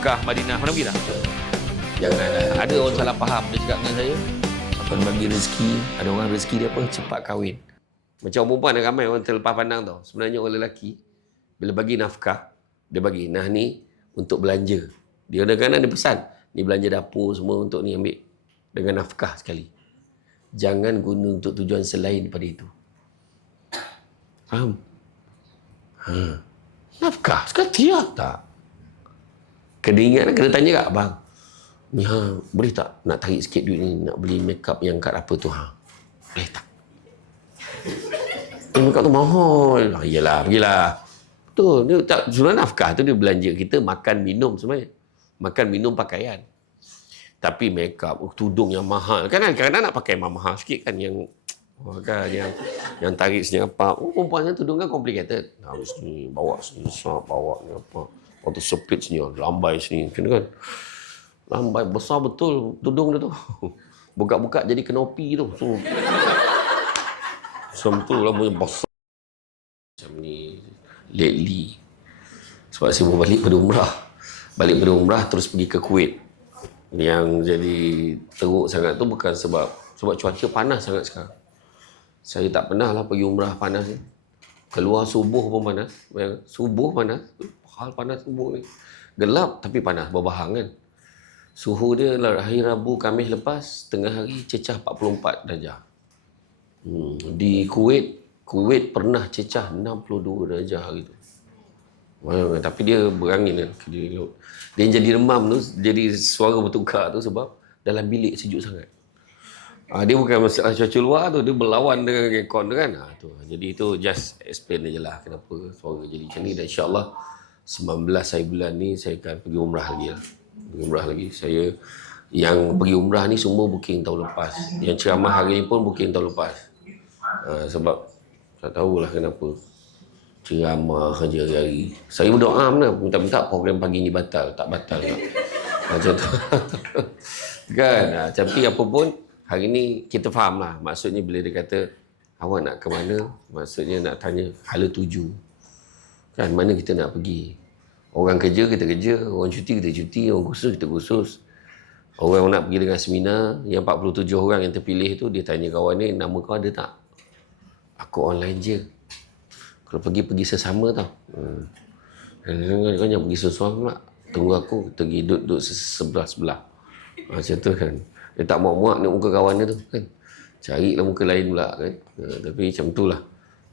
Mekah, Madinah, mana pergi dah? Janganlah. Ada orang salah faham dia cakap dengan saya. Tuhan bagi rezeki, ada orang rezeki dia apa? Cepat kahwin. Macam orang perempuan ramai orang terlepas pandang tau. Sebenarnya orang lelaki, bila bagi nafkah, dia bagi, nah ni untuk belanja. Dia kadang-kadang dia pesan, ni belanja dapur semua untuk ni ambil. Dengan nafkah sekali. Jangan guna untuk tujuan selain daripada itu. Faham? Nafkah, sekarang tiap tak? Kena ingat, kena tanya kat abang. Ni boleh tak nak tarik sikit duit ni, nak beli makeup yang kat apa tu boleh tak? Makeup tu mahal. Yelah, pergilah. Betul, dia tak, sebenarnya nafkah tu dia belanja kita makan minum sebenarnya. Makan minum pakaian. Tapi makeup, tudung yang mahal. Kan kadang-kadang nak pakai mahal sikit kan yang yang tarik sini apa. Perempuan kan tudung kan complicated. Harus ni, bawa sini, bawa ni apa. Lepas tu sepit sini, lambai sini. Kena kan? Lambai besar betul tudung dia tu. Buka-buka jadi kenopi tu. Macam tu lah punya besar. Macam ni. Lately. Sebab saya mau balik pada umrah. Balik pada umrah terus pergi ke Kuwait. Yang jadi teruk sangat tu bukan sebab cuaca panas sangat sekarang. Saya tak pernah lah pergi umrah panas ni. Keluar subuh pun panas. Subuh panas. Hal panas subuh ni. Gelap tapi panas. Berbahang kan. Suhu dia hari Rabu, Khamis lepas, tengah hari cecah 44 darjah. Di Kuwait pernah cecah 62 darjah hari tu. Tapi dia berangin kan. Dia yang jadi remam tu, jadi suara bertukar tu sebab dalam bilik sejuk sangat. Dia bukan masalah cuaca luar tu, dia berlawan dengan aircon tu kan. Jadi itu just explain je lah kenapa suara jadi macam ni. Dan insyaAllah 19 hari bulan ni saya akan pergi umrah lagi lah. Pergi umrah lagi. Saya yang pergi umrah ni semua booking tahun lepas. Yang ceramah hari ni pun booking tahun lepas. Sebab tak tahulah kenapa ceramah saja hari. Saya berdoa mana minta-minta program pagi ni batal, tak batal tak. Macam tu. Kan? Tapi apa pun hari ni kita faham lah. Maksudnya bila dia kata awak nak ke mana, maksudnya nak tanya hala tuju. Kan mana kita nak pergi. Orang kerja kita kerja, orang cuti kita cuti, orang kursus kita kursus. Orang nak pergi dengan seminar, yang 47 orang yang terpilih tu dia tanya kawan ni, nama kau ada tak? Aku online je. Kalau pergi sesama tau. Kau jangan pergi sesuatu pula. Tunggu aku, pergi duduk sebelah-sebelah. Macam tu kan. Dia tak muak-muak nak muka kawan dia tu kan. Carilah muka lain pula kan. Tapi macam tu lah.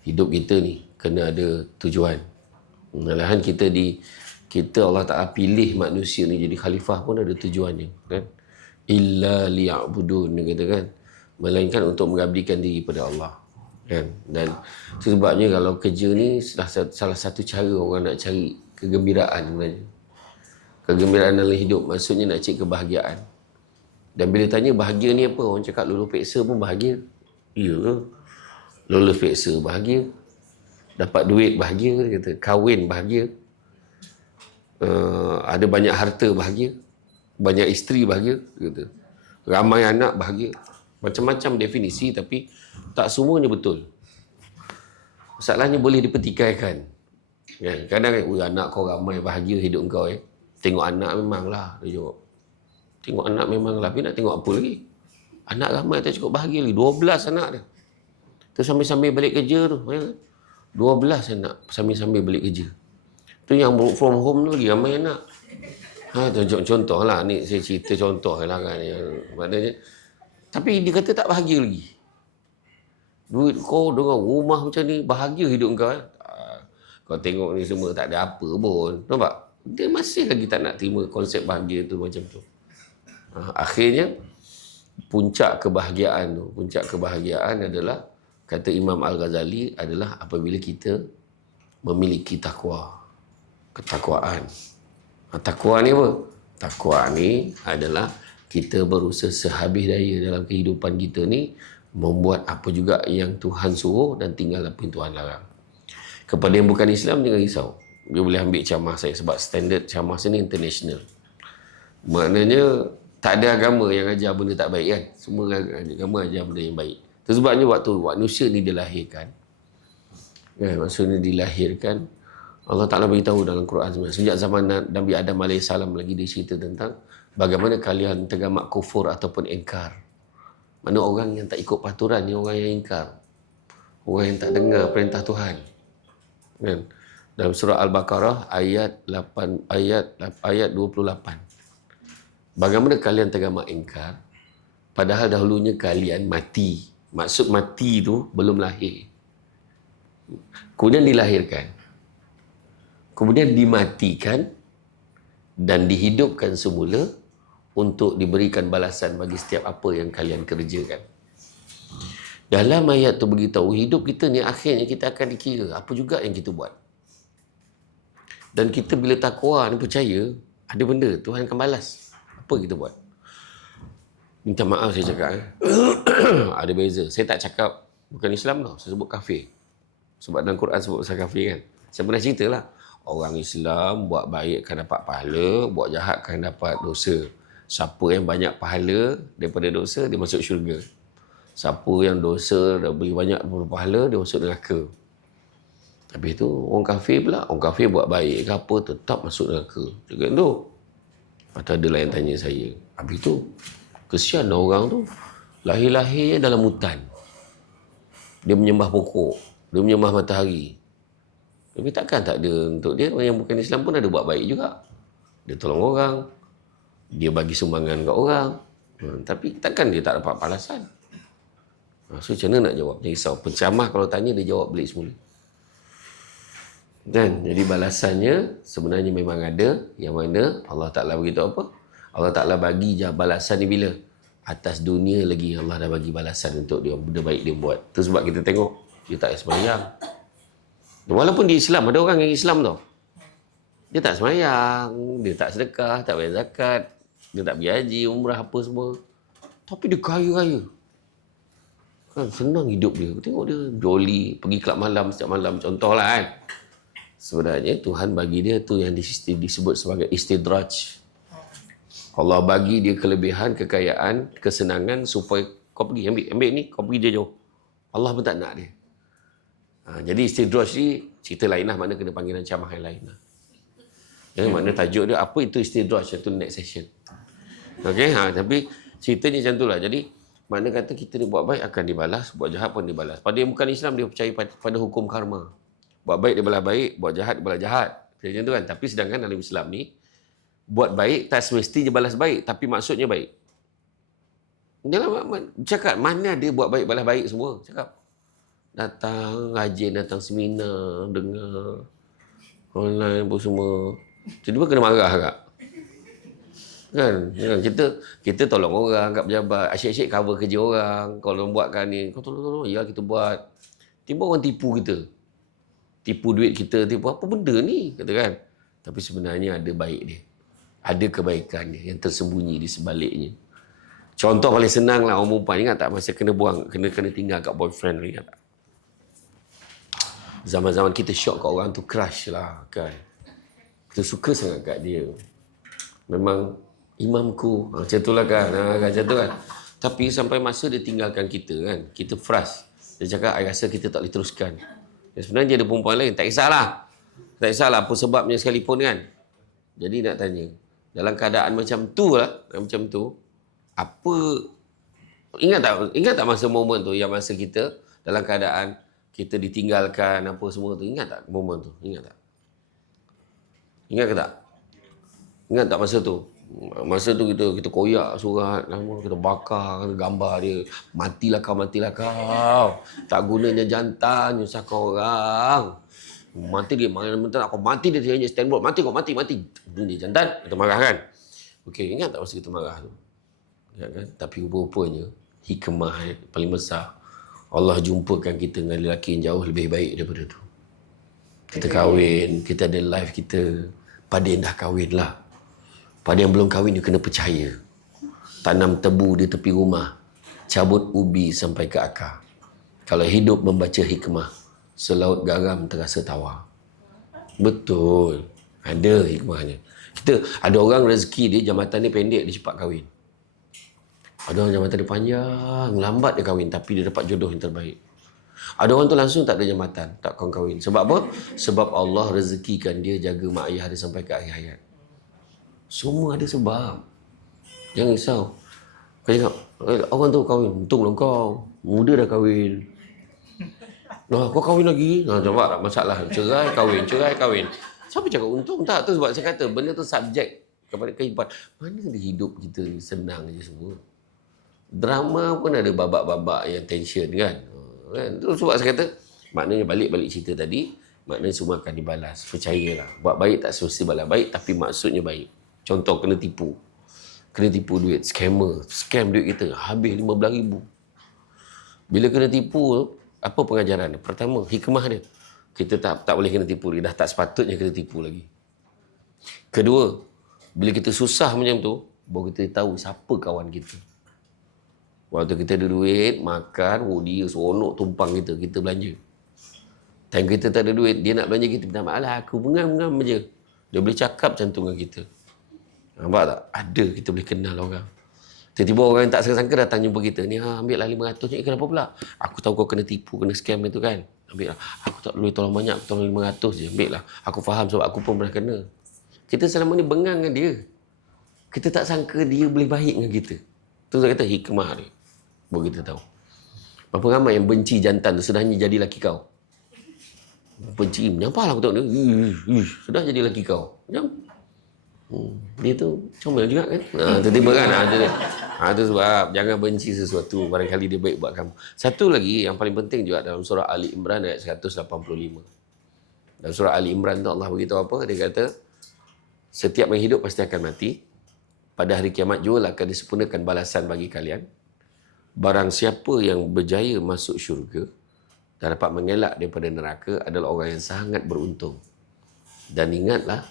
Hidup kita ni kena ada tujuan. Malahan kita Allah Ta'ala pilih manusia ni jadi khalifah pun ada tujuannya kan. Illa liya'budun dia kata kan. Melainkan untuk mengabdikan diri pada Allah. Kan? Dan sebabnya kalau kerja ni salah satu cara orang nak cari kegembiraan sebenarnya. Kegembiraan dalam hidup maksudnya nak cari kebahagiaan. Dan bila tanya bahagia ni apa, orang cakap lulus peksa pun bahagia. Ya ke? Lulus peksa bahagia. Dapat duit bahagia, dia kata. Kahwin bahagia. Ada banyak harta bahagia. Banyak isteri bahagia, dia kata. Ramai anak bahagia. Macam-macam definisi tapi tak semuanya betul. Masalahnya boleh dipertikaikan. Kan? Kadang anak kau ramai bahagia hidup kau Tengok anak memanglah, dia jawab. Tengok anak memanglah, tapi nak tengok apa lagi? Anak ramai tak cukup bahagia lagi. 12 anak dia. Tu sambil-sambil balik kerja tu. 12 anak sambil-sambil balik kerja. Tu yang work from home tu lagi ramai anak. Contoh lah. Ni saya cerita contoh lah kan. Maknanya, tapi dia kata tak bahagia lagi. Duit kau dengan rumah macam ni, bahagia hidup kau Kau tengok ni semua tak ada apa pun. Nampak? Dia masih lagi tak nak terima konsep bahagia tu macam tu. Akhirnya, puncak kebahagiaan adalah, kata Imam Al-Ghazali, adalah apabila kita memiliki takwa. Ketakwaan. Takwa ni apa? Takwa ni adalah kita berusaha sehabis daya dalam kehidupan kita ni membuat apa juga yang Tuhan suruh dan tinggal apa yang Tuhan larang. Kepada yang bukan Islam, jangan risau. Dia boleh ambil ceramah saya sebab standard ceramah saya ni international. Maknanya tak ada agama yang ajar benda tak baik kan. Semua agama ajar benda yang baik. Itu sebabnya waktu manusia ni dilahirkan. Maksudnya dilahirkan, Allah Ta'ala beritahu dalam Quran sebenarnya. Sejak zaman Nabi Adam AS lagi dia cerita tentang bagaimana kalian tergamak kufur ataupun ingkar. Mana orang yang tak ikut peraturan ni orang yang ingkar. Orang yang tak dengar perintah Tuhan. Kan? Dalam surah Al-Baqarah ayat 28. Bagaimana kalian tergamak ingkar padahal dahulunya kalian mati. Maksud mati tu belum lahir. Kemudian dilahirkan. Kemudian dimatikan dan dihidupkan semula untuk diberikan balasan bagi setiap apa yang kalian kerjakan. Dalam ayat tu beritahu hidup kita ni akhirnya kita akan dikira apa juga yang kita buat. Dan kita bila takwa ni percaya ada benda Tuhan akan balas apa kita buat. Minta maaf saya cakap ada beza. Saya tak cakap bukan Islam tau, saya sebut kafir. Sebab dalam Quran sebut pasal kafir kan. Saya pernah ceritalah. Orang Islam buat baik akan dapat pahala, buat jahat akan dapat dosa. Siapa yang banyak pahala daripada dosa, dia masuk syurga. Siapa yang dosa dah beri banyak pahala, dia masuk neraka. Habis tu, orang kafir pula. Orang kafir buat baik ke apa, tetap masuk neraka. Cakap tu. Lepas tu ada lah yang tanya saya. Habis tu, kesian orang tu. Lahir-lahirnya dalam hutan. Dia menyembah pokok. Dia menyembah matahari. Tapi takkan tak ada untuk dia. Yang bukan Islam pun ada buat baik juga. Dia tolong orang. Dia bagi sumbangan kat orang. Tapi takkan dia tak dapat balasan. So macam mana nak jawab? Dia risau. Penceramah kalau tanya dia jawab balik semula. Dan jadi balasannya sebenarnya memang ada. Yang mana Allah Ta'ala beritahu apa? Allah Ta'ala bagi balasan ni bila? Atas dunia lagi Allah dah bagi balasan untuk dia. Benda baik dia buat. Itu sebab kita tengok. Dia tak sembahyang. Walaupun di Islam, ada orang yang Islam tau. Dia tak semayang, dia tak sedekah, tak bayar zakat, dia tak pergi haji, umrah apa semua. Tapi dia kaya-kaya. Kan senang hidup dia. Tengok dia joli, pergi kelab malam setiap malam. Contohlah kan. Sebenarnya Tuhan bagi dia tu yang disebut sebagai istidraj. Allah bagi dia kelebihan, kekayaan, kesenangan supaya kau pergi ambil ni, kau pergi jauh. Allah pun tak nak dia. Jadi istidraj ni cerita lain lah, makna kena panggil ceramah yang lain lah. Makna tajuk dia apa itu istidraj, itu next session. Okey, tapi ceritanya macam tu lah. Jadi makna kata kita ni buat baik akan dibalas, buat jahat pun dibalas. Pada yang bukan Islam dia percaya pada hukum karma. Buat baik dia balas baik, buat jahat dia balas jahat. Macam tu kan. Tapi sedangkan dalam Islam ni buat baik tak semestinya balas baik, tapi maksudnya baik. Jangan cakap mana dia buat baik balas baik semua. Cakap datang rajin, datang seminar, dengar online pun semua. Tiba-tiba kena marah kak. Kan? Kita tolong orang kat pejabat, asyik-asyik cover kerja orang. Kalau buatkan ni, kau tolong, ya kita buat. Tiba orang tipu kita. Tipu duit kita, tipu apa benda ni, kata kan. Tapi sebenarnya ada baik dia. Ada kebaikan dia yang tersembunyi di sebaliknya. Contoh paling senang lah, orang perempuan ingat tak masa kena buang, kena tinggal kat boyfriend, ingat tak? Zaman-zaman kita syok kat orang tu, crush lah kan. Kita suka sangat kat dia. Memang imamku. Macam tu lah kan. Macam tu kan. Tapi sampai masa dia tinggalkan kita kan. Kita frust. Dia cakap, I rasa kita tak boleh teruskan. Dan sebenarnya dia ada perempuan lain. Tak kisahlah. Tak kisahlah apa sebabnya sekalipun kan. Jadi nak tanya. Dalam keadaan macam tu lah. Macam tu. Apa. Ingat tak masa momen tu. Yang masa kita dalam keadaan kita ditinggalkan apa semua tu. Ingat tak momen tu? Ingat tak? Ingat ke tak? Ingat tak masa tu? Masa tu kita koyak surat, kita bakar gambar dia. Matilah kau. Tak gunanya jantan, nyusahkan orang. Mati dia, minta aku mati dia hanya standby. Mati. Dia jantan, kita marah kan? Okey, ingat tak masa kita marah tu? Ingat kan? Tapi rupa-rupanya hikmah paling besar. Allah jumpakan kita dengan lelaki yang jauh lebih baik daripada tu. Kita kahwin, kita ada life kita. Pada yang dah kahwin lah. Pada yang belum kahwin, dia kena percaya. Tanam tebu di tepi rumah. Cabut ubi sampai ke akar. Kalau hidup membaca hikmah, selaut garam terasa tawar. Betul. Ada hikmahnya. Ada orang rezeki dia, jambatan dia pendek, dia cepat kahwin. Ada orang jambatan dia panjang, lambat dia kahwin, tapi dia dapat jodoh yang terbaik. Ada orang tu langsung tak ada jambatan, tak kahwin. Sebab apa? Sebab Allah rezekikan dia jaga mak ayah dia sampai ke akhir hayat. Semua ada sebab. Jangan risau. Kau cakap, orang tu kahwin. Untunglah kau. Muda dah kahwin. Nah, kau kahwin lagi? Nah, coba tak masalah. Cerai, kahwin. Siapa cakap untung? Tak. Tu sebab saya kata, benda tu subjek kepada kehidupan. Mana ada hidup kita ni senang je semua. Drama pun ada babak-babak yang tension kan. Tu sebab saya kata, maknanya balik-balik cerita tadi, maknanya semua akan dibalas. Percayalah. Buat baik tak semesti balas baik, tapi maksudnya baik. Contoh, kena tipu. Kena tipu duit. Scammer. Scam duit kita. Habis RM15,000. Bila kena tipu, apa pengajaran dia? Pertama, hikmah dia. Kita tak boleh kena tipu. Dia dah tak sepatutnya kena tipu lagi. Kedua, bila kita susah macam tu, baru kita tahu siapa kawan kita. Waktu kita ada duit, makan, dia seronok tumpang kita belanja. Time kita tak ada duit, dia nak belanja kita, minta maaf lah, aku mengam-ngam je. Dia boleh cakap macam tu dengan kita. Nampak tak? Ada, kita boleh kenal orang. Tiba-tiba orang yang tak sangka-sangka datang jumpa kita. Ni ambil lah 500 ni, kenapa pula? Aku tahu kau kena tipu, kena scam itu kan. Ambil lah. Aku tak boleh tolong banyak, aku tolong 500 je. Ambil lah. Aku faham sebab aku pun pernah kena. Kita selama ni bengang dengan dia. Kita tak sangka dia boleh baik dengan kita. Tu saya kata hikmah dia. Baru kita tahu. Berapa ramai yang benci jantan tu sedangnya jadi laki kau. Benci, menyampah lah aku tengok dia. Sudah jadi laki kau. Macam dia tu comel juga kan. Tiba-tiba kan. Itu sebab jangan benci sesuatu. Barangkali dia baik buat kamu. Satu lagi yang paling penting juga dalam surah Ali Imran ayat 185. Dalam surah Ali Imran tu Allah beritahu apa? Dia kata, setiap yang hidup pasti akan mati. Pada hari kiamat juga akan disempurnakan balasan bagi kalian. Barang siapa yang berjaya masuk syurga dan dapat mengelak daripada neraka adalah orang yang sangat beruntung. Dan ingatlah,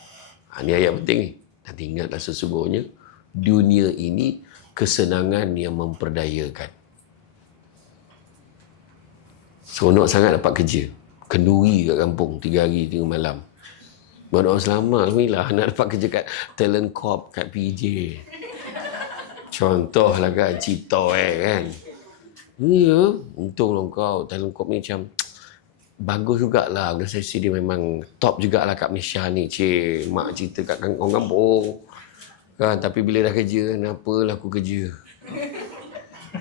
ini ayat penting ni. Dan ingatlah sesungguhnya dunia ini kesenangan yang memperdayakan. Seronok sangat dapat kerja. Kenduri kat kampung 3 hari 3 malam. Mana orang selamat alhamdulillah nak dapat kerja kat Talent Corp, kat PJ. Contohlah kan, Cito kan. Ya, untunglah kau. Talent Corp ni macam bagus jugalah. Organisasi dia memang top jugalah kat Malaysia ni. Cik, mak cerita kat orang kampung. Kan, tapi bila dah kerja, kenapalah aku kerja.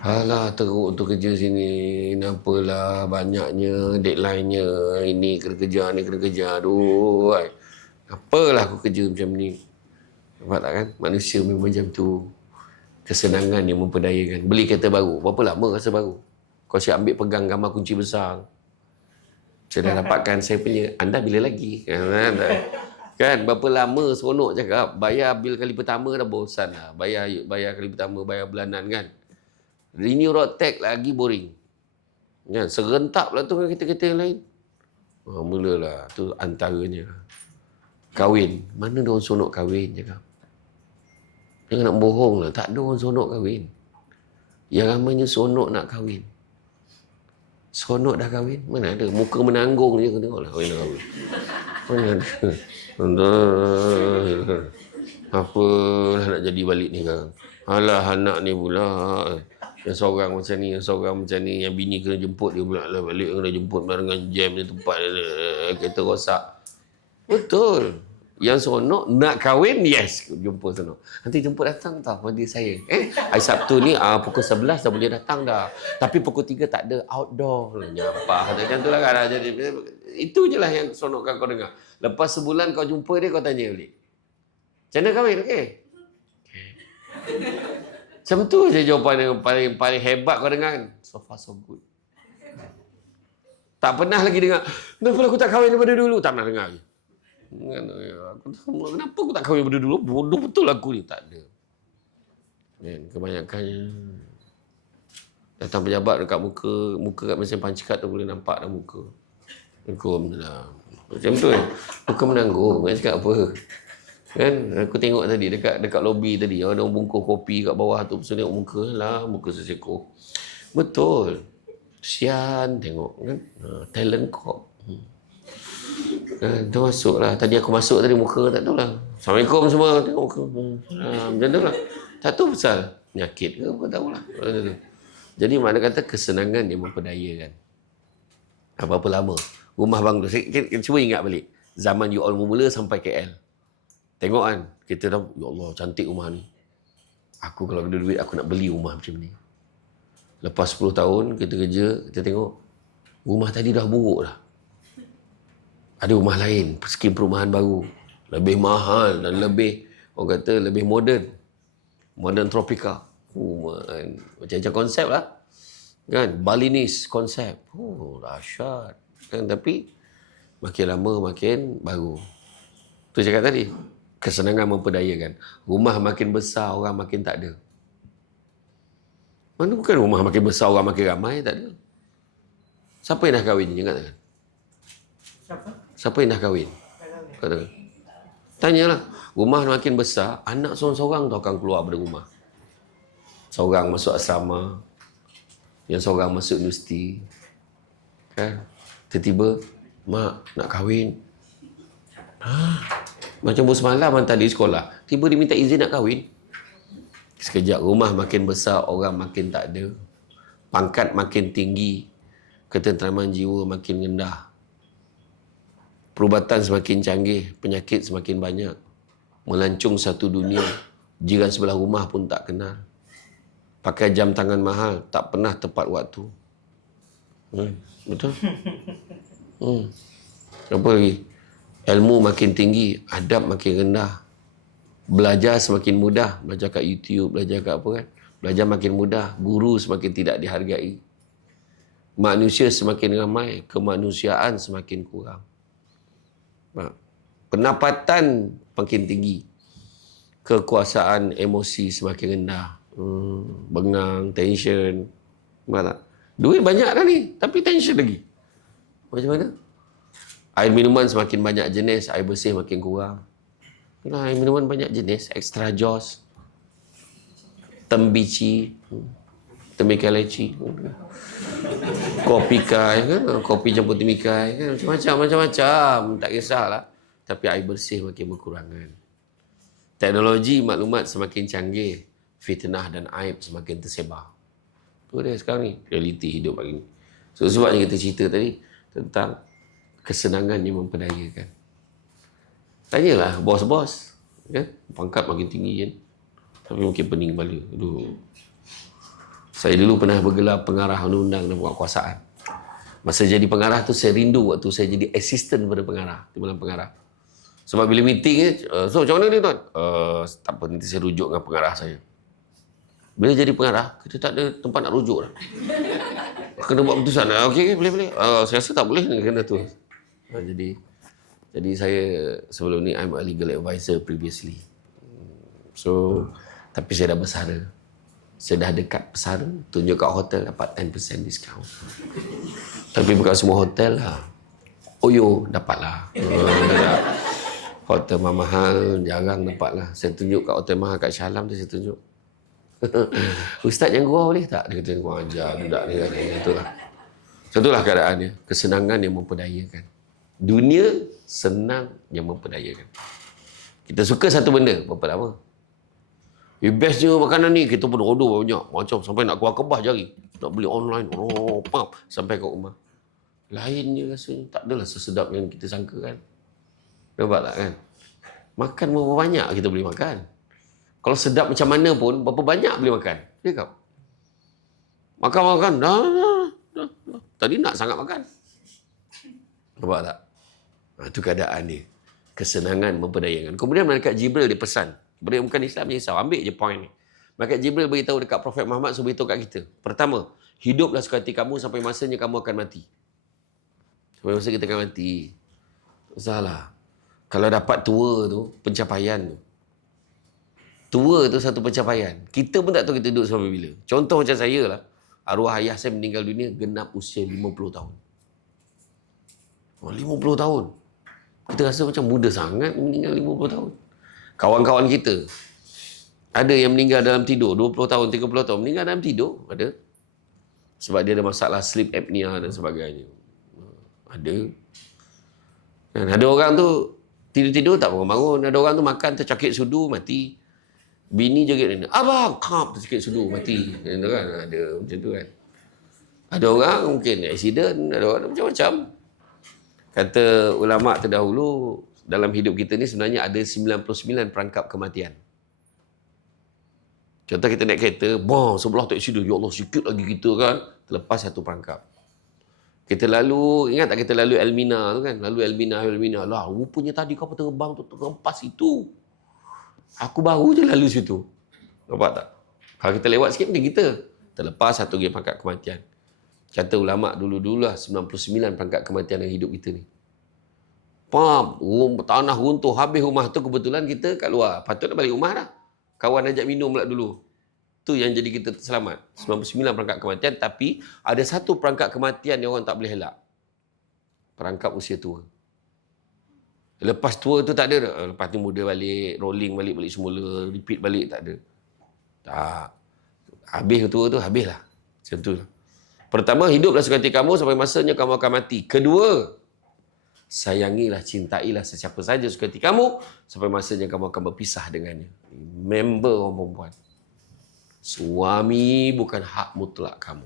Alah, teruk tu kerja sini. Kenapalah banyaknya deadline-nya. Ini kena kerja, ni kena kerja. Aduh, apalah aku kerja macam ni. Nampak tak kan? Manusia memang macam tu. Kesenangan yang memperdayakan. Beli kereta baru. Berapa lama rasa baru? Kau siap ambil pegang gambar kunci besar. Saya dah dapatkan saya punya. Anda bila lagi? Kan? Berapa lama seronok cakap. Bayar bil kali pertama dah bosan lah. Bayar kali pertama, bayar bulanan kan. Renew road tax lagi boring. Kan? Serentak pula tu dengan kereta-kereta yang lain. Mulalah. Tu antaranya. Kahwin. Mana dia orang seronok kahwin cakap. Jangan nak bohong lah. Tak ada orang seronok kahwin. Yang ramainya seronok nak kahwin. Seronok dah kahwin? Mana ada? Muka menanggung je. Tengoklah kahwin dah kahwin. Mana ada? Apalah nak jadi balik ni kan? Alah anak ni pula. Yang seorang macam ni, yang seorang macam ni. Yang bini kena jemput dia pula lah balik. Kena jemput barengan jam ni tempat kereta rosak. Betul. Yang seronok nak kahwin, yes, jumpa seronok. Nanti jemput datang tak pada saya. Hari Sabtu ni pukul 11 dah boleh datang dah. Tapi pukul 3 tak ada, outdoor. Nyampah. Macam tu lah kan. Jadi, itu je lah yang seronokkan kau dengar. Lepas sebulan kau jumpa dia, kau tanya balik. Macam mana kahwin? Okey. Macam tu je jawapan yang paling hebat kau dengar kan. So far so good. Tak pernah lagi dengar, kenapa aku tak kahwin daripada dulu? Tak pernah dengar lagi. Kenapa aku tak kahwin daripada dulu? Bodoh betul aku ni. Tak ada. Dan kebanyakannya datang pejabat dekat muka kat mesin punch card tu boleh nampak dah muka. Macam tu kan. Muka menanggung. Nak cakap apa? Kan? Aku tengok tadi dekat lobi tadi. Ada orang bungkus kopi kat bawah tu. Pasal tengok muka lah. Muka sesekor. Betul. Sian tengok kan. Talent Corp. Tu masuk lah. Tadi aku masuk tadi muka tak tahu lah. Assalamualaikum semua. Tengok muka. Macam tu lah. Tak tahu pasal penyakit ke apa tahu lah. Jadi mana kata kesenangan yang memperdayakan. Berapa lama? Rumah bang tu. Saya cuba ingat balik. Zaman you all mula sampai KL. Tengok kan. Kita dah, ya Allah cantik rumah ni. Aku kalau ada duit, aku nak beli rumah macam ni. Lepas 10 tahun, kita kerja, kita tengok. Rumah tadi dah buruk dah. Ada rumah lain, skim perumahan baru. Lebih mahal dan lebih, orang kata, lebih moden. Modern Tropika. Macam-macam konsep lah. Kan? Balinese konsep. Dahsyat. Kan? Tapi, makin lama makin baru. Tu cakap tadi. Kesenangan memperdayakan. Rumah makin besar, orang makin tak ada. Mana bukan rumah makin besar, orang makin ramai, tak ada. Siapa yang dah kahwin? Ingat tak? Siapa yang dah kahwin? Kata. Tanyalah. Rumah makin besar, anak seorang-seorang tu akan keluar dari rumah. Seorang masuk asrama, yang seorang masuk universiti. Kan? Tiba-tiba, mak nak kahwin. Macam bos malam hantar di sekolah. Tiba dia minta izin nak kahwin. Sekejap rumah makin besar, orang makin tak ada. Pangkat makin tinggi. Ketenteraman jiwa makin rendah. Perubatan semakin canggih, penyakit semakin banyak. Melancung satu dunia. Jiran sebelah rumah pun tak kenal. Pakai jam tangan mahal, tak pernah tepat waktu. Betul? Apa lagi? Ilmu makin tinggi, adab makin rendah. Belajar semakin mudah, belajar kat YouTube, belajar kat apa kan. Belajar makin mudah, guru semakin tidak dihargai. Manusia semakin ramai, kemanusiaan semakin kurang. Pendapatan makin tinggi, kekuasaan emosi semakin rendah. Bengang, tension. Tak? Duit banyak dah ni, tapi tension lagi. Macam mana? Air minuman semakin banyak jenis, air bersih makin kurang. Air minuman banyak jenis, extra jos, tembici, temikai, kopi kai, kan? Kopi campur temikai, kan? Macam-macam, tak kisahlah. Tapi air bersih makin berkurangan. Teknologi maklumat semakin canggih, fitnah dan aib semakin tersebar. Tu dia sekarang ni, realiti hidup hari ni. So, sebabnya kita cerita tadi tentang kesenangan yang memperdayakan. Tanyalah bos-bos. Kan? Pangkat makin tinggi kan. Tapi makin pening kepala. Aduh. Saya dulu pernah bergelar pengarah undang-undang dan penguatkuasaan. Masa jadi pengarah tu saya rindu waktu saya jadi assistant pada pengarah. Timbalan pengarah. Sebab bila meeting so macam mana ni tuan? Tak apa, nanti saya rujuk dengan pengarah saya. Bila jadi pengarah, kita tak ada tempat nak rujuk dah. Kena buat keputusan. Okey, boleh. Saya rasa tak boleh kena tu. Jadi saya sebelum ni I'm a legal advisor previously. So tapi saya dah bersara. Saya dah dekat bersara, tunjuk kat hotel dapat 10% discount. Tapi bukan semua hotel lah. Oyo dapatlah. Hotel mahal jarang dapatlah. Saya tunjuk kat hotel mahal kat Shah Alam tu saya tunjuk. Ustaz yang gua boleh tak? Dia kata gua ajar budak ni kan. Itulah. Itulah keadaannya. Kesenangan yang memperdayakan. Dunia senang yang memperdayakan. Kita suka satu benda, berapa lama? Bestnya makanan ni, kita pun order banyak. Macam sampai nak keluar kebah jari. Nak beli online, sampai ke rumah. Lainnya rasanya, tak adalah sesedap yang kita sangka kan. Nampak tak kan? Makan berapa banyak kita boleh makan. Kalau sedap macam mana pun, berapa banyak boleh makan. Ya kau? Makan. Dah. Tadi nak sangat makan. Nampak tak? Itu keadaan dia. Kesenangan memperdayakan. Kemudian malaikat Jibril dia pesan. Bukan Islam je risau. Ambil je point ni. Malaikat Jibril beritahu dekat Prophet Muhammad, suruh beritahu kat kita. Pertama, hiduplah suka hati kamu sampai masanya kamu akan mati. Sampai masa kita akan mati. Tak salah. Kalau dapat tua tu, pencapaian tu. Tua tu satu pencapaian. Kita pun tak tahu kita duduk sampai bila. Contoh macam saya lah. Arwah ayah saya meninggal dunia genap usia 50 tahun. 50 tahun. Kita rasa macam muda sangat meninggal 50 tahun. Kawan-kawan kita. Ada yang meninggal dalam tidur. 20 tahun, 30 tahun. Meninggal dalam tidur. Ada. Sebab dia ada masalah sleep apnea dan sebagainya. Ada. Dan ada orang tu tidur-tidur tak bangun-bangun. Ada orang tu makan tercakit sudu, mati. Bini jerit dia. Abang! Kap! Tercakit sudu, mati. Itu kan? Ada macam tu kan. Ada orang mungkin accident, ada orang macam-macam. Kata ulama' terdahulu, dalam hidup kita ni sebenarnya ada 99 perangkap kematian. Contoh kita naik kereta, sebelah tak accident, ya Allah sikit lagi kita kan, terlepas satu perangkap. Kita lalu, ingat tak kita lalu Elmina tu kan? Lalu Elmina. Lah, rupanya tadi kau terbang tu terlepas itu. Aku baru je lalu situ. Nampak tak? Kalau kita lewat sikit mungkin kita terlepas satu lagi perangkap kematian. Kata ulama' dulu-dulu lah 99 perangkap kematian dalam hidup kita ni. Tanah runtuh, habis rumah tu, kebetulan kita kat luar. Patut nak balik rumah dah. Kawan ajak minum pula dulu. Tu yang jadi kita selamat. 99 perangkap kematian, tapi ada satu perangkap kematian yang orang tak boleh elak. Perangkap usia tua. Lepas tua tu tak ada dah. Lepas tu muda balik, rolling balik semula, repeat balik, tak ada. Tak. Habis tua tu, habislah. Macam tu lah. Pertama, hiduplah seperti kamu sampai masanya kamu akan mati. Kedua, sayangilah, cintailah sesiapa saja seperti kamu sampai masanya kamu akan berpisah dengannya. Member orang perempuan. Suami bukan hak mutlak kamu.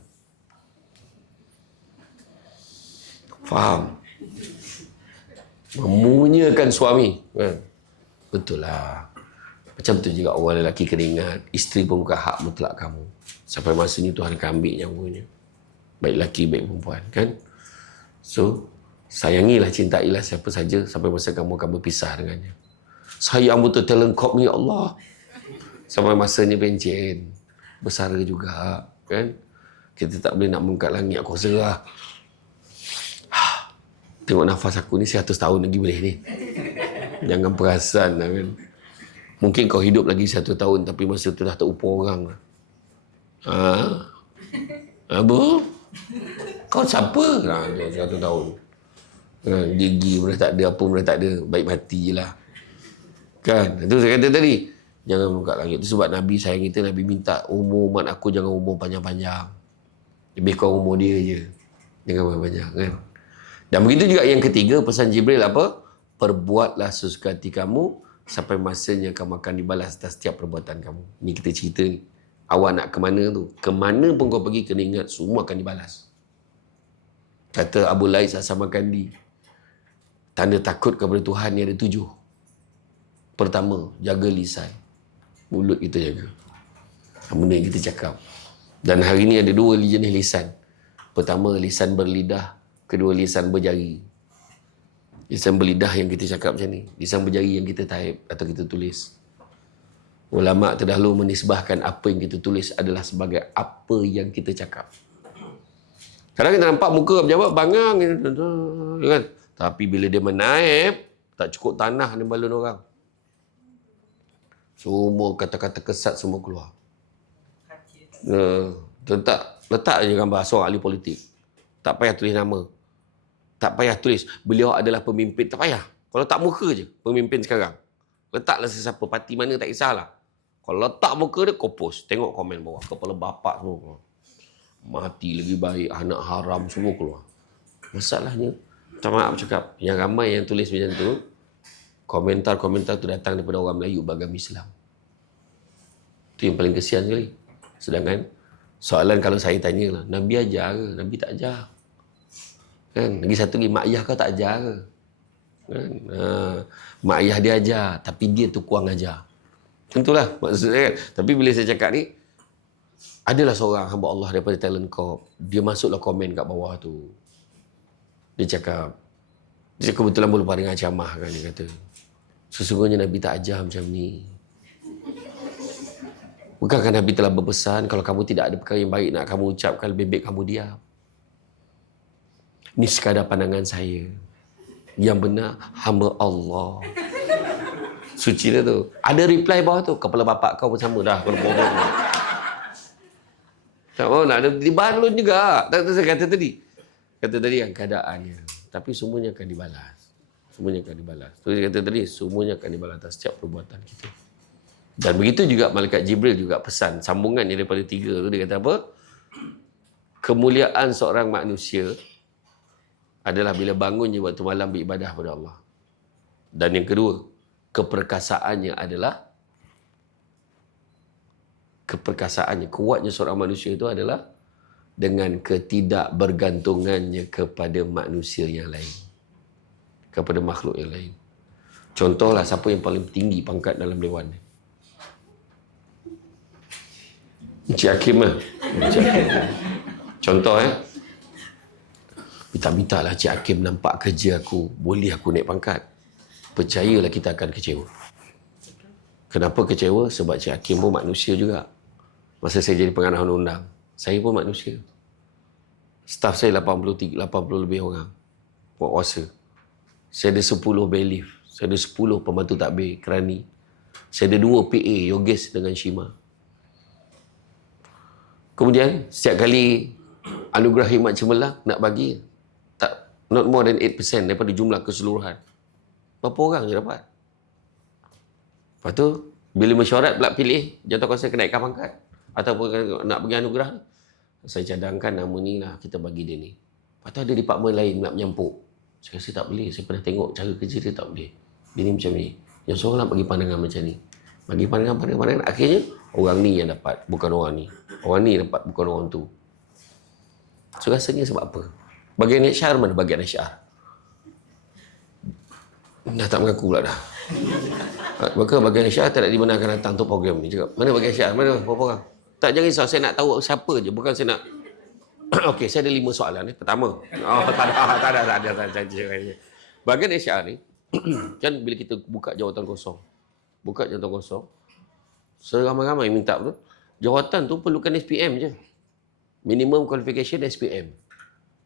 Faham? Memunyakan suami. Kan? Betul lah. Macam tu juga orang lelaki kena ingat. Isteri pun bukan hak mutlak kamu. Sampai masanya Tuhan akan ambil nyawanya. Baik lelaki, baik perempuan. Kan? So, sayangilah, cintailah siapa saja sampai masa kamu akan berpisah dengannya. Sayang betul talent cop ni, ya Allah. Sampai masanya pencen. Bersara juga. Kan? Kita tak boleh nak mengangkat langit. Aku rasa lah. Tengok nafas aku ni 100 tahun lagi boleh ni. Jangan perasan lah kan. Mungkin kau hidup lagi 1 tahun tapi masa tu dah terupur orang lah. Apa? Kau siapa? 1 tahun. Gigi pun dah tak ada, apa pun dah tak ada. Baik mati je lah. Kan? Itu saya kata tadi. Jangan buka langit. Itu sebab Nabi sayang kita, Nabi minta umur umat aku jangan umur panjang-panjang. Lebih kurang umur dia je. Jangan banyak-banyak kan. Dan begitu juga yang ketiga, pesan Jibril apa? Perbuatlah sesuka hati kamu sampai masanya kamu akan dibalas atas setiap perbuatan kamu. Ni kita cerita ni. Awak nak ke mana tu? Ke mana pun kau pergi kena ingat semua akan dibalas. Kata Abu Lais As-Samarkandi, tanda takut kepada Tuhan ni ada 7. Pertama, jaga lisan. Mulut kita jaga. Benda yang kita cakap. Dan hari ni ada 2 jenis lisan. Pertama, lisan berlidah. Kedua, lisan berjari. Lisan berlidah yang kita cakap macam ni. Lisan berjari yang kita type atau kita tulis. Ulama' terdahulu menisbahkan apa yang kita tulis adalah sebagai apa yang kita cakap. Kadang kita nampak muka pejabat bangang kan? Tapi bila dia menaip, tak cukup tanah ni balon orang. Semua kata-kata kesat semua keluar. Letak je gambar seorang ahli politik. Tak payah tulis nama. Tak payah tulis beliau adalah pemimpin. Tak payah. Kalau tak muka je pemimpin sekarang. Letaklah sesiapa parti mana tak kisahlah. Kalau letak muka dia, kau post. Tengok komen bawah. Kepala bapak semua keluar. Mati lagi baik, anak haram semua keluar. Masalahnya, tak maaf cakap, yang ramai yang tulis macam tu, komentar-komentar tu datang daripada orang Melayu beragama Islam. Itu yang paling kesian sekali. Sedangkan, soalan kalau saya tanya lah, Nabi ajar ke? Nabi tak ajar. Kan? Lagi satu lagi, mak ayah kau tak ajar ke? Kan? Mak ayah dia ajar, tapi dia tu kurang ajar. Tentulah maksudnya kan. Tapi bila saya cakap ni, adalah seorang hamba Allah daripada Talent Corp. Dia masuklah komen kat bawah tu. Dia cakap kebetulan berlepas dengan camah kan, dia kata, sesungguhnya Nabi tak ajar macam ni. Bukankah Nabi telah berpesan kalau kamu tidak ada perkara yang baik nak kamu ucapkan, lebih baik kamu diam. Ini sekadar pandangan saya. Yang benar hamba Allah. Suci dia tu. Ada reply bawah tu, kepala bapak kau pun sama dah. Tak mahu nak ada dibalun juga. Tak saya kata tadi. Kata tadi yang keadaannya. Tapi semuanya akan dibalas. Semuanya akan dibalas. So, dia kata tadi, semuanya akan dibalas atas setiap perbuatan kita. Dan begitu juga Malaikat Jibril juga pesan. Sambungannya daripada 3 tu, dia kata apa? Kemuliaan seorang manusia adalah bila bangunnya waktu malam beribadah kepada Allah. Dan yang kedua, keperkasaannya adalah kuatnya seorang manusia itu adalah dengan ketidakbergantungannya kepada manusia yang lain, kepada makhluk yang lain. Contohlah siapa yang paling tinggi pangkat dalam dewan ni? Encik Hakim lah. Encik Hakim. Contoh minta lah Encik Hakim nampak kerja aku, boleh aku naik pangkat. Percayalah kita akan kecewa. Kenapa kecewa? Sebab Encik Hakim pun manusia juga. Masa saya jadi pengarah undang-undang, saya pun manusia. Staf saya 80 lebih orang buat kuasa. Saya ada 10 bailiff. Saya ada 10 pembantu takbir kerani. Saya ada 2 PA, Yogesh dengan Shima. Kemudian setiap kali anugerah khidmat cemerlang nak bagi, tak, not more than 8% daripada jumlah keseluruhan. Berapa orang je dapat? Lepas tu bila mesyuarat pula pilih jawatan kuasa kenaikan pangkat ataupun nak bagi anugerah, saya cadangkan nama ni lah, kita bagi dia ni. Lepas tu ada departmen lain nak menyampuk. Saya rasa tak boleh. Saya pernah tengok cara kerja dia, tak boleh. Dia ni macam ni. Yang seorang nak bagi pandangan macam ni. Bagi pandangan. Akhirnya, orang ni yang dapat. Bukan orang ni. Orang ni dapat, bukan orang tu. So, rasanya sebab apa? Bagian HR mana bagian HR? Dah tak mengaku pula dah. Maka bagian HR tak nak dibenarkan datang untuk program ni. Cakap, mana bagian HR? Mana? Berapa orang? Tak, jangan risau. Saya nak tahu siapa je. Bukan saya nak... Okey, saya ada 5 soalan ni. Pertama. Tak ada. Bagian HR ni, kan bila kita buka jawatan kosong. Seramai-ramai minta tu. Jawatan tu perlukan SPM je. Minimum qualification SPM.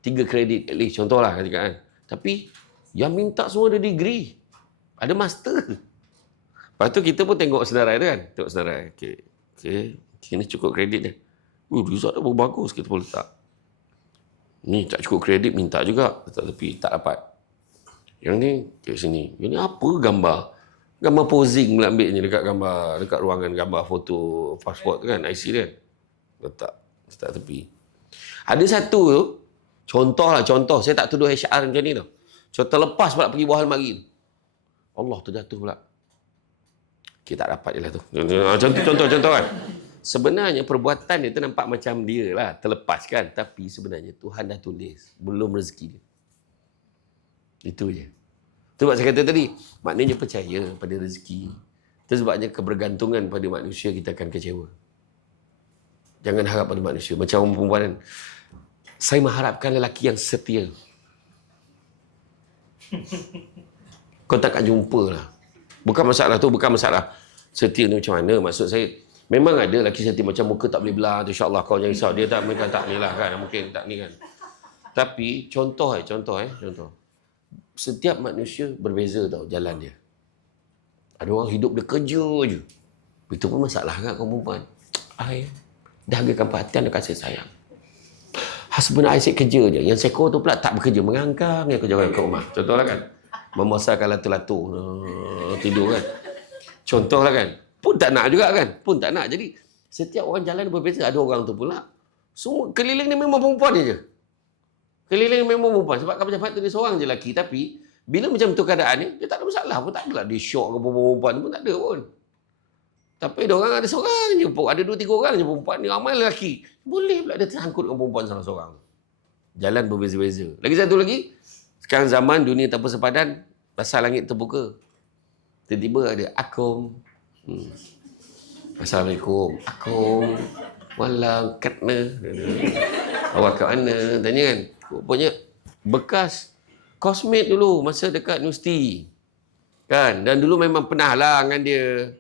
3 kredit at least. Contohlah kan. Tapi, yang minta semua ada degree. Ada master. Lepas tu kita pun tengok senarai tu kan. Tengok senarai. Okey. Ini cukup kredit dia. Result dia bagus, kita boleh letak. Ni tak cukup kredit, minta juga. Letak tepi, tak dapat. Yang ni, kat sini. Yang ni apa gambar? Gambar posing pula ambil ni dekat gambar, dekat ruangan gambar foto pasport tu kan, IC dia kan. Letak tepi. Ada satu tu, contoh. Saya tak tuduh HR macam ni tau. Contoh lepas pula pergi bawah almari tu. Allah terjatuh pula. Kita tak dapat je lah tu. Contoh kan. Sebenarnya perbuatan dia tu nampak macam dia lah, terlepas kan. Tapi sebenarnya Tuhan dah tulis. Belum rezeki dia. Itu je. Itu sebab saya kata tadi, maknanya percaya pada rezeki. Itu sebabnya kebergantungan pada manusia kita akan kecewa. Jangan harap pada manusia. Macam orang perempuan kan. Saya mengharapkan lelaki yang setia. Kau takkan jumpa lah. Bukan masalah setia ni macam mana. Maksud saya, memang ada lelaki setia macam muka tak boleh belah. InsyaAllah kau jangan risau. Dia tak mungkin tak ni lah kan. Mungkin tak ni kan. Tapi contoh. Setiap manusia berbeza tau jalan dia. Ada orang hidup dia kerja je. Itu pun masalah kan kaum perempuan. Dahagakan perhatian dan kasih sayang. Husband asyik kerja je. Yang seko tu pula tak bekerja. Mengangkang yang kerja kat rumah. Contohlah kan. Memasarkan latu-latu. Tidur kan. Contohlah kan. Pun tak nak juga kan. Jadi setiap orang jalan berbeza. Ada orang tu pula. Semua keliling ni memang perempuan je. Keliling memang perempuan. Sebab Kapal Cepat tu dia seorang je lelaki. Tapi bila macam tu keadaan ni, dia tak ada masalah pun. Tak adalah dia syok ke perempuan pun. Tak ada pun. Tapi ada orang ada seorang je. Ada 2-3 orang je perempuan ni. Ramai lelaki. Boleh pula dia tersangkut dengan perempuan seorang-seorang. Jalan berbeza-beza. Lagi satu lagi. Sekarang zaman dunia tanpa sepadan. Pasal langit terbuka. Tiba-tiba ada Akum. Assalamualaikum. Akum. Walang katna. Awak kat mana? Tanya kan. Rupanya bekas kosmet dulu masa dekat universiti. Kan? Dan dulu memang pernah lah dengan dia.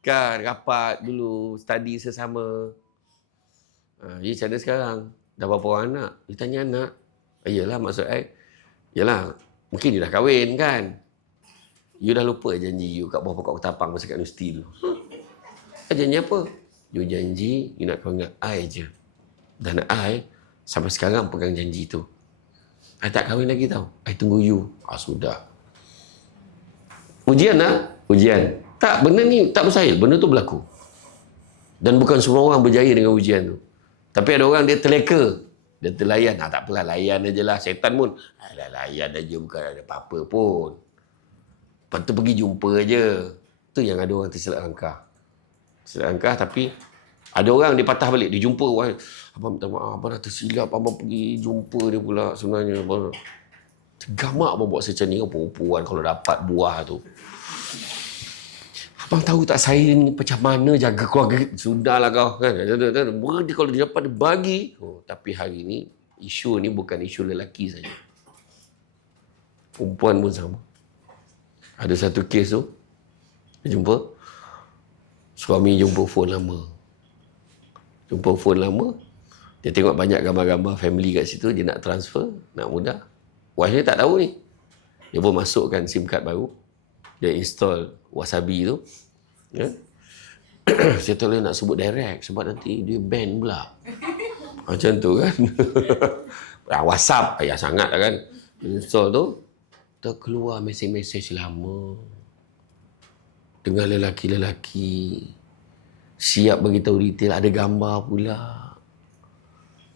Kan? Rapat dulu. Study sesama. Dia macam mana sekarang? Dah berapa orang anak? Dia tanya anak. Yalah maksud saya. Yalah. Mungkin dia dah kahwin kan? You dah lupa janji you kat bawah pokok ketapang masa kat universiti dulu. Janji apa? You janji you nak kahwin dengan I je. Dan I sampai sekarang pegang janji tu. I tak kahwin lagi tau. I tunggu you. Sudah. Ujian lah. Ujian. Tak, benda ni tak mustahil. Benda tu berlaku. Dan bukan semua orang berjaya dengan ujian tu. Tapi ada orang dia terleka. Dia terlayan. Tak apalah, layan aje lah. Syaitan pun, layan aja, bukan ada apa-apa pun. Lepas tu pergi jumpa aje. Tu yang ada orang tersilap langkah. Tersilap langkah tapi Ada orang dia patah balik, dia jumpa, wah, abang minta maaf, abang dah tersilap, abang pergi jumpa dia pula sebenarnya. Abang tergamak abang buat macam ni, perempuan kalau dapat buah tu. Abang tahu tak saya ni macam mana jaga keluarga, sudahlah kau kan. Dia kalau dia dapat dia bagi. Tapi hari ni isu ni bukan isu lelaki saja. Perempuan pun sama. Ada satu kes tu, dia jumpa suami jumpa phone lama. Jumpa phone lama, dia tengok banyak gambar-gambar family kat situ, dia nak transfer, nak mudah. Wife dia tak tahu ni. Dia pun masukkan SIM card baru. Dia install Wasabi tu. Ya. Saya tak boleh nak sebut direct sebab nanti dia ban pula. Macam tu kan. WhatsApp, payah sangat lah kan. Install tu, terkeluar mesej-mesej lama. Dengan lelaki-lelaki. Siap bagi tahu detail, ada gambar pula.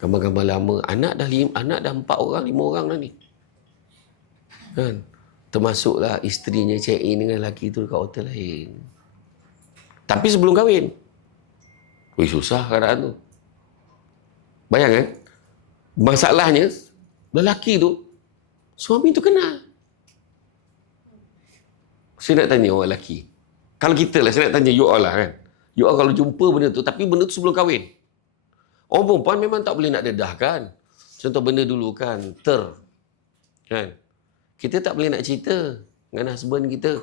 Gambar-gambar lama. Anak dah 4 orang, 5 orang dah ni. Kan? Termasuklah isterinya check in dengan lelaki tu dekat hotel lain. Tapi sebelum kahwin. Susah keadaan tu. Bayangkan, masalahnya, lelaki tu, suami tu kenal. Saya nak tanya orang lelaki. Kalau kita lah, saya nak tanya you all lah kan. You all kalau jumpa benda tu, tapi benda tu sebelum kahwin. Orang perempuan memang tak boleh nak dedahkan. Contoh benda dulu kan, kan. Kita tak boleh nak cerita dengan husband kita.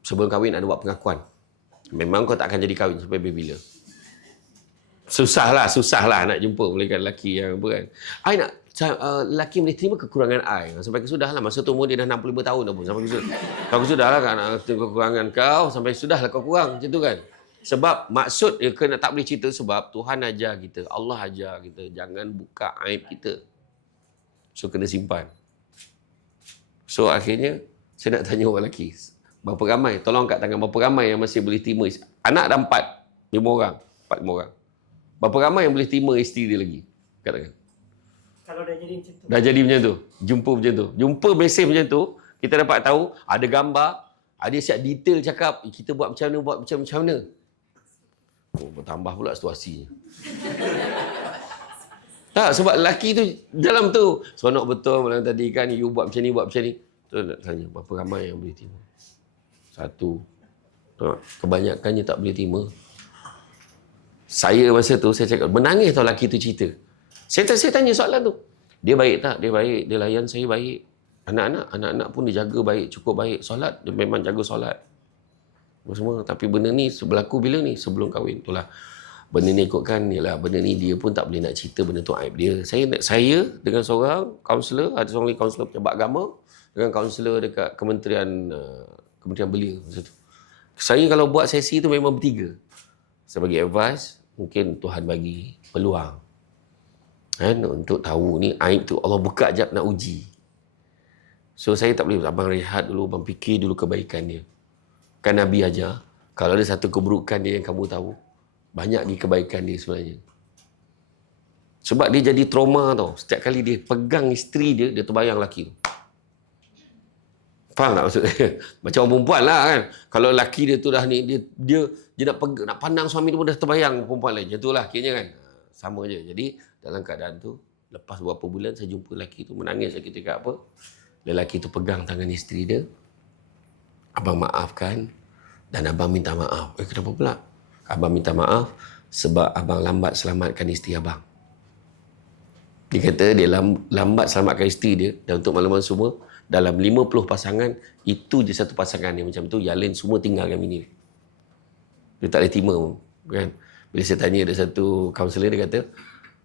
Sebelum kahwin ada buat pengakuan. Memang kau tak akan jadi kahwin sampai bila. Susah lah nak jumpa melainkan lelaki yang apa kan. I nak, lelaki boleh terima kekurangan I. Sampai kesudah lah. Masa tu umur dia dah 65 tahun dah pun. Sampai kesudah. Kau kesudah lah kan, kekurangan kau. Sampai sudah lah kau kurang. Macam tu kan. Sebab maksud dia kena tak boleh cerita sebab Tuhan ajar kita. Allah ajar kita. Jangan buka aib kita. So kena simpan. So akhirnya saya nak tanya orang lelaki. Berapa ramai? Tolong kat tangan. Berapa ramai yang masih boleh terima? Anak dah 5 orang. 5 orang. Berapa ramai yang boleh terima isteri dia lagi? Katakan. Kalau dah jadi macam tu. Dah jadi macam tu. Jumpa macam tu. Jumpa mesej macam tu. Kita dapat tahu. Ada gambar. Ada siap detail cakap. Kita buat macam mana. Buat macam mana. Bertambah pula situasinya. Tak, sebab lelaki tu dalam tu. Seronok betul malam tadi kan. You buat macam ni, buat macam ni. Tu nak tanya. Berapa ramai yang boleh terima? 1. Kebanyakannya tak boleh terima. Saya masa tu, saya cakap, menangis tau lelaki tu cerita. Saya tanya soalan tu. Dia baik tak? Dia baik. Dia layan saya baik. Anak-anak pun dia jaga baik. Cukup baik. Solat, dia memang jaga solat. Semua. Tapi benda ni berlaku bila ni? Sebelum kahwin. Itulah. Benda ni ikutkan, yalah, benda ni dia pun tak boleh nak cerita benda tu aib dia. Saya dengan seorang kaunselor, ada seorang lagi kaunselor pejabat agama, dengan kaunselor dekat Kementerian Belia masa tu. Saya kalau buat sesi tu memang bertiga. Saya bagi advice, mungkin Tuhan bagi peluang. Kan, untuk tahu ni aib tu Allah buka jap nak uji. So saya tak boleh, abang rehat dulu, abang fikir dulu kebaikan dia. Kan Nabi ajar, kalau ada satu keburukan dia yang kamu tahu, banyak di kebaikan dia sebenarnya. Sebab dia jadi trauma tau. Setiap kali dia pegang isteri dia, dia terbayang lelaki tu. Faham tak maksud saya? Macam orang perempuan lah kan. Kalau lelaki dia tu dah ni, dia nak pandang suami tu pun dah terbayang perempuan lain. Macam tu lah akhirnya kan. Sama je. Jadi dalam keadaan tu, lepas beberapa bulan saya jumpa lelaki tu, menangis lagi cakap apa. Lelaki tu pegang tangan isteri dia. Abang maafkan dan abang minta maaf. Kenapa pula? Abang minta maaf sebab abang lambat selamatkan isteri abang. Dia kata dia lambat selamatkan isteri dia dan untuk makluman semua, dalam 50 pasangan, itu je satu pasangan yang macam tu, yang lain semua tinggalkan bini dia. Dia tak boleh terima kan. Bila saya tanya ada satu kaunselor, dia kata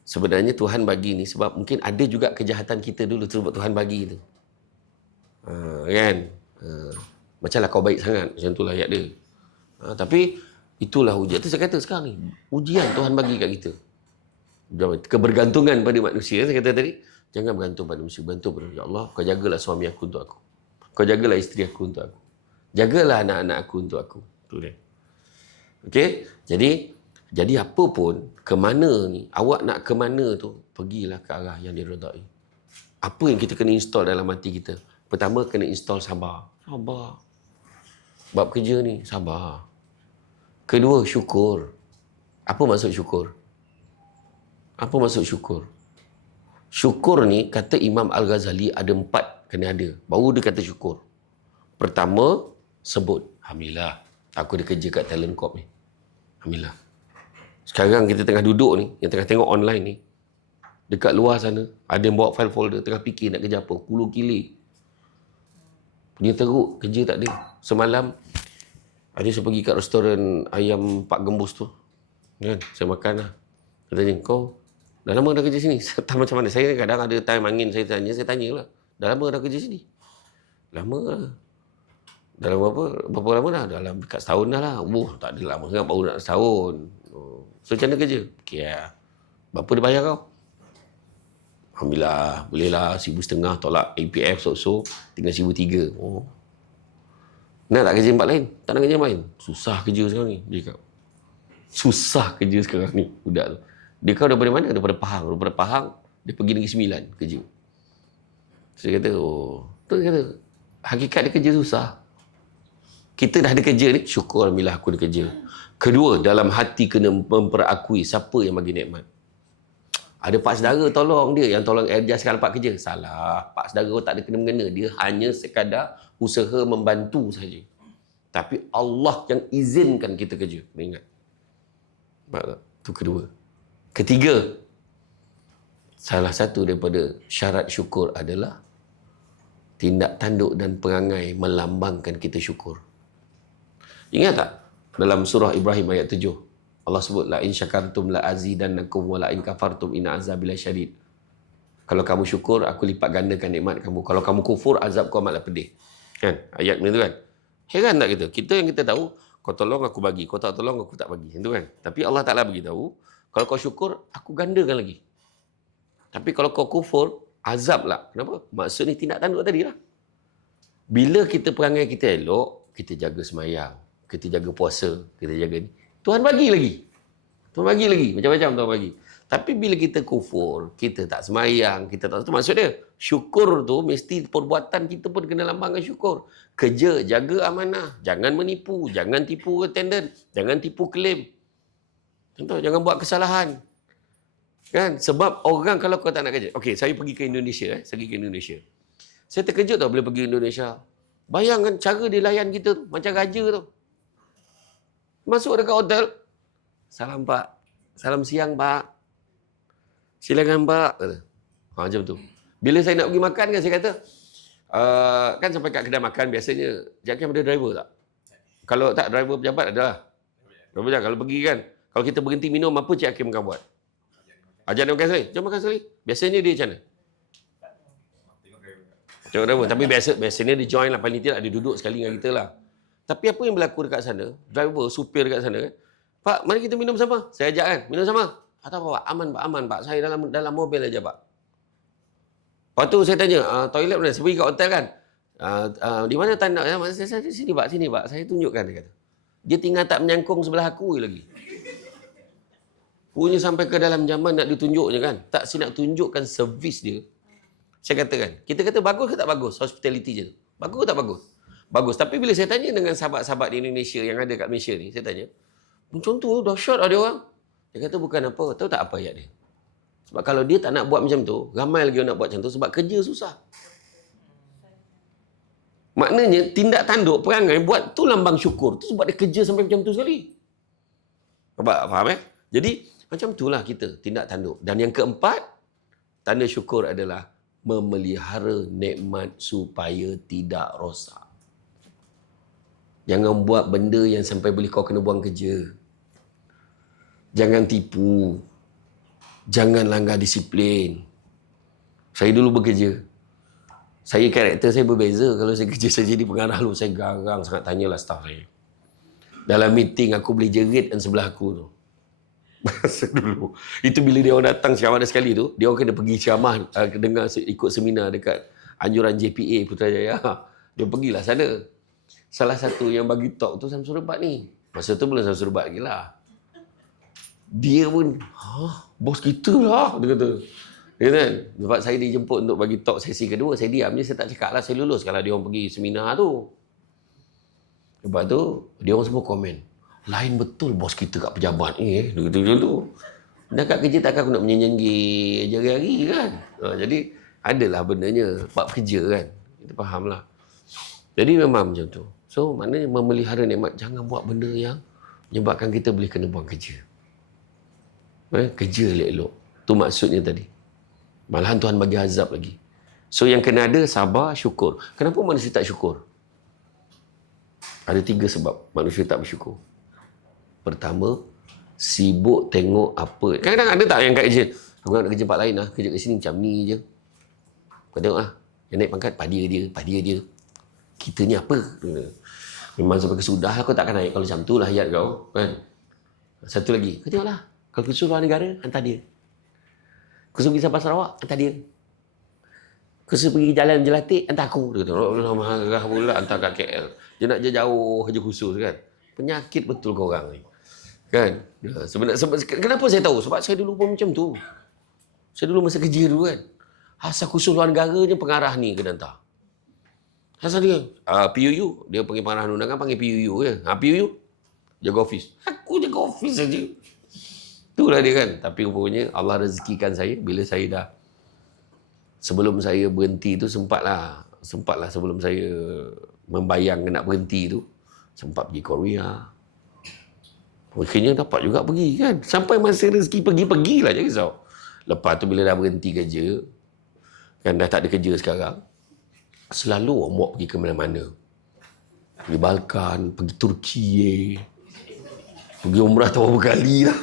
sebenarnya Tuhan bagi ni sebab mungkin ada juga kejahatan kita dulu sebab Tuhan bagi tu. Kan? Macamlah kau baik sangat, macam itulah ayat dia. Tapi itulah ujian. Itu saya kata sekarang ni, ujian Tuhan bagi kat kita. Kebergantungan pada manusia, saya kata tadi, jangan bergantung pada manusia, bergantung pada ya Allah, kau jagalah suami aku untuk aku. Kau jagalah isteri aku untuk aku. Jagalah anak-anak aku untuk aku. Itu dia. Okey? Jadi apa pun, ke mana ni, awak nak ke mana tu, pergilah ke arah yang diredai. Apa yang kita kena install dalam hati kita? Pertama, kena install sabar. Sabar. Bab kerja ni, sabar. Kedua, syukur. Apa maksud syukur? Apa maksud syukur? Syukur ni, kata Imam Al-Ghazali, ada 4 kena ada. Baru dia kata syukur. Pertama, sebut. Alhamdulillah, aku ada kerja kat Talent Corp ni. Alhamdulillah. Sekarang kita tengah duduk ni, yang tengah tengok online ni, dekat luar sana, ada yang bawa file folder, tengah fikir nak kerja apa. Puluh kilik. Punya teruk, kerja tak ada. Semalam, ada saya pergi kat restoran ayam Pak Gembus tu. Kan, saya makan lah. Dia tanya, kau dah lama dah kerja sini? Tak macam mana. Saya kadang ada time angin, saya tanya lah. Dah lama dah kerja sini? Lama lah. Dalam berapa lama dah? Dalam dekat setahun dah lah. Tak ada lama sangat, baru nak setahun. So, macam mana kerja? Okay lah. Berapa dia bayar kau? Alhamdulillah, boleh lah. 1,500 tolak APF, so tinggal 1,300. Oh. Nak tak kerja tempat lain? Tak nak kerja tempat lain? Susah kerja sekarang ni. Dia kata, susah kerja sekarang ni, budak tu. Dia kau daripada mana? Daripada Pahang, dia pergi Negeri Sembilan kerja. Saya kata, tu dia kata, hakikat dia kerja susah. Kita dah ada kerja ni, syukur alhamdulillah aku ada kerja. Kedua, dalam hati kena memperakui siapa yang bagi nikmat. Ada pak saudara tolong dia, yang tolong adjust kalau pak kerja. Salah, pak saudara tak ada kena-mengena. Dia hanya sekadar usaha membantu saja. Tapi Allah yang izinkan kita kerja. Kena ingat. Nampak tak? Itu kedua. Ketiga, salah satu daripada syarat syukur adalah tindak tanduk dan perangai melambangkan kita syukur. Ingat tak? Dalam surah Ibrahim ayat 7, Allah sebut, la in syakartum la azidannakum wa la in kafartum inna azabi lasyadid. Kalau kamu syukur, aku lipat gandakan nikmat kamu. Kalau kamu kufur, azabku amatlah pedih. Kan? Ayat ni tu kan? Heran tak kita? Kita yang kita tahu, kau tolong aku bagi, kau tak tolong aku tak bagi. Itu kan? Tapi Allah Ta'ala beritahu, kalau kau syukur, aku gandakan lagi. Tapi kalau kau kufur, azab lah. Kenapa? Maksud ni tindak tanduk tadi lah. Bila kita perangai kita elok, kita jaga semayang, kita jaga puasa, kita jaga ni, Tuhan bagi lagi. Tuhan bagi lagi. Macam-macam Tuhan bagi. Tapi bila kita kufur, kita tak semayang, kita tak... Itu maksud dia. Syukur tu mesti perbuatan kita pun kena lambangkan syukur. Kerja, jaga amanah. Jangan menipu. Jangan tipu attendant. Jangan tipu claim. Contoh, jangan buat kesalahan. Kan? Sebab orang kalau kau tak nak kerja. Okey, saya pergi ke Indonesia. Saya pergi ke Indonesia. Saya terkejut tau bila pergi Indonesia. Bayangkan cara dia layan kita tu. Macam raja tu. Masuk dekat hotel. Salam Pak. Salam siang Pak. Silakan Pak. Macam tu. Bila saya nak pergi makan kan saya kata, kan sampai kat kedai makan biasanya, JKM ada driver tak? Kalau tak, driver pejabat adalah. Driver pejabat. Kalau pergi kan, kalau kita berhenti minum, apa Cik Hakim akan buat? Ajar dia makan sekali. Jom makan sekali. Biasanya dia macam mana? Tengok driver. Tapi biasanya dia join lah. Paling tidak dia duduk sekali dengan kita lah. Tapi apa yang berlaku dekat sana, driver, supir dekat sana kan, Pak, mari kita minum sama. Saya ajak kan, minum sama. Tak apa Pak, aman Pak. Saya dalam mobil aja Pak. Lepas tu saya tanya, toilet mana? Saya pergi kat hotel kan. Di mana tanda? Saya sini Pak. Saya tunjukkan dia kata. Dia tinggal tak menyangkung sebelah aku lagi. Punya sampai ke dalam zaman nak ditunjuknya kan. Tak, saya nak tunjukkan servis dia. Saya katakan, kita kata bagus ke tak bagus? Hospitality je tu. Bagus ke tak bagus? Bagus. Tapi bila saya tanya dengan sahabat-sahabat di Indonesia yang ada kat Malaysia ni, saya tanya, macam tu dahsyat ada orang. Dia kata bukan apa. Tahu tak apa ayat dia? Sebab kalau dia tak nak buat macam tu, ramai lagi orang nak buat macam tu sebab kerja susah. Maknanya tindak tanduk perangai buat tu lambang syukur. Tu sebab dia kerja sampai macam tu sekali. Faham Jadi macam itulah kita tindak tanduk. Dan yang keempat, tanda syukur adalah memelihara nikmat supaya tidak rosak. Jangan buat benda yang sampai boleh kau kena buang kerja. Jangan tipu. Jangan langgar disiplin. Saya dulu bekerja. Karakter saya berbeza. Kalau saya kerja saya jadi pengarah lu, saya garang sangat, tanyalah staff saya. Dalam meeting aku boleh jerit dan sebelah aku tu. Masa dulu. Itu bila dia orang datang ceramah ada sekali tu, dia orang kena pergi ceramah dengar ikut seminar dekat anjuran JPA Putrajaya. Dia pergilah sana. Salah satu yang bagi talk tu Samsul Rebat ni. Masa tu belum Samsul Rebat lagi lah. Dia pun, bos kita lah, dia kata. Dia kata kan, sebab saya dijemput untuk bagi talk sesi kedua, saya diam je, saya tak cakap lah, saya lulus kalau dia orang pergi seminar tu. Lepas tu, dia orang semua komen, Lain betul bos kita kat pejabat ni. Dia kata macam tu. Dah kat kerja takkan aku nak menyenyenggih hari-hari kan. Jadi adalah bendanya. Bab kerja kan. Kita faham lah. Jadi memang macam tu. So maknanya memelihara nikmat. Jangan buat benda yang menyebabkan kita boleh kena buang kerja. Kerja elok-elok. Tu maksudnya tadi. Malahan Tuhan bagi azab lagi. So yang kena ada sabar, syukur. Kenapa manusia tak syukur? Ada 3 sebab manusia tak bersyukur. Pertama, sibuk tengok apa. Kadang-kadang ada tak yang kat kerja? Aku nak kerja tempat lain lah. Kerja kat sini macam ni je. Kau tengok lah. Yang naik pangkat, padia dia. Kita ni apa? Memang sampai kesudah lah kau takkan naik. Kalau macam tu lah hayat kau. Kan? Satu lagi. Kau tengok lah. Kalau kau suruh luar negara, hantar dia. Kau suruh pergi sampai Sarawak, hantar dia. Kau suruh pergi jalan jelatik, hantar aku. Dia kata, marah pula hantar kat KL. Dia nak jauh kerja khusus kan. Penyakit betul korang ni. Kan? Sebenarnya, kenapa saya tahu? Sebab saya dulu pun macam tu. Saya dulu masa kerja dulu kan. Asal khusus luar negara je pengarah ni kena hantar. Asal dia? PUU. Dia panggil pengarah undangan, panggil PUU je. PUU? Jaga office. Aku jaga office saja. Itulah dia kan. Tapi rupanya Allah rezekikan saya bila saya dah. Sebelum saya berhenti tu sempatlah sebelum saya membayangkan nak berhenti tu. Sempat pergi Korea. Akhirnya dapat juga pergi kan. Sampai masa rezeki pergi-pergilah, jangan risau. Lepas tu bila dah berhenti kerja, kan dah tak ada kerja sekarang, selalu Omok pergi ke mana-mana. Pergi Balkan, pergi Turki, pergi umrah tu berapa kali lah.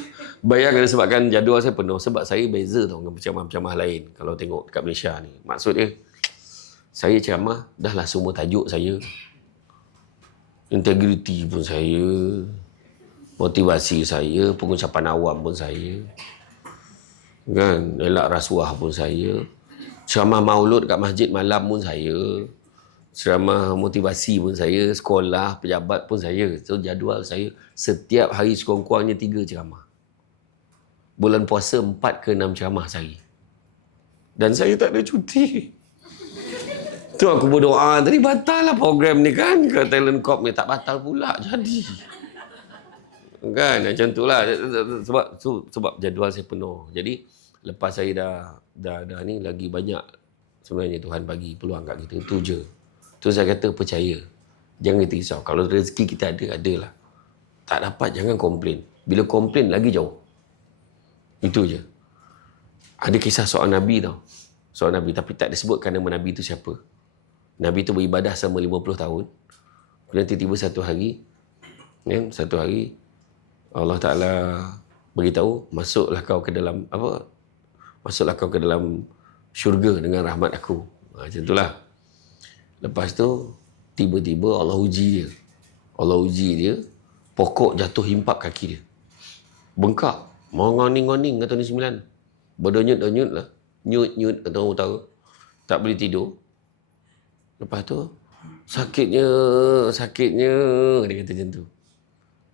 Bayangkan sebabkan jadual saya penuh. Sebab saya beza tau dengan ceramah-ceramah lain. Kalau tengok dekat Malaysia ni. Maksudnya, saya ceramah, dah lah semua tajuk saya. Integriti pun saya. Motivasi saya. Pengucapan awam pun saya. Kan? Elak rasuah pun saya. Ceramah maulud kat masjid malam pun saya. Ceramah motivasi pun saya. Sekolah, pejabat pun saya. So, jadual saya setiap hari sekurang-kurangnya 3 ceramah. Bulan puasa 4 ke 6 ceramah sehari. Dan saya tak ada cuti. Tu aku berdoa tadi batal lah program ni kan. Ke Talent Corp ni tak batal pula jadi. Kan macam tu lah. Sebab jadual saya penuh. Jadi lepas saya dah ni lagi banyak sebenarnya Tuhan bagi peluang kat kita. Itu je. Tu saya kata percaya. Jangan kita risau. Kalau rezeki kita adalah. Tak dapat jangan komplain. Bila komplain lagi jauh. Itu je. Ada kisah seorang Nabi tau. Seorang Nabi. Tapi tak disebutkan nama Nabi tu siapa. Nabi tu beribadah selama 50 tahun. Kemudian tiba-tiba satu hari. Allah Ta'ala beritahu. Masuklah kau ke dalam syurga dengan rahmat aku. Macam itulah. Lepas tu. Tiba-tiba Allah uji dia. Pokok jatuh himpak kaki dia. Bengkak. Mengoning-ngoning kata ni 9. Berdonyut-donyut lah. Nyut-nyut kata orang utara. Tak boleh tidur. Lepas tu, sakitnya. Dia kata macam tu.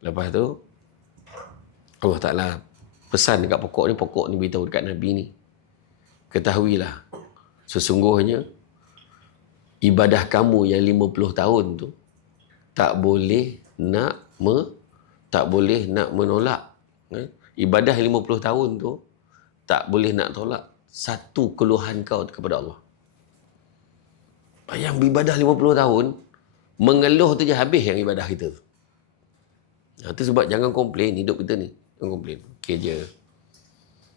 Lepas tu, Allah Ta'ala pesan dekat pokok ni beritahu dekat Nabi ni. Ketahuilah. Sesungguhnya, ibadah kamu yang 50 tahun tu, tak boleh nak menolak. Ibadah 50 tahun tu tak boleh nak tolak satu keluhan kau kepada Allah. Bayang beribadah 50 tahun, mengeluh tu je habis yang ibadah kita. Itu sebab jangan komplain hidup kita ni. Jangan komplain. Okey je.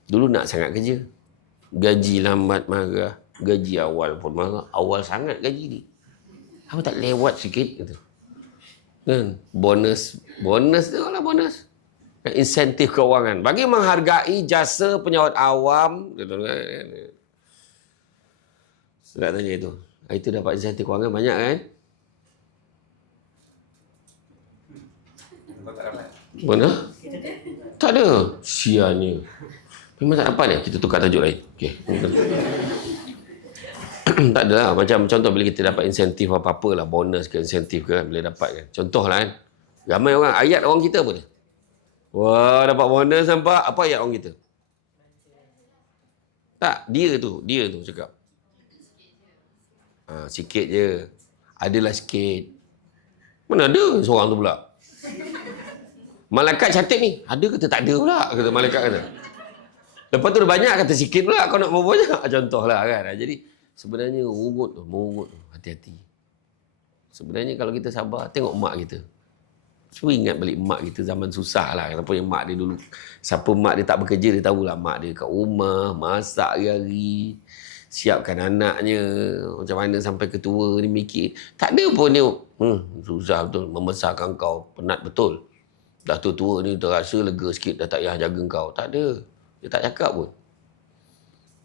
Dulu nak sangat kerja. Gaji lambat marah. Gaji awal pun marah. Awal sangat gaji ni. Apa tak lewat sikit gitu. Kan? Bonus tu lah bonus. Insentif kewangan. Bagi menghargai jasa penyawat awam. Saya nak tanya itu. Itu dapat insentif kewangan banyak kan? Mana? Tak ada. Sianya. Memang tak dapat ni. Kita tukar tajuk lain. Okay. Tak ada lah. Macam contoh bila kita dapat insentif apa-apa lah. Bonus ke insentif ke kan. Bila dapat kan. Contoh lah kan. Ramai orang. Ayat orang kita apa tu? Wah, dapat bonus nampak. Apa ayat orang kita? Tak, dia tu cakap. Sikit je. Adalah sikit. Mana ada seorang tu pula? Malaikat cantik ni. Ada kata tak ada pula, kata malaikat kata. Lepas tu banyak kata sikit pula, kau nak mau banyak. Contohlah kan. Jadi sebenarnya mengungut tu. Hati-hati. Sebenarnya kalau kita sabar, tengok mak kita. Cuba ingat balik mak kita zaman susah lah. Kenapa yang mak dia dulu. Siapa mak dia tak bekerja, dia tahulah mak dia kat rumah, masak hari-hari, siapkan anaknya, macam mana sampai ketua ni mikir. Tak ada pun dia, susah betul, membesarkan kau, penat betul. Dah tua-tua ni terasa lega sikit, dah tak payah jaga kau. Tak ada. Dia tak cakap pun.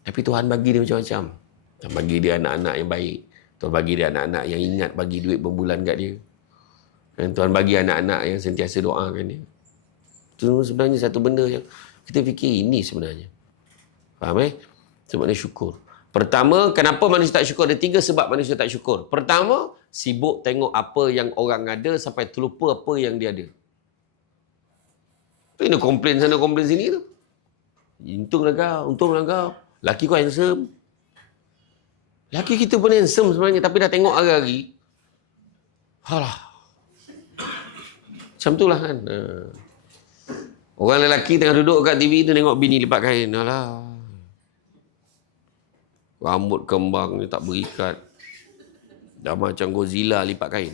Tapi Tuhan bagi dia macam-macam. Tuhan bagi dia anak-anak yang baik. Tuhan bagi dia anak-anak yang ingat bagi duit berbulan kat dia. Dan Tuhan bagi anak-anak yang sentiasa doakan dia. Itu sebenarnya satu benda yang kita fikir ini sebenarnya. Faham Sebenarnya syukur. Pertama, kenapa manusia tak syukur? Ada 3 sebab manusia tak syukur. Pertama, sibuk tengok apa yang orang ada sampai terlupa apa yang dia ada. Tu ini komplain sana, komplain sini tu. Untunglah kau. Laki kau handsome. Laki kita pun handsome sebenarnya, tapi dah tengok hari-hari. Alah. Macam tu lah kan. Orang lelaki tengah duduk kat TV tu tengok bini lipat kain. Alah. Rambut kembang ni tak berikat. Dah macam Godzilla lipat kain.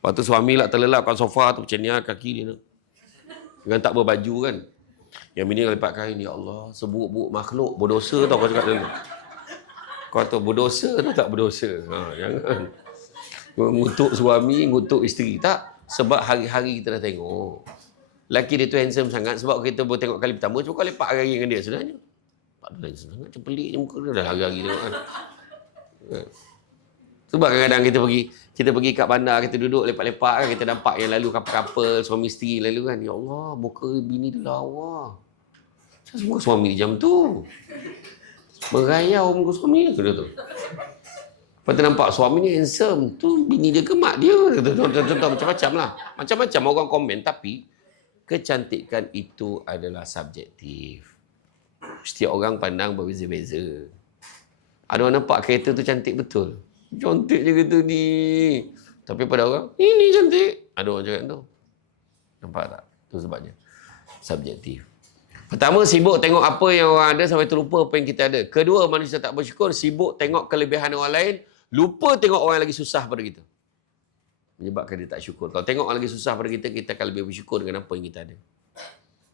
Lepas tu suami lah terlelap kat sofa tu macam ni kaki dia tu. Dengan tak berbaju kan. Yang bini lipat kain. Ya Allah, seburuk-buruk makhluk. Berdosa tau kau cakap dulu. Kau tahu berdosa tu tak berdosa. Jangan. Ngutuk suami, ngutuk isteri. Tak. Sebab hari-hari kita dah tengok. Laki dia tu handsome sangat. Sebab kita boleh tengok kali pertama. Cuba kau lepak hari-hari dengan dia sebenarnya. Tak ada handsome sangat. Macam pelik je muka dia. Dah hari-hari tengok kan. Sebab kadang-kadang kita pergi kat bandar, kita duduk lepak-lepak kan. Kita nampak yang lalu couple suami isteri lalu kan. Ya Allah, muka bini dia lawa. Semua suami dia jam tu. Merayau muka suami dia tu. Lepas tu nampak suami ni handsome. Tu bini dia ke mak dia. Contoh macam-macam lah. Macam-macam orang komen. Tapi kecantikan itu adalah subjektif. Setiap orang pandang berbeza-beza. Ada orang nampak kereta tu cantik betul. Cantik je kereta ni. Tapi pada orang, ini cantik. Ada orang cakap tu. Nampak tak? Itu sebabnya. Subjektif. Pertama, sibuk tengok apa yang orang ada sampai terlupa apa yang kita ada. Kedua, manusia tak bersyukur. Sibuk tengok kelebihan orang lain. Lupa tengok orang yang lagi susah pada kita. Menyebabkan dia tak syukur. Kalau tengok orang lagi susah pada kita, kita akan lebih bersyukur dengan apa yang kita ada.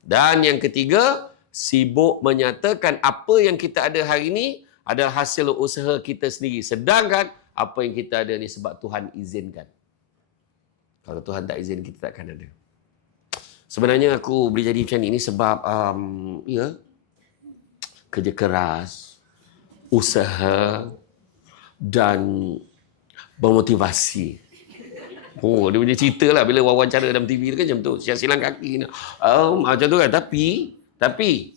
Dan yang ketiga, sibuk menyatakan apa yang kita ada hari ini adalah hasil usaha kita sendiri. Sedangkan apa yang kita ada ni sebab Tuhan izinkan. Kalau Tuhan tak izin, kita tak akan ada. Sebenarnya aku boleh jadi macam ni sebab kerja keras, usaha dan bermotivasi. Dia punya cerita lah bila wawancara dalam TV kan macam tu. Silang kaki. Macam tu kan. Tapi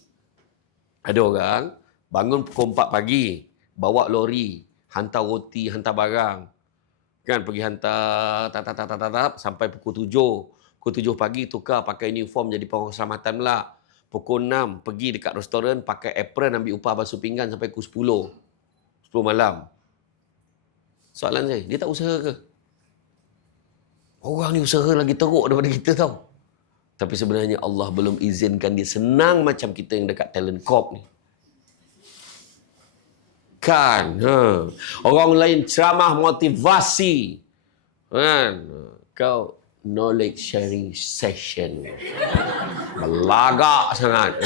ada orang bangun pukul 4 pagi, bawa lori, hantar roti, hantar barang. Kan pergi hantar sampai pukul 7. Pukul 7 pagi tukar pakai uniform jadi pawang keselamatan pula. Pukul 6 pergi dekat restoran pakai apron ambil upah basuh pinggan sampai pukul 10. 10 malam. Soalan saya, dia tak usaha ke? Orang ni usaha lagi teruk daripada kita tau. Tapi sebenarnya Allah belum izinkan dia senang macam kita yang dekat talent corp ni. Kan? Orang lain ceramah motivasi. Kan? Kau knowledge sharing session. Belagak sangat.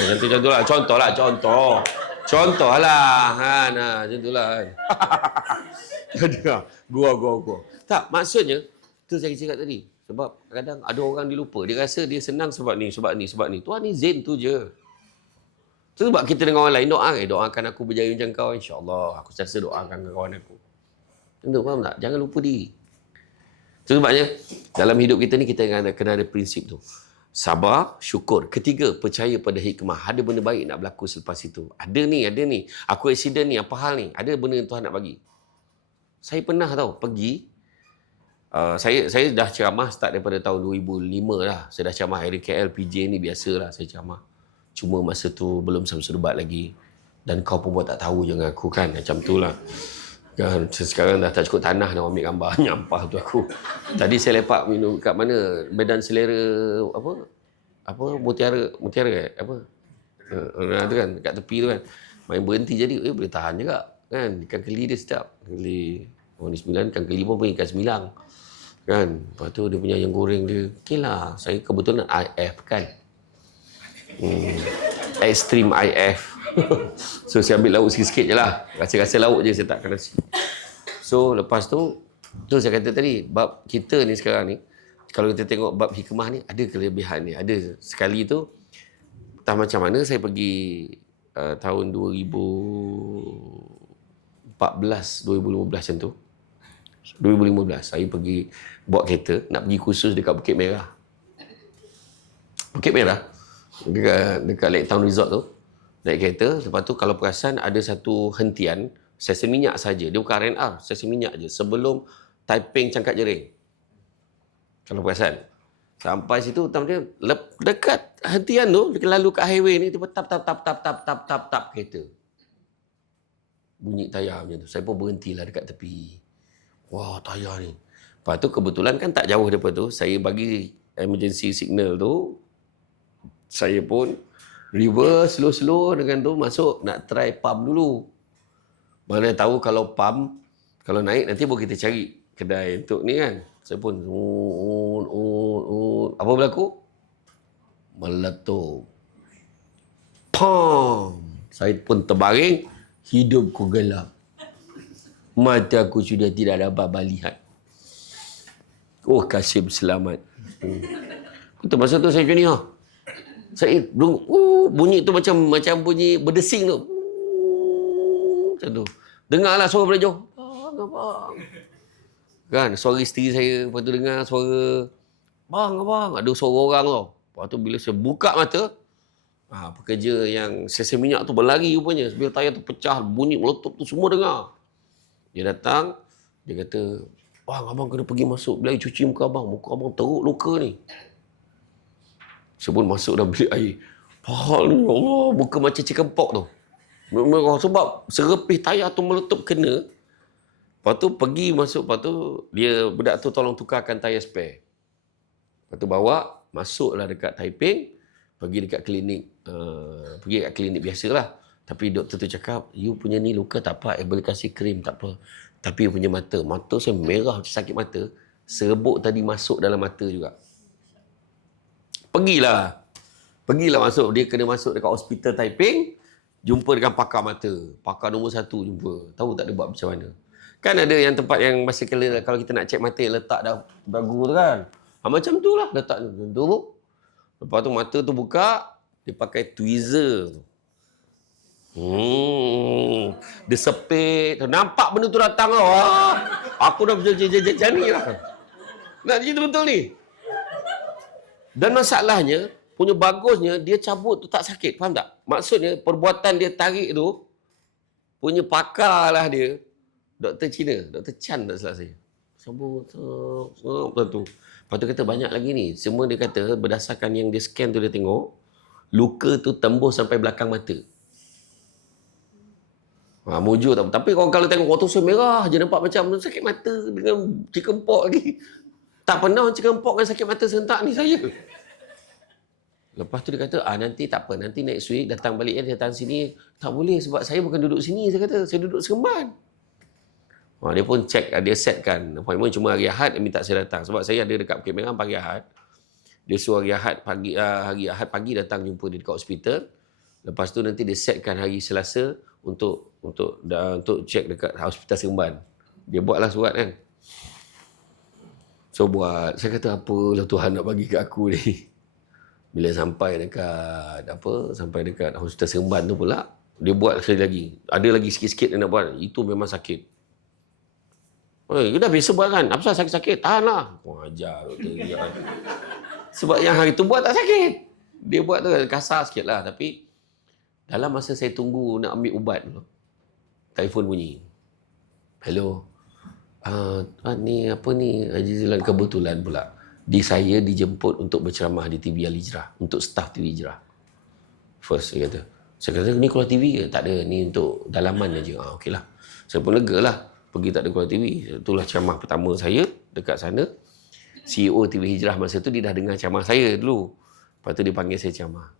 Contoh lah. Contohlah. Kan? Macam tu lah. Gua. Tak, maksudnya, itu saya cakap tadi. Sebab kadang ada orang dilupa. Dia rasa dia senang sebab ni. Tuhan izin tu je. Sebab kita dengan orang lain doakan aku berjaya macam kau. InsyaAllah. Aku sentiasa doakan kawan aku. Tentu, faham tak? Jangan lupa diri. Sebabnya, dalam hidup kita ni, kita kena ada prinsip tu. Sabar, syukur. Ketiga, percaya pada hikmah. Ada benda baik nak berlaku selepas itu. Ada ni. Aku accident ni, apa hal ni? Ada benda yang Tuhan nak bagi. Saya pernah pergi. Saya dah ceramah start daripada tahun 2005 lah. Saya dah ceramah area KL, PJ ni biasalah saya ceramah. Cuma masa tu belum sampai sedebat lagi. Dan kau pun buat tak tahu je dengan aku kan. Macam tu lah. Kan, sekarang dah tak cukup tanah nak ambil gambar. Nyampah tu aku. Tadi saya lepak minum kat mana? Medan Selera Mutiara apa? Tu kan kat tepi tu kan. Main berhenti jadi boleh tahan juga kan. Ikan keli dia sedap. Keli warna 9, ikan keli pun ikan 9. Kan. Lepas tu dia punya yang goreng dia. Okey lah. Saya kebetulan IF kan. Extreme IF. So saya ambil lauk sikit-sikit je lah. Rasa-rasa lauk je saya takkan nasi. So lepas tu saya kata tadi, bab kita ni sekarang ni, kalau kita tengok bab hikmah ni, ada kelebihan ni. Ada sekali tu, entah macam mana saya pergi tahun 2015 macam tu. 2015 saya pergi bawa kereta nak pergi kursus dekat Bukit Merah. Bukit Merah dekat Lake Town Resort tu. Naik kereta, lepas tu kalau perasan ada satu hentian stesen minyak saja. Dia bukan R&R, stesen minyak je sebelum Taiping Cangkat Jering. Kalau perasan. Sampai situ dekat hentian tu, lalu kat highway ni tiba tap kereta. Bunyi tayar macam tu. Saya pun berhentilah dekat tepi. Wah, tayar ni. Lepas tu kebetulan kan tak jauh daripada tu, saya bagi emergency signal tu. Saya pun reverse slow-slow dengan tu masuk nak try pump dulu. Mana tahu kalau pump, kalau naik nanti baru kita cari kedai untuk ni kan. Saya pun apa berlaku? Meletup. Pam. Saya pun terbaring, hidupku gelap. Mata aku sudah tidak dapat melihat. Oh, Kasim selamat. Betul masa tu saya macam ni Saya bunyi tu macam bunyi berdesing tu. Macam tu. Dengarlah suara pada jauh. Abang. Kan, suara isteri saya. Lepas tu dengar suara, abang. Ada suara orang tau. Lepas tu bila saya buka mata, pekerja yang stesen minyak tu berlari rupanya. Bila tayar tu pecah, bunyi meletup tu semua dengar. Dia datang, dia kata, abang kena pergi masuk bilik cuci muka abang. Muka abang teruk luka ni. Saya pun masuk dalam bilik air. Pahal ni, Allah, muka macam chicken pox tu. Sebab serepih tayar tu meletup kena. Lepas tu pergi masuk, lepas tu budak tu tolong tukarkan tayar spare. Lepas tu bawa, masuklah dekat Taiping, pergi dekat klinik biasalah. Tapi doktor tu cakap, you punya ni luka tak apa, boleh kasih krim tak apa. Tapi you punya mata saya merah macam sakit mata. Serbuk tadi masuk dalam mata juga. Pergilah masuk. Dia kena masuk dekat hospital Taiping. Jumpa dengan pakar mata. Pakar nombor 1 jumpa. Tahu tak dia buat macam mana. Kan ada yang tempat yang masa kalau kita nak cek mata letak dagu tu kan. Macam tu lah letak macam tu. Lepas tu mata tu buka. Dia pakai tweezer tu. Dia sepit. Nampak benda tu datang tau. Aku dah macam ni lah. Nak cerita betul ni. Dan masalahnya, punya bagusnya, dia cabut tu tak sakit. Faham tak? Maksudnya, perbuatan dia tarik tu, punya pakar lah dia. Doktor Cina, Doktor Chan tak salah saya. Sambut, betul tu. Lepas tu kata banyak lagi ni. Semua dia kata, berdasarkan yang dia scan tu dia tengok, luka tu tembus sampai belakang mata. Mujur tak. Tapi kalau tengok waktu saya merah je nampak macam sakit mata dengan chicken pox lagi. Tak pernah chicken pox dengan sakit mata serentak ni saya. Lepas tu dia kata, nanti tak apa. Nanti next week datang balik dia datang sini. Tak boleh sebab saya bukan duduk sini. Saya kata, saya duduk Seremban. Dia pun check, dia setkan. Appointment cuma hari Ahad, dia minta saya datang. Sebab saya ada dekat Bukit Merah pagi Ahad. Dia suruh hari Ahad pagi datang jumpa dia dekat hospital. Lepas tu nanti dia setkan hari Selasa untuk check dekat hospital Seremban. Dia buatlah surat kan. So buat, saya kata apalah Tuhan nak bagi kat aku ni. Bila sampai dekat hospital Seremban tu pula, dia buat sekali lagi. Ada lagi sikit-sikit dia nak buat. Itu memang sakit. Kita dah biasa buat kan. Apa sakit-sakit? Tahanlah. Ajar. Sebab yang hari tu buat tak sakit. Dia buat tu kasar sikit lah. Tapi dalam masa saya tunggu nak ambil ubat tu, telefon bunyi. Hello. Ni apa ni? Haji Zilan kebetulan pula. Saya dijemput untuk berceramah di TV Al-Hijrah. Untuk staff TV Hijrah. First, saya kata, ni keluar TV ke? Tak ada, ni untuk dalaman aja. Okey lah. Saya pun lega lah. pergi tak ada Kuala TV. Itulah ceramah pertama saya dekat sana. CEO TV Hijrah masa tu dia dah dengar ceramah saya dulu. Lepas tu dia panggil saya ceramah.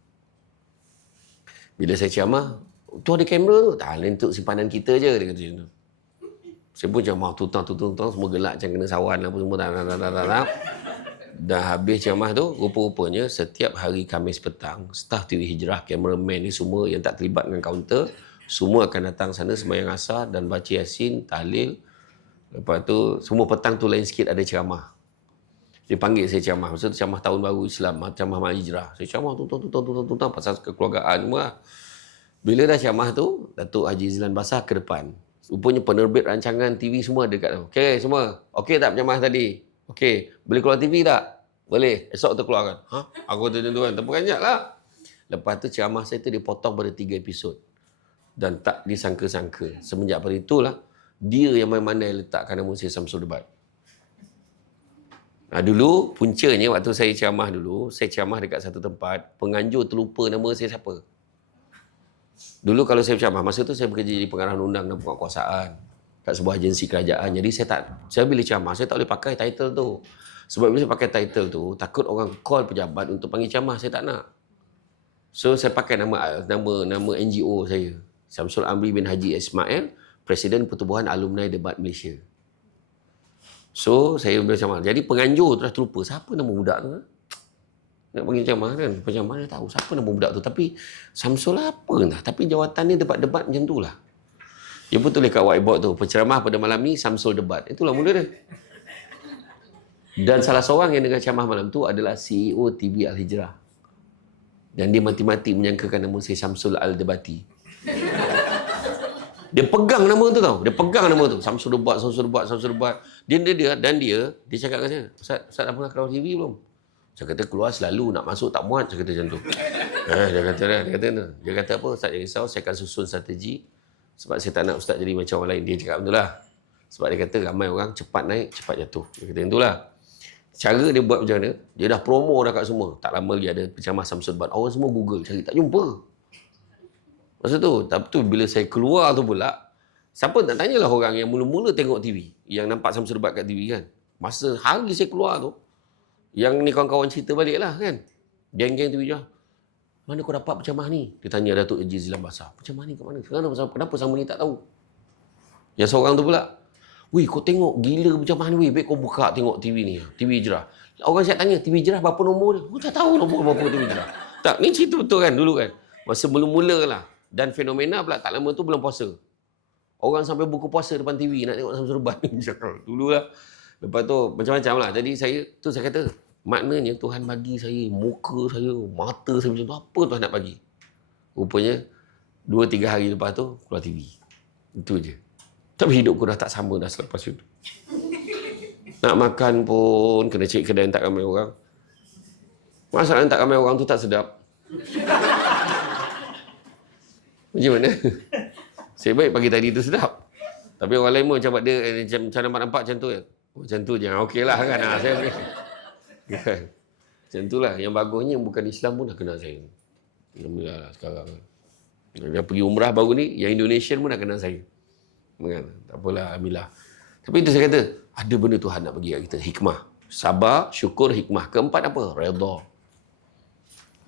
Bila saya ceramah, tu ada kamera tu. Tak, untuk simpanan kita je, dia kata macam tu. Saya pun ceramah tutang, semua gelak macam kena sawan apa semua. Tak. Dah habis ceramah tu, rupa-rupanya setiap hari Khamis petang, staf TV Hijrah, kameraman ni semua yang tak terlibat dengan kaunter, semua akan datang sana sembahyang asar dan baca Yasin, tahlil. Lepas tu, semua petang tu lain sikit ada ceramah. Dia panggil saya ceramah. Masa tu ceramah tahun baru Islam, ceramah Mak Hijrah. Saya ceramah tutang pasal kekeluargaan semua. Bila dah ceramah tu, Datuk Haji Izlan Basah ke depan. Rupanya penerbit rancangan TV semua dekat tu. Okey semua. Okey tak ceramah tadi? Okey. Boleh keluar TV tak? Boleh. Esok tu keluarkan. Ha? Aku tu tuan. Terperanjat lah. Lepas tu ceramah saya tu dipotong pada 3 episod. Dan tak disangka-sangka. Semenjak pada itulah, dia yang mana-mana letakkan nama saya Samsul Debat. Dulu, puncanya waktu saya ceramah dulu, saya ceramah dekat satu tempat, penganjur terlupa nama saya siapa. Dulu kalau saya ceramah, masa tu saya bekerja di pengarah undang dan penguatkuasaan kat sebuah agensi kerajaan. Jadi saya bila ceramah, saya tak boleh pakai title tu. Sebab bila saya pakai title tu, takut orang call pejabat untuk panggil ceramah, saya tak nak. So saya pakai nama NGO saya. Samsul Amri bin Haji Ismail, Presiden Pertubuhan Alumni Debat Malaysia. So saya bila ceramah. Jadi penganjur terus terlupa siapa nama budak tu. Nak panggil ceramah kan. Penceramah dia tahu siapa nama budak tu. Tapi Samsul apa entah. Tapi jawatan dia debat-debat macam tu lah. Dia pun tulis kat whiteboard tu. Penceramah pada malam ni Samsul Debat. Itulah mula dia. Dan salah seorang yang dengar ceramah malam tu adalah CEO TV Al-Hijrah. Dan dia mati-mati menyangkakan nama saya Samsul Al-Debati. Dia pegang nama tu tau. Dia pegang nama tu. Samsul Debat. Dia cakap kat saya, Ustaz dah pernah keluar TV belum? Saya kata keluar selalu, nak masuk tak muat. Saya kata macam tu. Dia kata apa? Ustaz jangan risau, saya akan susun strategi. Sebab saya tak nak Ustaz jadi macam orang lain. Dia cakap macam tu lah. Sebab dia kata ramai orang cepat naik, cepat jatuh. Dia kata macam tu lah. Cara dia buat macam mana? Dia dah promo dah kat semua. Tak lama lagi ada penceramah Samsul Debat. Orang semua Google cari, tak jumpa. Masa tu, tapi tu bila saya keluar tu pula, siapa nak tanyalah orang yang mula-mula tengok TV, yang nampak Samsul Debat kat TV kan. Masa hari saya keluar tu, yang ni kawan-kawan cerita balik lah kan. Geng-geng TV je. Mana kau dapat penceramah ni? Dia tanya Datuk Haji Izlan Basah. Penceramah ni kat mana? Kenapa sama ni tak tahu? Yang seorang tu pula, weh kau tengok gila penceramah ni weh. Baik kau buka tengok TV ni. TV Hijrah. Orang siap tanya, TV Hijrah berapa nombor dia? Kau tak tahu nombor berapa TV Hijrah. Tak, ni cerita betul kan dulu kan. Masa mula-mula lah. Dan fenomena pula tak lama tu bulan puasa. Orang sampai buka puasa depan TV nak tengok Samsul Debat ni. Dulu lah. Lepas tu macam-macam lah. Jadi saya kata, maknanya Tuhan bagi saya muka saya, mata saya macam tu. Apa Tuhan nak bagi? Rupanya 2-3 hari lepas tu keluar TV. Itu je. Tapi hidupku dah tak sama dah selepas itu. Nak makan pun kena cek kedai yang tak ramai orang. Masalah yang tak ramai orang tu tak sedap. Macam mana? Saya baik pagi tadi tu sedap. Tapi orang lain pun macam dia macam nampak macam tu ya. Macam tu je. Okey lah kan. Saya okey. Kan? Macam tu lah. Yang bagusnya yang bukan Islam pun dah kenal saya. Alhamdulillah lah sekarang. Yang pergi umrah baru ni, yang Indonesian pun dah kenal saya. Kan? Tak apalah, Alhamdulillah. Tapi itu saya kata, ada benda Tuhan nak bagi kat kita. Hikmah. Sabar, syukur, hikmah. Keempat apa? Redha.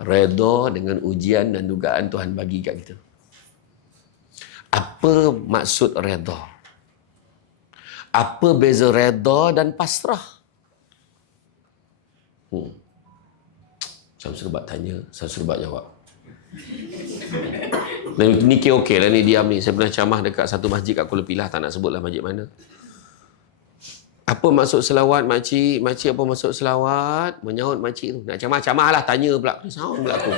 Redha dengan ujian dan dugaan Tuhan bagi kat kita. Apa maksud redha? Apa beza redha dan pasrah? Samsul Debat tanya, Samsul Debat jawab. Ni okey lah ni diam ni. Saya pernah ceramah dekat satu masjid kat Kuala Pilah. Tak nak sebutlah masjid mana. Apa maksud selawat makcik? Makcik apa maksud selawat? Menyahut makcik tu. Nak ceramah lah. Tanya pula. Sound pula aku.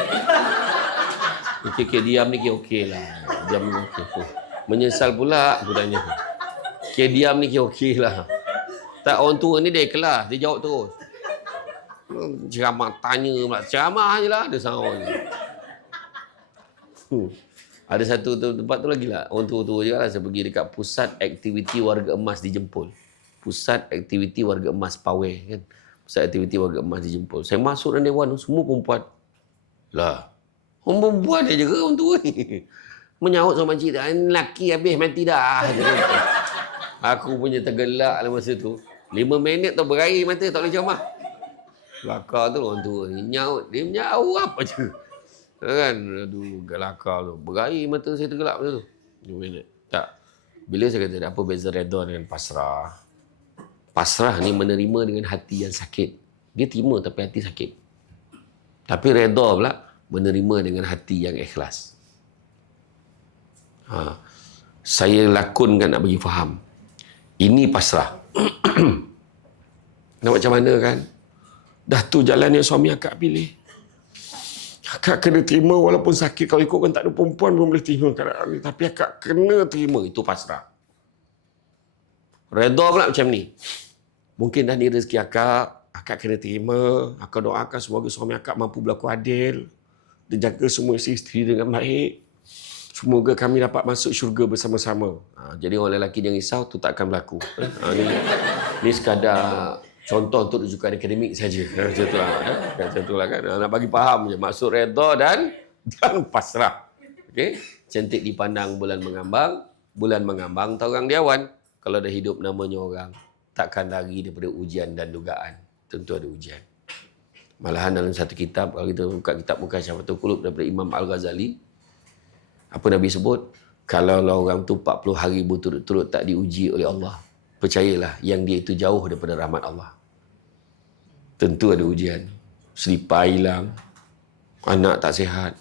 Okey, diam ni okey lah. Diam ni okey. Menyesal pula aku tanya. Okey, diam ni okey lah. Tak, orang tua ni dia ikhlas. Dia jawab terus. Ceramah tanya pula. Ceramah je lah. Ada sound. Ada satu tempat tu lagi lah. Orang tua-tua je lah. Saya pergi dekat Pusat Aktiviti Warga Emas di Jempol. Pusat Aktiviti Warga Emas Pawai kan. Pusat Aktiviti Warga Emas di Jempol. Saya masuk dalam dewan tu, semua perempuan. Lah. Orang perempuan dia je ke orang tua ni? Menyahut sama makcik. Lelaki habis mati dah. Aku punya tergelak lah masa tu. 5 minit tu berair mata tak boleh jamah. Kelakar tu orang tua ni nyaut. Dia menyaut apa je. Kan? Aduh, kelakar tu. Berair mata saya tergelak masa tu. 5 minit. Tak. Bila saya kata apa beza redha dengan pasrah? Pasrah ni menerima dengan hati yang sakit. Dia terima tapi hati sakit. Tapi redha pula menerima dengan hati yang ikhlas. Saya lakonkan nak bagi faham. Ini pasrah. Nak macam mana kan? Dah tu jalan yang suami akak pilih. Akak kena terima walaupun sakit. Kalau ikutkan tak ada perempuan pun boleh terima keadaan ni. Tapi akak kena terima. Itu pasrah. Redha pula macam ni. Mungkin dah ni rezeki akak. Akak kena terima. Akak doakan semoga suami akak mampu berlaku adil. Dia jaga semua isteri dengan baik. Semoga kami dapat masuk syurga bersama-sama. Jadi orang lelaki yang risau tu tak akan berlaku. Ni sekadar contoh untuk rujukan akademik saja. Macam tu lah. Macam tu lah kan. Nak bagi faham je. Maksud redha dan pasrah. Okey. Cantik dipandang bulan mengambang. Bulan mengambang tahu orang dia awan. Kalau dah hidup namanya orang. Takkan lari daripada ujian dan dugaan. Tentu ada ujian. Malahan dalam satu kitab, kalau kita buka kitab Mukasyafatul Qulub daripada Imam Al-Ghazali, apa Nabi sebut? Kalau orang tu 40 hari berturut-turut tak diuji oleh Allah, percayalah yang dia itu jauh daripada rahmat Allah. Tentu ada ujian. Selipar hilang, anak tak sihat,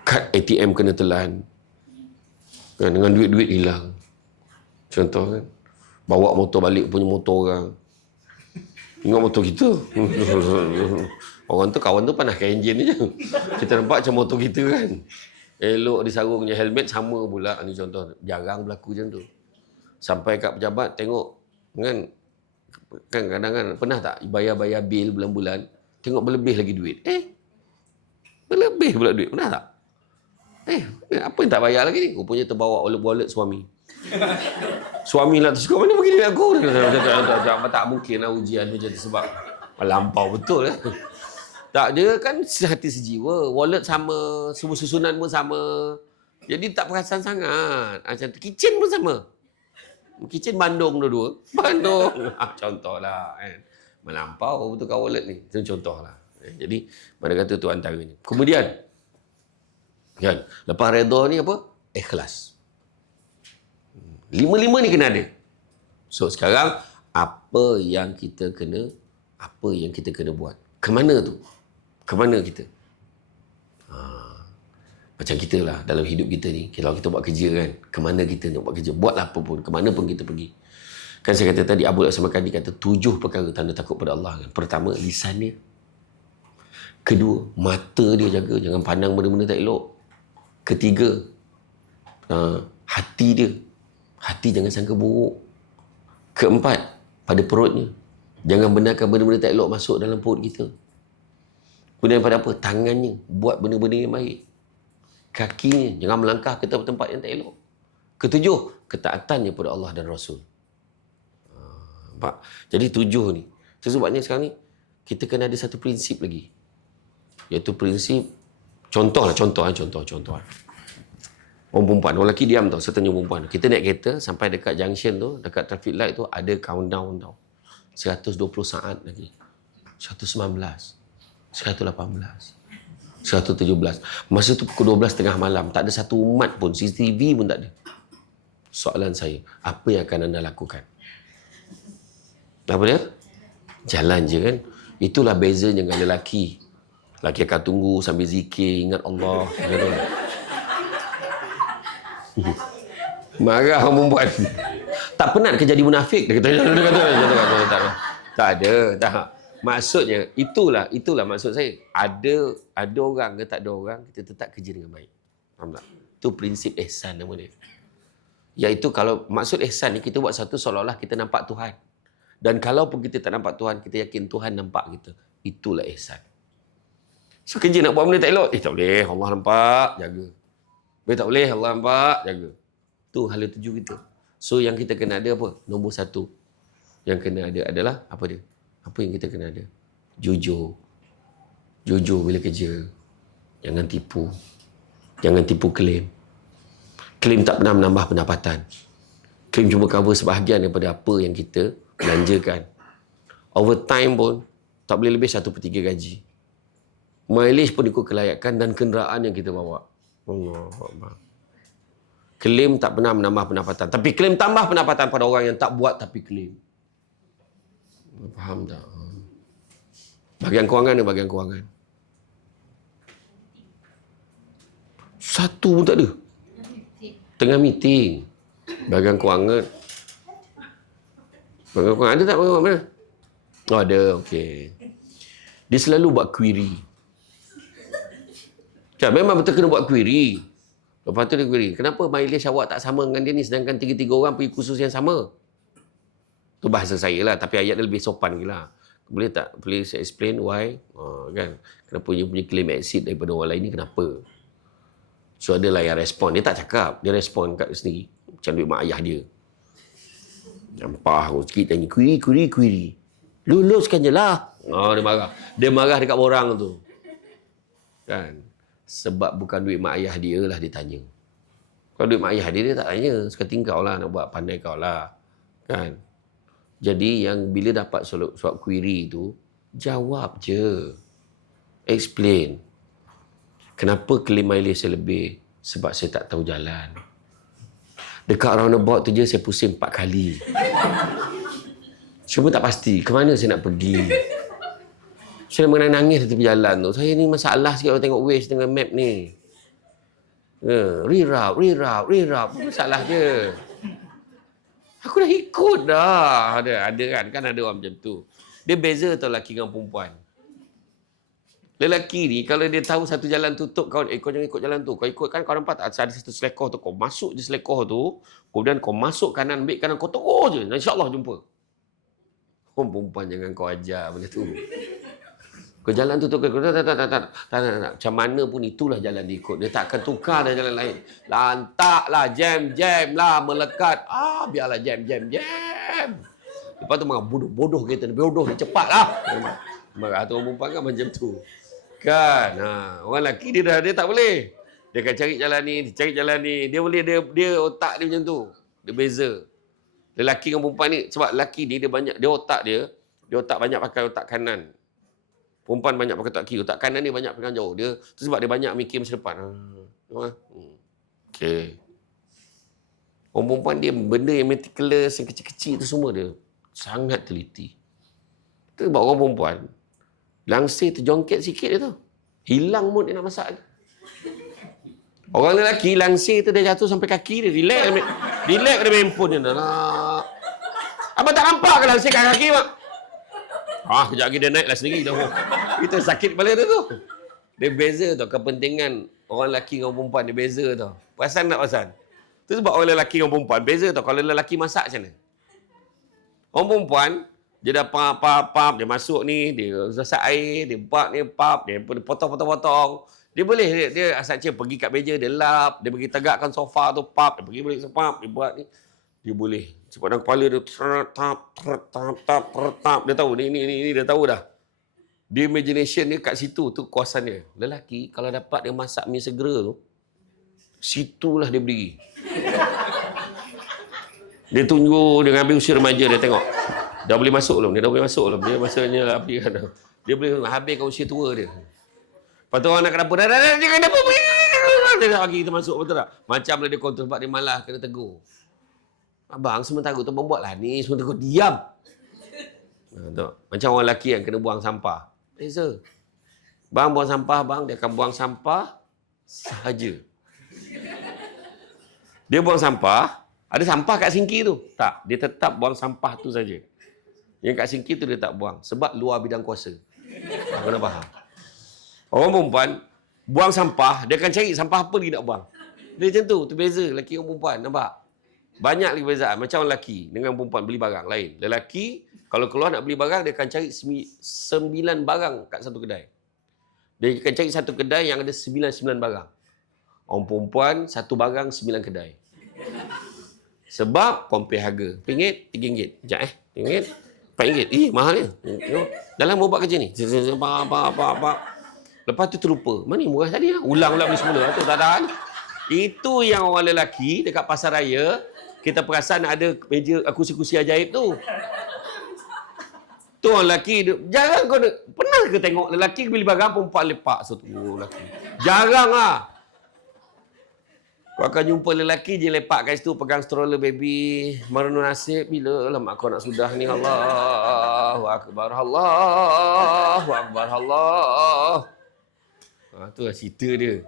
kad ATM kena telan, kan, dengan duit-duit hilang. Contoh kan, bawa motor balik punya motor orang. Tengok motor kita. Orang tu kawan tu panaskan enjin je. Kita nampak macam motor kita kan. Elok disarung punya helmet sama pula. Ni contoh. Jarang berlaku macam tu. Sampai kat pejabat tengok. Kan kadang-kadang pernah tak bayar-bayar bil bulan-bulan. Tengok berlebih lagi duit. Berlebih pula duit. Pernah tak? Apa yang tak bayar lagi ni? Rupanya terbawa oleh wallet suami. Suami lah tu suka, mana pergi duit aku? Tak mungkin lah ujian macam tu sebab melampau betul lah. Tak, dia kan sehati sejiwa. Wallet sama, semua susunan pun sama. Jadi tak perasan sangat. Macam tu. Kitchen pun sama. Kitchen Bandung dua-dua. Bandung. Contohlah. Kan. Melampau betul kan wallet ni. Itu contohlah. Jadi, mana kata tu antaranya. Kemudian, kan, lepas redha ni apa? Ikhlas. 5 ni kena ada. So sekarang apa yang kita kena buat? Ke mana tu? Ke mana kita? Macam kita lah dalam hidup kita ni. Kalau kita buat kerja kan, ke mana kita nak buat kerja? Buatlah apa pun, ke mana pun kita pergi. Kan saya kata tadi, Abu Al-Samakani kata 7 perkara tanda takut pada Allah. Kan? Pertama, lisan dia. Kedua, mata dia jaga. Jangan pandang benda-benda tak elok. Ketiga, hati dia. Hati jangan sangka buruk. Keempat, pada perutnya. Jangan benarkan benda-benda tak elok masuk dalam perut kita. Kemudian pada apa? Tangannya. Buat benda-benda yang baik. Kakinya. Jangan melangkah ke tempat yang tak elok. Ketujuh, ketaatannya pada Allah dan Rasul. Nampak? Jadi 7 ni. Sebabnya sekarang ni, kita kena ada satu prinsip lagi. Iaitu prinsip, contoh. Orang perempuan, orang lelaki diam tau, sertanya perempuan. Kita naik kereta sampai dekat junction tu, dekat traffic light tu, ada countdown tau. 120 saat lagi. 119. 118. 117. Masa tu pukul 12 tengah malam. Tak ada satu umat pun, CCTV pun tak ada. Soalan saya, apa yang akan anda lakukan? Apa dia? Jalan je kan. Itulah bezanya dengan lelaki. Lelaki akan tunggu sambil zikir, ingat Allah. Marah orang perempuan. Tak penat ke jadi munafik? Dia kata, tak ada. Maksudnya, itulah maksud saya. Ada orang ke tak ada orang, kita tetap kerja dengan baik. Faham tak? Itu prinsip ihsan nama dia. Iaitu kalau maksud ihsan ni, kita buat satu seolah-olah kita nampak Tuhan. Dan kalau pun kita tak nampak Tuhan, kita yakin Tuhan nampak kita. Itulah ihsan. So kerja nak buat benda tak elok, tak boleh, Allah nampak, jaga. Tak boleh, Allah nampak, jaga. Tu hala tuju kita. So yang kita kena ada apa? Nombor 1. Yang kena ada adalah apa dia? Apa yang kita kena ada? Jujur. Jujur bila kerja. Jangan tipu. Jangan tipu klaim. Klaim tak pernah menambah pendapatan. Claim cuma cover sebahagian daripada apa yang kita belanjakan. Overtime pun tak boleh lebih 1/3 gaji. Mileage pun ikut kelayakan dan kenderaan yang kita bawa. Allah. Claim tak pernah menambah pendapatan. Tapi claim tambah pendapatan pada orang yang tak buat tapi claim. Faham tak? Bahagian kewangan dan bahagian kewangan. Satu pun tak ada. Tengah meeting. Bahagian kewangan. Bahagian kewangan ada tak bahagian mana? Oh ada, okey. Dia selalu buat query. Memang betul kena buat query. Lepas tu dia query, kenapa mileage awak tak sama dengan dia ni sedangkan 3 orang pergi kursus yang sama? Tu bahasa saya lah, tapi ayat dia lebih sopan lagi lah. Boleh tak? Boleh saya explain why? Kan? Kenapa dia punya claim exit daripada orang lain ni, kenapa? So, adalah yang respon. Dia tak cakap. Dia respon kat dia sendiri. Macam duit mak ayah dia. Nyampah aku sikit tanya, query. Luluskan je lah. Dia marah. Dia marah dekat orang tu. Kan? Sebab bukan duit mak ayah dia lah dia tanya. Kalau duit mak ayah dia tak tanya. Seketing kau lah nak buat, pandai kau lah. Kan? Jadi yang bila dapat soal query tu, jawab je. Explain. Kenapa claim mileage saya lebih? Sebab saya tak tahu jalan. Dekat roundabout tu je saya pusing 4 kali. Cuma tak pasti ke mana saya nak pergi. Saya menangis di tepi jalan tu. Saya ni masalah sikit kalau tengok Waze dengan map ni. Reroute. Masalah je. Aku dah ikut dah. Ada kan ada orang macam tu. Dia beza tau lelaki dengan perempuan. Lelaki ni kalau dia tahu satu jalan tutup, kau jangan ikut jalan tu. Kau ikut kan, kau nampak tak ada satu selekoh tu, kau masuk je selekoh tu, kemudian kau masuk kanan, ambil kanan, kau terus je. InsyaAllah jumpa. Perempuan jangan kau ajar benda tu. Kau jalan tu tak. Macam mana pun itulah jalan dia ikut. Dia tak akan tukar dari jalan lain. Lantaklah, jam lah, melekat. Biarlah jam. Lepas tu marah, bodoh kereta ni. Bodoh dia cepat lah. Marah tu orang perempuan kan macam tu. Kan? Orang lelaki dia tak boleh. Dia akan cari jalan ni, Dia boleh, dia otak dia macam tu. Dia beza. Lelaki dengan perempuan ni, sebab lelaki ni dia otak banyak pakai otak kanan. Perempuan banyak pakai otak kiri. Otak kanan ni banyak pegang jauh. Tu sebab dia banyak mikir masa depan. Okey. Orang perempuan dia benda yang meticulous, yang kecil-kecil tu semua dia sangat teliti. Tu sebab orang perempuan langsir terjongket sikit dia tu. Hilang mood dia nak masak. Orang lelaki langsir tu dia jatuh sampai kaki dia. Relax dia main handphone dia. Abang tak nampak ke langsir kat kaki, mak? Kejap lagi dia naiklah sendiri dah. Kita sakit kepala dia tu. Dia beza tau. Kepentingan orang lelaki dengan perempuan dia beza tau. Perasan tak perasan? Tu sebab orang lelaki dengan perempuan beza tau. Kalau lelaki masak macam mana? Orang perempuan, dia dah pap, dia masuk ni, dia masak air, dia bak ni, dia potong. Dia boleh, dia asal pergi kat meja, dia lap, dia pergi tegakkan sofa tu, dia pergi balik sepap, dia buat ni. Dia boleh. Sebab dalam kepala dia tap. Dia tahu ni dia tahu dah. Dia imagination dia kat situ tu kuasaan dia. Lelaki kalau dapat dia masak mi segera tu, situlah dia berdiri. Dia tunggu dia ambil usia remaja, dia tengok. Dah boleh masuk belum? Dia dah boleh masuk belum? Dia maksudnya api kan. Dia boleh habiskan usia tua dia. Lepas tu orang nak ke dapur. Dah jangan dapur. Dia nak bagi kita masuk, betul tak? Macam bila dia kontrol sebab dia malas kena tegur. Abang sementara tu membuatlah ni, sementara tu diam. Macam orang lelaki yang kena buang sampah. Beza. Bang buang sampah, bang, dia akan buang sampah sahaja. Dia buang sampah, ada sampah kat sinki tu. Tak, dia tetap buang sampah tu saja. Yang kat sinki tu dia tak buang. Sebab luar bidang kuasa. Kau nak faham? Orang perempuan, buang sampah, dia akan cari sampah apa lagi nak buang. Dia macam tu, beza lelaki dengan perempuan. Nampak? Banyak lagi perbezaan. Macam lelaki dengan perempuan beli barang lain. Lelaki, kalau keluar nak beli barang, dia akan cari 9 barang kat satu kedai. Dia akan cari satu kedai yang ada 9 barang. Orang perempuan, satu barang 9 kedai. Sebab compare harga. RM1, RM3. Sekejap RM3, RM4. Mahalnya. Dalam mau buat kerja ni. Lepas tu terlupa. Mana murah tadi? Ulang-ulang beli semula. Tu tak tahan. Itu yang orang lelaki dekat pasar raya, kita perasan ada meja kursi-kursi ajaib tu. Tu orang lelaki, jarang kau pernah ke tengok lelaki beli barang perempuan lepak satu lelaki? Jarang lah. Kau akan jumpa lelaki je lepak kat situ pegang stroller baby. Merenung nasib bila lama kau nak sudah ni. Allahu Akbar, Allahu Akbar, Allah. Tu lah cerita dia.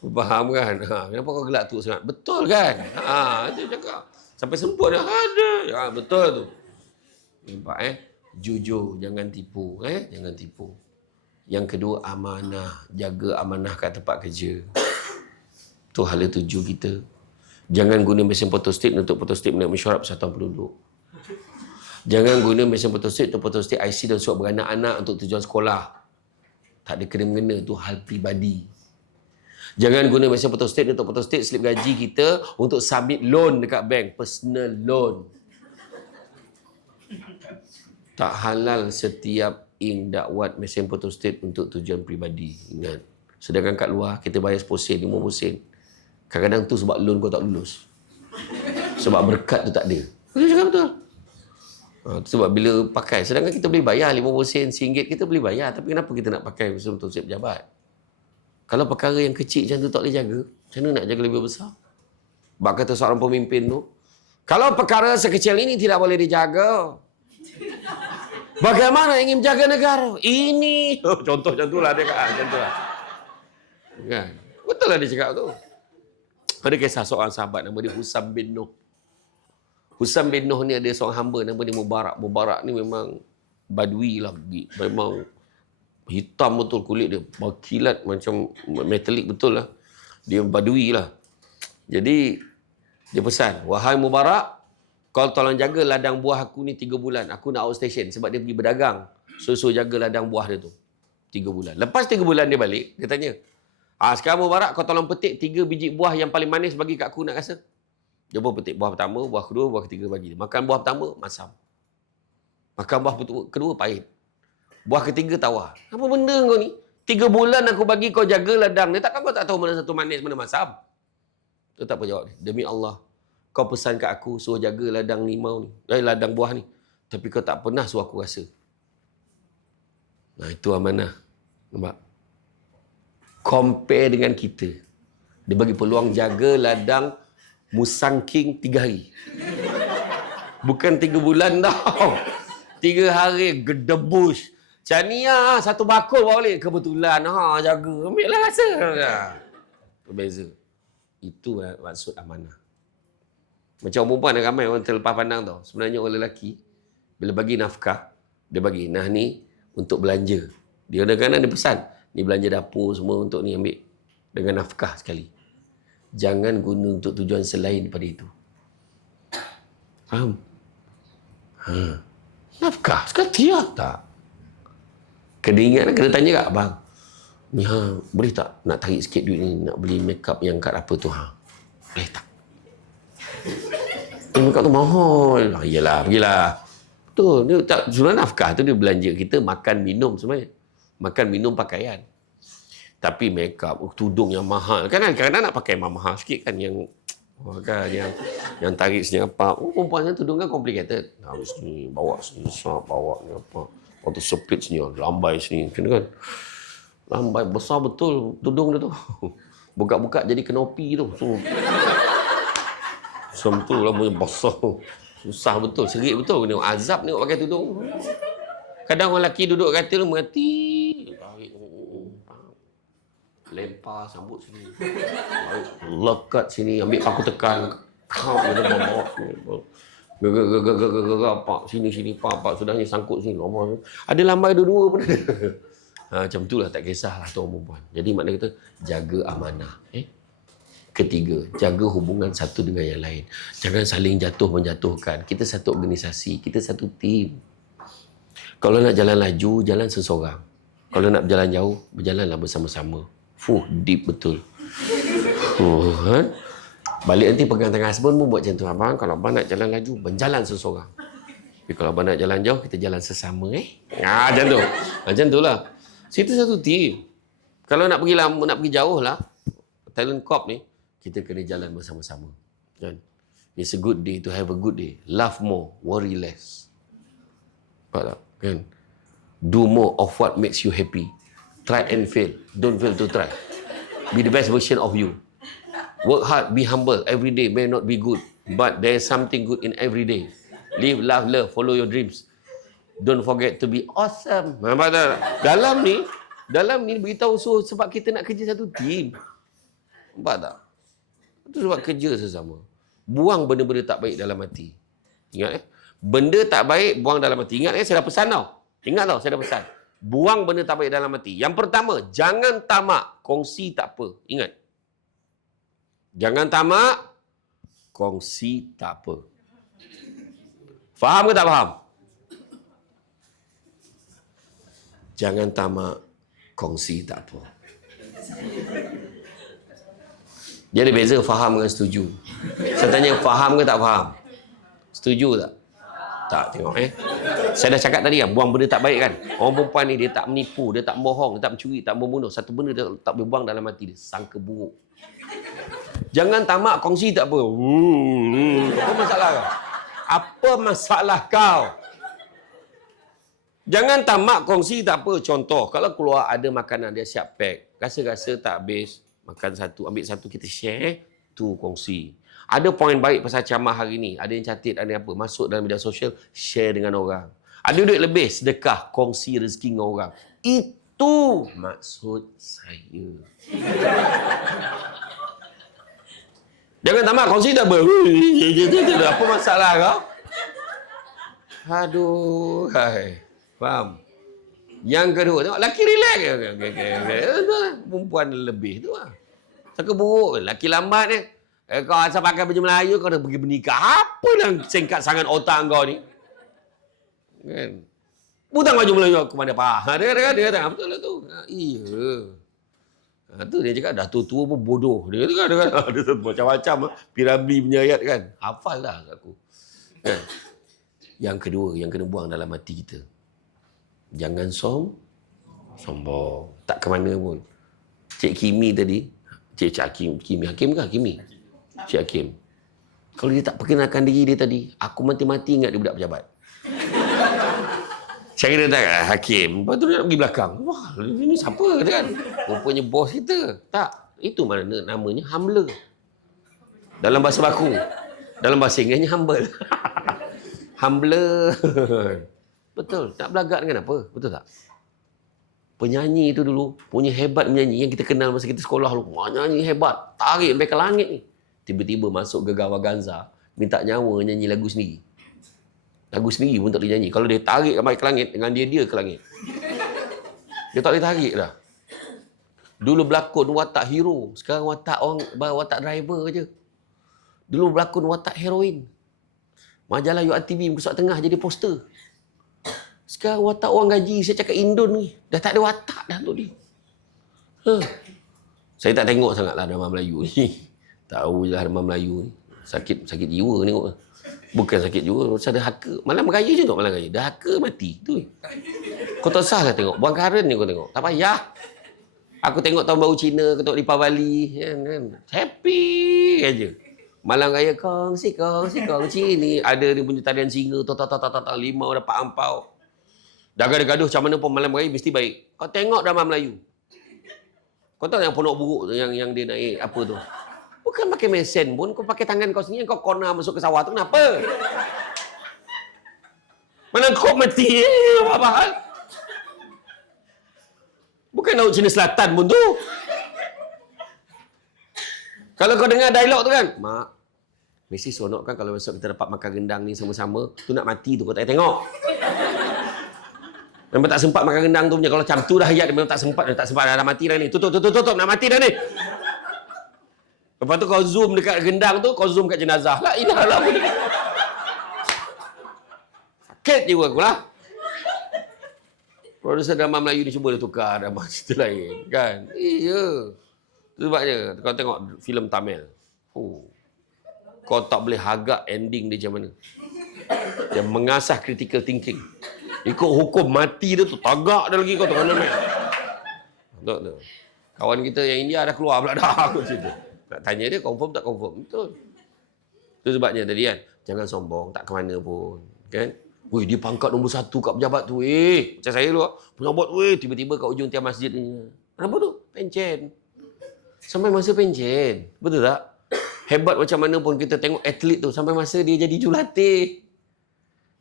Faham kan? Kenapa kau gelak tu sangat? Betul kan? Dia cakap. Sampai semput dah ada. Betul tu. Nampak Jujur, jangan tipu. Jangan tipu. Yang kedua, amanah. Jaga amanah kat tempat kerja. Tu hala tuju kita. Jangan guna mesin photostat untuk photostat menaik mesyuarat persatuan penduduk. Jangan guna mesin photostat untuk photostat IC dan surat beranak-anak untuk tujuan sekolah. Tak ada kena-mengena, tu hal peribadi. Jangan guna mesin photostat untuk photostat slip gaji kita untuk submit loan dekat bank. Personal loan. Tak halal setiap ink dakwat mesin photostat untuk tujuan peribadi. Ingat. Sedangkan kat luar, kita bayar 10 sen, 50 sen. Kadang-kadang tu sebab loan kau tak lulus. Sebab berkat tu tak ada. Betul cakap betul. Sebab bila pakai, sedangkan kita boleh bayar 50 sen, RM1, kita boleh bayar. Tapi kenapa kita nak pakai mesin photostat pejabat? Kalau perkara yang kecil macam tu tak boleh jaga, macam mana nak jaga lebih besar? Sebab kata seorang pemimpin tu, kalau perkara sekecil ini tidak boleh dijaga, bagaimana ingin menjaga negara? Ini. Contoh macam tu lah dia kata. Macam tu lah. Kan? Betul lah dia cakap tu. Ada kisah seorang sahabat nama dia Husam bin Nuh. Husam bin Nuh ni ada seorang hamba nama dia Mubarak. Mubarak ni memang badui lah. Memang hitam betul kulit dia. Berkilat macam metalik betul lah. Dia badui lah. Jadi, dia pesan, wahai Mubarak, kau tolong jaga ladang buah aku ni 3 bulan. Aku nak outstation sebab dia pergi berdagang. So jaga ladang buah dia tu. 3 bulan. Lepas 3 bulan dia balik, dia tanya, sekarang Mubarak kau tolong petik 3 biji buah yang paling manis bagi kat aku nak rasa. Dia pun petik buah pertama, buah kedua, buah ketiga bagi dia. Makan buah pertama, masam. Makan buah kedua, pahit. Buah ketiga, tawar. Apa benda kau ni? 3 bulan aku bagi kau jaga ladang ni. Takkan kau tak tahu mana satu manis, mana masam? Tu tak apa jawab dia. Demi Allah, kau pesan kat aku suruh jaga ladang limau ni. Ladang buah ni. Tapi kau tak pernah suruh aku rasa. Nah, itu amanah. Nampak? Compare dengan kita. Dia bagi peluang jaga ladang Musang King 3 hari. Bukan 3 bulan tau. 3 hari gedebus. Macam ni lah, 1 bakul bawa balik. Kebetulan, jaga. Ambil lah rasa. Berbeza. Itu maksud amanah. Macam perempuan ramai orang terlepas pandang tau. Sebenarnya orang lelaki, bila bagi nafkah, dia bagi, nah ni untuk belanja. Dia kadang-kadang dia pesan, ni belanja dapur semua untuk ni ambil. Dengan nafkah sekali. Jangan guna untuk tujuan selain daripada itu. Faham? Nafkah. Sekarang tiap tak? Kena ingat, kena tanya kat abang. Ni boleh tak nak tarik sikit duit ni, nak beli makeup yang kat apa tu? Boleh tak? Makeup tu mahal. Yelah, pergilah. Betul. Dia tak, sebenarnya nafkah tu dia belanja kita makan minum sebenarnya. Makan minum pakaian. Tapi makeup, tudung yang mahal. Kadang-kadang nak pakai mahal sikit kan yang yang tarik sini apa. Perempuan yang tudung kan complicated. Habis ni, bawa sini, bawa ni apa. Lepas tu sepit sini, lambai sini. Macam kan? Lambai besar betul tudung dia tu. Buka-buka jadi kenopi tu. Sentuh lah punya besar. Susah betul, serik betul. Tengok azab tengok pakai tudung. Kadang orang lelaki duduk katil mengerti. Lempar sambut sini. Lekat sini, ambil paku tekan. Kau dia bawa sini. Pak sini pak sudahnya sangkut sini. Ada lambai dua-dua pun. Macam itulah, tak kisahlah tuan perempuan. Jadi maknanya kata jaga amanah. Ketiga, jaga hubungan satu dengan yang lain. Jangan saling jatuh-menjatuhkan. Kita satu organisasi, kita satu tim. Kalau nak jalan laju, jalan seseorang. Kalau nak berjalan jauh, berjalanlah bersama-sama. Deep betul. Balik nanti pegang tangan husband pun buat macam tu. Abang, kalau abang nak jalan laju, berjalan seseorang. Tapi kalau abang nak jalan jauh, kita jalan sesama. Macam tu. Macam tu lah. Kita satu tim. Kalau nak pergi lama, nak pergi jauh lah, talent corp ni, kita kena jalan bersama-sama. Kan? It's a good day to have a good day. Laugh more, worry less. Nampak tak? Kan? Do more of what makes you happy. Try and fail. Don't fail to try. Be the best version of you. Work hard, be humble. Every day may not be good, but there is something good in every day. Live, laugh, love. Follow your dreams. Don't forget to be awesome. Nampak tak? Dalam ni beritahu sebab kita nak kerja satu team. Nampak tak? Itu sebab kerja sesama. Buang benda-benda tak baik dalam hati. Ingat benda tak baik buang dalam hati. Ingat saya dah pesan tau. Ingat tau saya dah pesan. Buang benda tak baik dalam hati. Yang pertama, jangan tamak, kongsi tak apa. Ingat. Jangan tamak, kongsi tak apa. Faham ke tak faham? Jangan tamak, kongsi tak apa. Dia ada beza faham dengan setuju. Saya tanya faham ke tak faham? Setuju tak? Tak, tengok Saya dah cakap tadi kan, buang benda tak baik kan. Orang perempuan ni dia tak menipu, dia tak bohong, dia tak mencuri, tak membunuh. Satu benda dia tak boleh buang dalam hati dia, sangka buruk. Jangan tamak, kongsi tak apa. Apa masalah kau? Apa masalah kau? Jangan tamak, kongsi tak apa. Contoh, kalau keluar ada makanan dia siap pack, rasa-rasa tak habis, makan satu, ambil satu, kita share, tu kongsi. Ada poin baik pasal ceramah hari ni. Ada yang catat, ada yang apa. Masuk dalam media sosial, share dengan orang. Ada duit lebih, sedekah, kongsi rezeki dengan orang. Itu maksud saya. Jangan tamak, kongsi tak apa. Apa masalah kau? Aduh, hai. Faham? Yang kedua, tengok, laki relax. Perempuan lebih tu lah. Sangka buruk, laki lambat ni. Kau asal pakai baju Melayu, kau dah pergi bernikah. Apa yang singkat sangat otak kau ni? Kan? Butang baju Melayu aku mana faham. Dia kata, betul lah tu. Iya. Tu dia cakap, dah tua-tua pun bodoh. Dia kata, ada macam-macam. Piramli punya ayat kan. Hafal dah aku. Kan? Yang kedua, yang kena buang dalam hati kita. Jangan sombong. Tak ke mana pun. Cik Kimi tadi. Cik Hakim. Hakim ke Hakimi? Cik Hakim. Kalau dia tak perkenalkan diri dia tadi, aku mati-mati ingat dia budak pejabat. Saya kira tak Hakim. Lepas tu dia nak pergi belakang. Wah, ini siapa? Kata kan? Rupanya bos kita. Tak. Itu mana namanya humble. Dalam bahasa baku. Dalam bahasa Inggerisnya humble. Humble. Betul. Tak belagak dengan apa? Betul tak? Penyanyi itu dulu punya hebat menyanyi yang kita kenal masa kita sekolah dulu. Nyanyi hebat. Tarik sampai ke langit ni. Tiba-tiba masuk Gegar Vaganza, minta nyawa nyanyi lagu sendiri. Lagu sendiri pun tak boleh nyanyi. Kalau dia tarik sampai ke langit, dengan dia ke langit. Dia tak boleh tarik dah. Dulu berlakon watak hero, sekarang watak orang watak driver je. Dulu berlakon watak heroin. Majalah URTV pusat tengah jadi poster. Sekarang watak orang gaji, saya cakap Indon ni, dah tak ada watak dah tu dia. Saya tak tengok sangatlah drama Melayu ni. Tahu je lah drama Melayu ni. Sakit jiwa ni. Bukan sakit jiwa, ada haka. Malam raya je tengok malam raya. Dah haka mati. Tu. Kau tak usah lah tengok. Buang Karen ni kau tengok. Tak payah. Aku tengok Tahun Baru Cina, aku tengok Deepavali. Kan. Happy aja. Malam raya kongsi ni. Ada dia punya tarian singa. Limau dapat ampau. Dah gaduh-gaduh macam mana pun malam raya mesti baik. Kau tengok drama Melayu. Kau tahu yang ponok buruk tu, yang dia naik apa tu. Bukan pakai mesin pun, kau pakai tangan kau sendiri, kau corner masuk ke sawah tu, kenapa? Mana kau mati, apa hal? Bukan Laut Cina Selatan pun tu. Kalau kau dengar dialog tu kan, mak, mesti seronok kan kalau besok kita dapat makan rendang ni sama-sama, tu nak mati tu kau tak tengok. Memang tak sempat makan rendang tu punya. Kalau macam tu dah hayat, memang tak sempat dah mati dah ni. Tutup, nak mati dah ni. Lepas tu kau zoom dekat rendang tu, kau zoom kat jenazah. La ilah lah. Sakit jiwa aku lah. Produser drama Melayu ni cuba dia tukar drama cerita lain. Kan? Iya. Itu sebabnya kau tengok filem Tamil. Kau tak boleh hagak ending dia macam mana. Dia mengasah critical thinking. Ikut hukum mati dia tu, tagak dah lagi kau tu kena main. Betul tu. Kawan kita yang India dah keluar pula dah aku cerita. Nak tanya dia confirm tak confirm. Betul. Itu sebabnya tadi kan, jangan sombong, tak ke mana pun. Kan? Weh, dia pangkat nombor 1 kat pejabat tu. Macam saya dulu. Pejabat, tiba-tiba kat ujung tiang masjid ni. Kenapa tu? Pencen. Sampai masa pencen. Betul tak? Hebat macam mana pun kita tengok atlet tu. Sampai masa dia jadi jurulatih.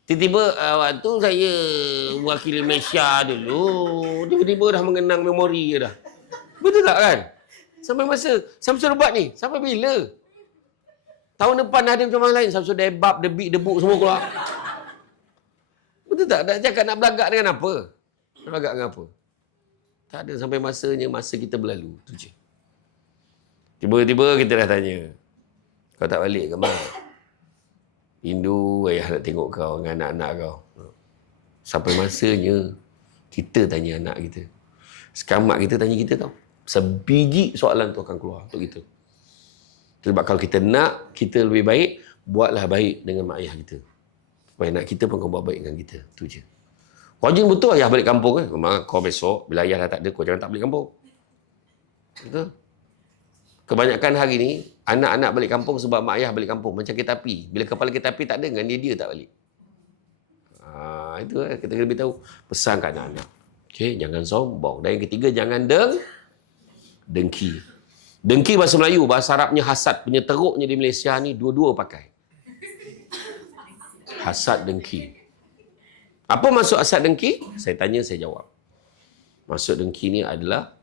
Tiba-tiba waktu saya wakil Malaysia dulu. Tiba-tiba dah mengenang memori dia dah. Betul tak kan? Sampai masa Samsul buat ni. Sampai bila? Tahun depan ada macam lain. Samsul debab, debik, debuk semua keluar. Betul tak? Nak cakap nak belagak dengan apa? Nak belagak dengan apa? Tak ada. Sampai masa kita berlalu. Tu je. Tiba-tiba kita dah tanya. Kau tak balik ke mana? Rindu ayah nak tengok kau dengan anak-anak kau. Sampai masanya kita tanya anak kita. Sekarang mak kita tanya kita tau. Sebiji soalan tu akan keluar untuk kita. Sebab kalau kita nak kita lebih baik, buatlah baik dengan mak ayah kita. Supaya anak kita pun kau buat baik dengan kita. Tu je. Kau je betul ayah balik kampung kan? Memang kau besok bila ayah dah tak ada, kau jangan tak balik kampung. Betul? Kebanyakan hari ni, anak-anak balik kampung sebab mak ayah balik kampung. Macam kereta api. Bila kepala kereta api tak ada, dengan dia tak balik. Itu kita kena beritahu. Pesan kat anak-anak. Okay, jangan sombong. Dan yang ketiga, jangan dengki. Dengki bahasa Melayu, bahasa Arabnya hasad. Punya teruknya di Malaysia ni, dua-dua pakai. Hasad, dengki. Apa maksud hasad, dengki? Saya tanya, saya jawab. Maksud dengki ni adalah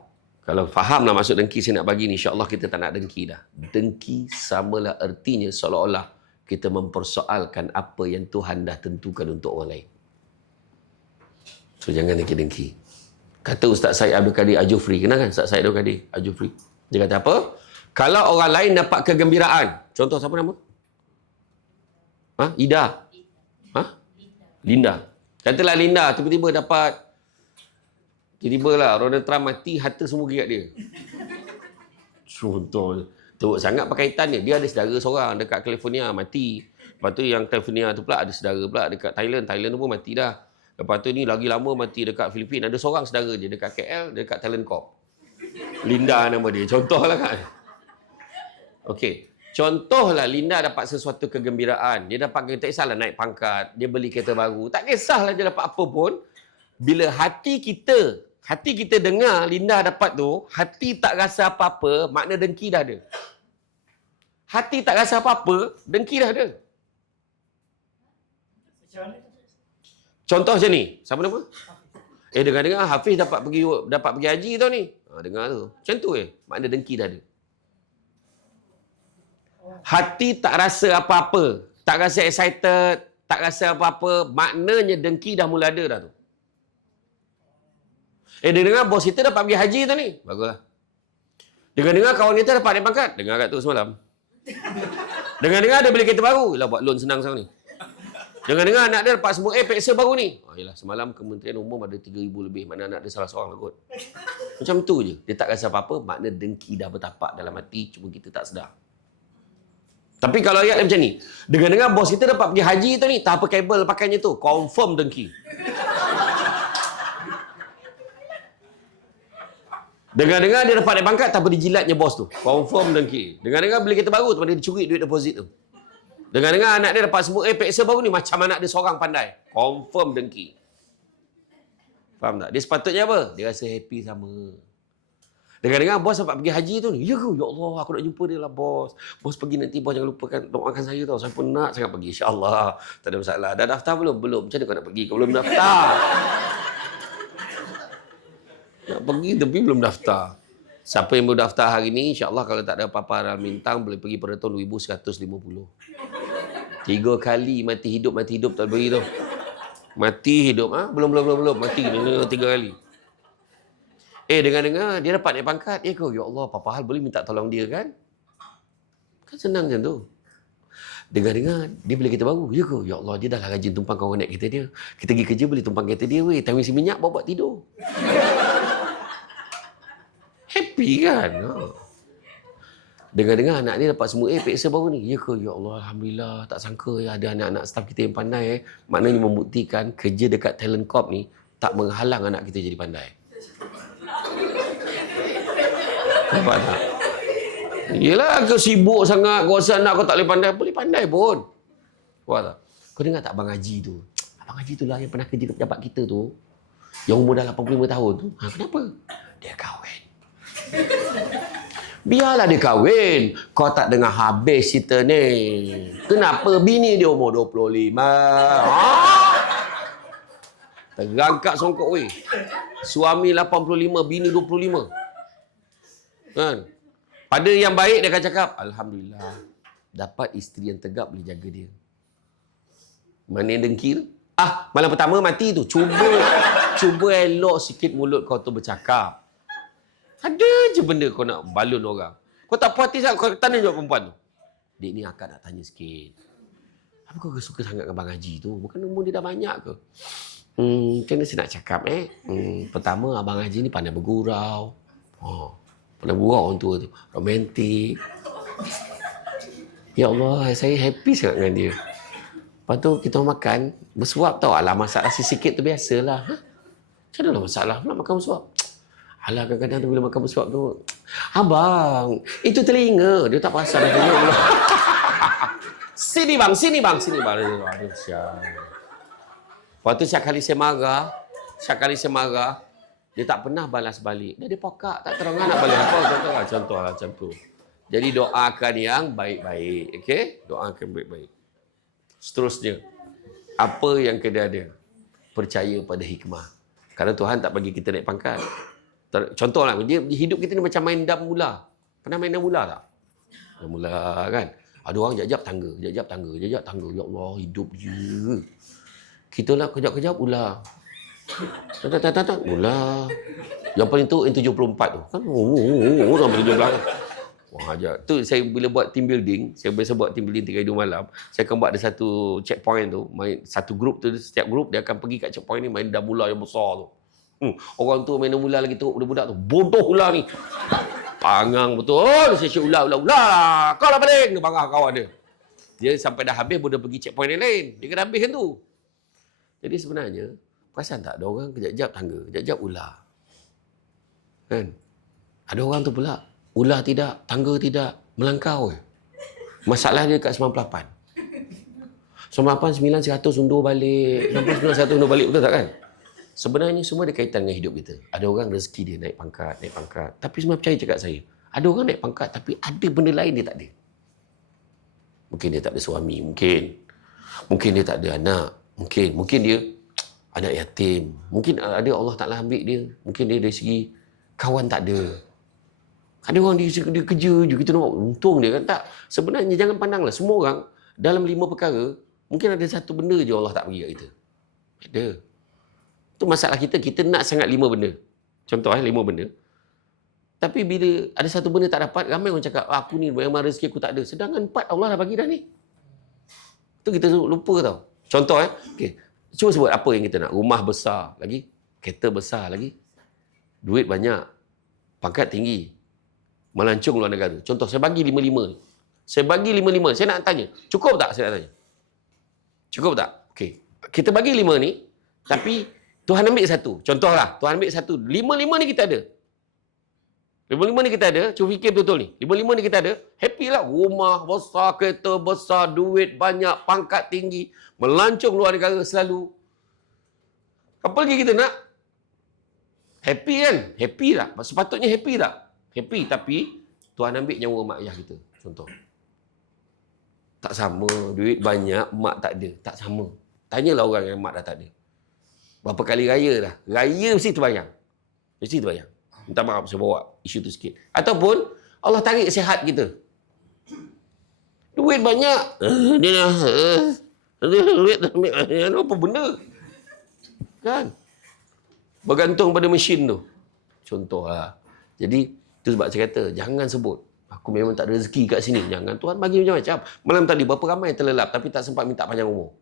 kalau fahamlah maksud dengki saya nak bagi ni, insya-Allah kita tak nak dengki dah. Dengki samalah artinya seolah-olah kita mempersoalkan apa yang Tuhan dah tentukan untuk orang lain. So jangan dengki. Kata Ustaz Syed Abdul Kadir Ajufri, kenal kan Ustaz Syed Abdul Kadir Ajufri? Dia kata apa? Kalau orang lain dapat kegembiraan, contoh siapa nama? Ida. Linda. Katalah Linda tiba-tiba dapat tiba-tiba Donald Trump mati, harta semua pergi kat dia. Contoh. Teruk sangat berkaitan dia. Dia ada saudara seorang dekat California mati. Lepas tu yang California tu pula ada saudara pula dekat Thailand. Thailand tu pun mati dah. Lepas tu ni lagi lama mati dekat Filipina. Ada seorang saudara je dekat KL, dekat Talent Corp. Linda nama dia. Contohlah kan. Okey. Contohlah Linda dapat sesuatu kegembiraan. Dia dapat, tak kisahlah naik pangkat. Dia beli kereta baru. Tak kisahlah dia dapat apa pun. Bila hati kita dengar Linda dapat tu, hati tak rasa apa-apa, makna dengki dah ada. Hati tak rasa apa-apa, dengki dah ada. Macam mana tu? Contoh macam ni, siapa nama? Dengar-dengar Hafiz dapat pergi haji tau ni. Dengar tu. Macam tu makna dengki dah ada. Hati tak rasa apa-apa, tak rasa excited, tak rasa apa-apa, maknanya dengki dah mula ada dah tu. Dengar bos kita dapat pergi haji tu ni. Baguslah. Dengar kawan kita dapat naik pangkat. Dengar kat tu semalam. Dengar dia beli kereta baru. Yalah buat loan senang sekarang ni. Dengar anak dia dapat semua peksa baru ni. Yalah semalam Kementerian Umum ada 3,000 lebih. Mana anak dia salah seorang lah kot. Macam tu je. Dia tak rasa apa-apa. Makna dengki dah bertapak dalam hati. Cuma kita tak sedar. Tapi kalau ayat dia macam ni. Dengar bos kita dapat pergi haji tu ni. Tak apa kabel pakainya tu. Confirm dengki. Dengar dia dapat naik pangkat tanpa dijilatnya bos tu. Confirm dengki. Dengar beli kereta baru tanpa dia dicuri duit deposit tu. Dengar anak dia dapat semua peksa baru ni macam anak dia seorang pandai. Confirm dengki. Faham tak? Dia sepatutnya apa? Dia rasa happy sama. Dengar bos dapat pergi haji tu ni. Ya ke? Ya Allah, aku nak jumpa dia lah bos. Bos pergi nanti bos jangan lupakan doakan saya tau. Saya pun nak sangat pergi. InsyaAllah. Tak ada masalah. Dah daftar belum? Belum. Macam mana kau nak pergi? Kau belum daftar. Nak pergi tapi belum daftar. Siapa yang belum daftar hari ni, insya-Allah kalau tak ada apa-apa dalam bintang, boleh pergi pada tahun 2150. 3 kali mati hidup tak beri tu. Mati hidup. Belum. Mati 3 kali. Dengar dia dapat naik pangkat. Ya Allah, apa-apa hal boleh minta tolong dia kan? Kan senang macam tu. Dengar dia beli kereta baru. Ya ke? Ya Allah, dia dah lah rajin tumpang kawan naik kereta dia. Kita pergi kerja boleh tumpang kereta dia weh. Time isi minyak bawa tidur. Happy kan? Dengar anak dia dapat semua peksa baru ni. Ya ke? Ya Allah, Alhamdulillah. Tak sangka ada anak-anak staf kita yang pandai. Maknanya membuktikan kerja dekat Talent Corp ni tak menghalang anak kita jadi pandai. Nampak tak? Yelah, kau sibuk sangat. Kau rasa anak kau tak boleh pandai. Boleh pandai pun. Faham tak? Kau dengar tak Abang Haji tu? Abang Haji tu lah yang pernah kerja ke pejabat kita tu. Yang umur dah 85 tahun tu. Kenapa? Dia kahwin. Biarlah dia kahwin. Kau tak dengar habis cerita ni. Kenapa bini dia umur 25? Terangkat songkok weh. Suami 85, bini 25. Kan? Pada yang baik dia akan cakap, Alhamdulillah. Dapat isteri yang tegak boleh jaga dia. Mana yang dengki tu? Malam pertama mati tu. Cuba elok sikit mulut kau tu bercakap. Ada je benda kau nak balun orang. Kau tak puas hati sangat, kau tanya jawab perempuan tu. Dek ni akak nak tanya sikit. Apa kau suka sangat dengan Abang Haji tu? Bukan umur dia dah banyak ke? Macam mana saya nak cakap Pertama, Abang Haji ni pandai bergurau. Pandai bergurau orang tua tu. Romantik. Ya Allah, saya happy sangat dengan dia. Lepas tu kita makan, bersuap tau. Alah, masak nasi sikit tu biasalah. Macam mana lah masalah nak makan bersuap? Alah, kadang-kadang tu bila makan bersuap tu, abang, itu telinga. Dia tak perasan dah tengok pula. Sini bang. Aduh, sial. Lepas tu setiap kali saya marah, dia tak pernah balas balik. Dia pokak, tak terangan nak balas apa. Contoh lah macam tu. Jadi doakan yang baik-baik. Okey? Doakan baik-baik. Seterusnya, apa yang kena ada? Percaya pada hikmah. Kerana Tuhan tak bagi kita naik pangkat. Contohlah, hidup kita ni macam main dam mula. Pernah main dam mula tak? Dam mula kan? Ada orang jap-jap tangga. Ya Allah, hidup je. Kita lah kejap-kejap ular. Tak, ular. Yang paling tu N74 tu. Kan? Sampai 17. Wah, ajar. Tu saya bila buat team building, saya biasa buat team building 3 hari 2 malam, saya akan buat ada satu checkpoint tu, satu grup tu, setiap grup dia akan pergi kat checkpoint ni main dam bola yang besar tu. Orang tu main dam bola lagi teruk budak-budak tu. Bodoh ular ni. Pangang betul. Saya cakap ular. Kau lah paling. Dia panggah kawan dia. Dia sampai dah habis pun dia pergi checkpoint yang lain. Dia kena habis kan tu. Jadi sebenarnya, perasan tak ada orang kejap-kejap tangga, kejap-kejap ular. Kan? Ada orang tu pula, ular tidak, tangga tidak, melangkau. Masalah dia kat 98. 98, 9, 100 undur balik. 99, 100 undur balik. Betul tak kan? Sebenarnya semua ada kaitan dengan hidup kita. Ada orang rezeki dia naik pangkat. Tapi semua percaya cakap saya. Ada orang naik pangkat tapi ada benda lain dia tak ada. Mungkin dia tak ada suami. Mungkin dia tak ada anak. Mungkin dia anak yatim. Mungkin ada Allah Ta'ala ambil dia. Mungkin dia dari segi kawan tak ada. Ada orang dia kerja je. Kita nampak untung dia kan. Tak. Sebenarnya jangan pandanglah. Semua orang dalam 5 perkara, mungkin ada satu benda je Allah tak bagi kat kita. Ada. Itu masalah kita. Kita nak sangat 5 benda. Contoh 5 benda. Tapi bila ada satu benda tak dapat, ramai orang cakap, aku ni memang rezeki aku tak ada. Sedangkan 4 Allah dah bagi dah ni. Itu kita lupa tau. Contoh okay. Cuba sebut apa yang kita nak. Rumah besar lagi. Kereta besar lagi. Duit banyak. Pangkat tinggi. Melancong luar negara. Contoh, saya bagi 5-5 ni. Saya bagi 5-5. Saya nak tanya. Cukup tak? Saya nak tanya. Cukup tak? Okey. Kita bagi 5 ni. Tapi Tuhan ambil satu. Contohlah. Tuhan ambil satu. 5-5 ni kita ada. 5-5 ni kita ada. Cuba fikir betul-betul ni. 5-5 ni kita ada. Happy lah. Rumah besar, kereta besar, duit banyak, pangkat tinggi. Melancong luar negara selalu. Apa lagi kita nak? Happy kan? Happy tak? Sepatutnya happy tak? Happy. Tapi Tuhan ambil nyawa mak ayah kita. Contoh. Tak sama. Duit banyak, mak tak ada. Tak sama. Tanyalah orang yang mak dah tak ada. Berapa kali raya dah. Raya mesti terbayang. Mesti terbayang. Minta maaf saya bawa isu tu sikit. Ataupun Allah tarik sihat kita. Duit banyak. Dia dah duit apa benda? Kan? Bergantung pada mesin tu. Contohlah. Jadi tu sebab saya kata jangan sebut aku memang tak ada rezeki kat sini. Jangan. Tuhan bagi macam-macam. Malam tadi berapa ramai yang terlelap tapi tak sempat minta panjang umur.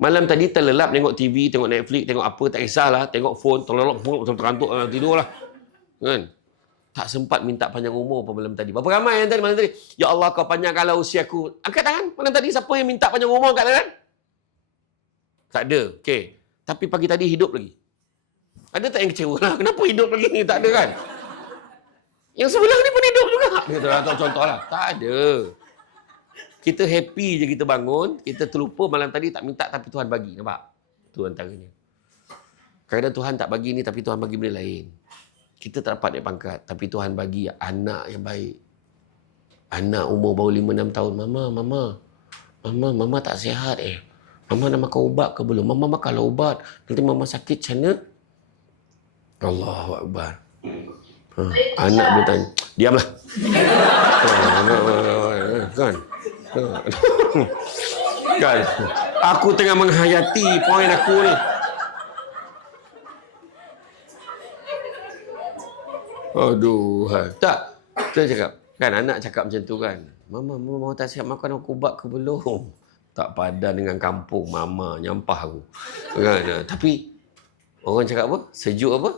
Malam tadi terlelap tengok TV, tengok Netflix, tengok apa, tak kisahlah. Tengok phone, terlelap, terantuk, tidur lah. Kan? Tak sempat minta panjang umur apa malam tadi. Berapa ramai yang tadi malam tadi? Ya Allah, kau panjangkanlah usia aku. Angkat tangan. Malam tadi siapa yang minta panjang umur angkat tangan? Tak ada. Okey. Tapi pagi tadi hidup lagi. Ada tak yang kecewa lah? Kenapa hidup lagi ni? Tak ada kan? Yang sebelah ni pun hidup juga. Gitu lah, contoh lah. Tak ada. Kita happy je kita bangun, kita terlupa malam tadi tak minta tapi Tuhan bagi. Nampak? Itu antaranya. Kadang Tuhan tak bagi ni tapi Tuhan bagi benda lain. Kita tak dapat naik pangkat tapi Tuhan bagi anak yang baik. Anak umur baru 5-6 tahun. Mama tak sihat Mama nak makan ubat ke belum? Mama makanlah ubat. Nanti mama sakit macam mana? Allahu Akbar. Anak dia tanya. Diamlah. Kan? Kan? Aku tengah menghayati poin aku ni. Aduh. Tak. Kita cakap. Kan anak cakap macam tu kan. Mama tak siap makan ubat ke belum? Tak padan dengan kampung. Mama nyampah aku. Kan? Tapi orang cakap apa? Sejuk apa?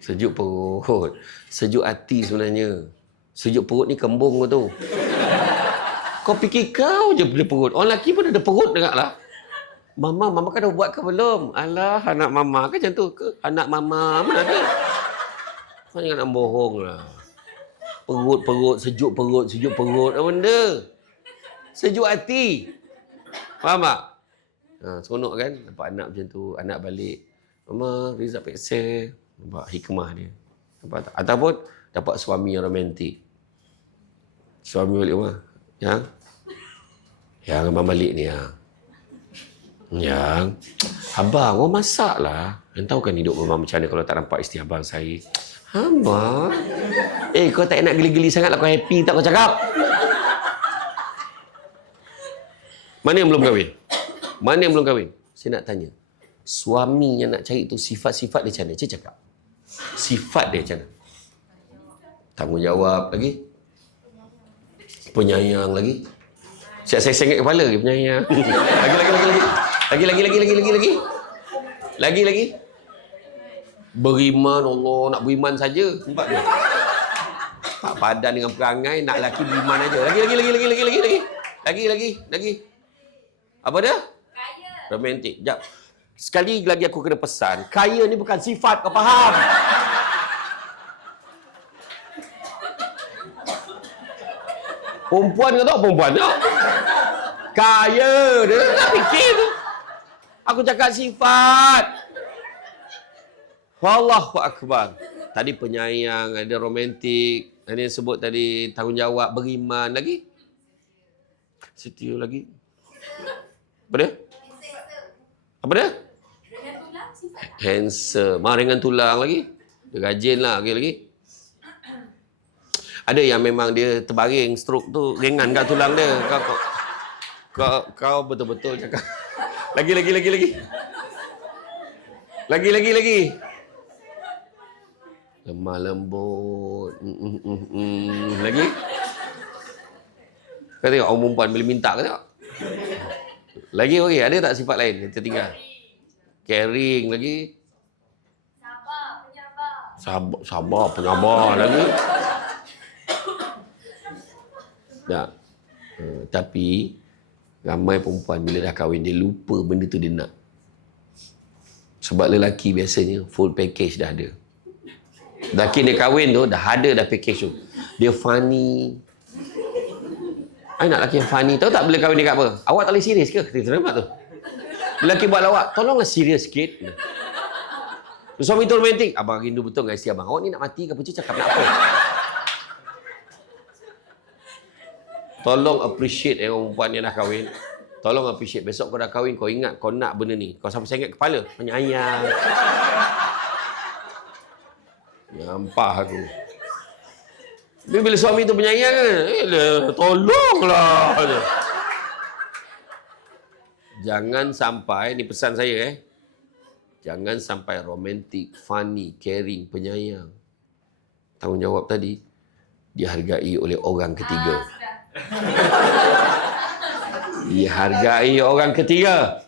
Sejuk perut. Sejuk hati sebenarnya. Sejuk perut ni kembung tu. Kau fikir kau je boleh perut. Orang lelaki pun ada perut dengar lah. Mama kan dah buat ke belum? Alah, anak mama kan macam tu ke? Anak mama mana ada? Kau jangan nak bohong lah. Perut, sejuk perut. Apa benda? Sejuk hati. Faham tak? Seronok kan? Nampak anak macam tu. Anak balik. Mama, Rizal Pexel. Nampak hikmah dia. Nampak tak? Ataupun dapat suami yang romantik. Suami balik rumah. Yang abang balik ni Yang abang, orang masak lah. Yang tahu kan hidup abang macam mana kalau tak nampak isteri abang saya. Abang. Kau tak nak geli-geli sangat lah. Kau happy tak kau cakap? Mana yang belum kahwin? Saya nak tanya. Suami yang nak cari tu sifat-sifat dia macam mana? Saya cakap. Sifat dia macam mana? Tanggungjawab lagi? Penyayang lagi? Saya sengit kepala lagi penyayang. Lagi. Beriman, Allah nak beriman saja. Nampak tak? Tak padan dengan perangai, nak lelaki beriman aja. Lagi. Apa dia? Kaya. Romantik. Jap. Sekali lagi aku kena pesan, kaya ni bukan sifat, kau faham? Perempuan kau tahu perempuan tak? Kaya dia tak fikir tu. Aku cakap sifat. Wallahu akbar. Tadi penyayang, ada romantik, ada yang sebut tadi tanggungjawab, beriman lagi. Setia lagi. Apa dia? Handsome. Ringan tulang lagi. Dia rajin lah lagi. Ada yang memang dia terbaring stroke tu ringan kat tulang dia. Kau betul-betul cakap. Lagi. Lemah lembut. Lagi. Kau tengok orang perempuan boleh minta ke tengok. Lagi okey, ada tak sifat lain yang tertinggal? Caring lagi. Sabar, penyabar lagi. Tak. Tapi ramai perempuan bila dah kahwin dia lupa benda tu dia nak. Sebab lelaki biasanya full package dah ada. Lelaki dia kahwin tu dah ada dah package tu. Dia funny. I nak lelaki yang funny. Tahu tak bila kahwin dia kat apa? Awak tak boleh serius ke? Kita nampak tu. Lelaki buat lawak, tolonglah serius sikit. Suami tu romantik. Abang rindu betul dengan isteri abang. Awak ni nak mati ke apa? Cakap nak apa? Tolong appreciate orang perempuan yang dah kahwin. Tolong appreciate. Besok kau dah kahwin, kau ingat kau nak benda ni. Kau sampai sengit kepala. Penyayang. Nyampah aku. Bila suami tu penyayang kan? Tolonglah. Jangan sampai, ni pesan saya jangan sampai romantik, funny, caring, penyayang. Tanggungjawab tadi dihargai oleh orang ketiga. Dihargai orang ketiga.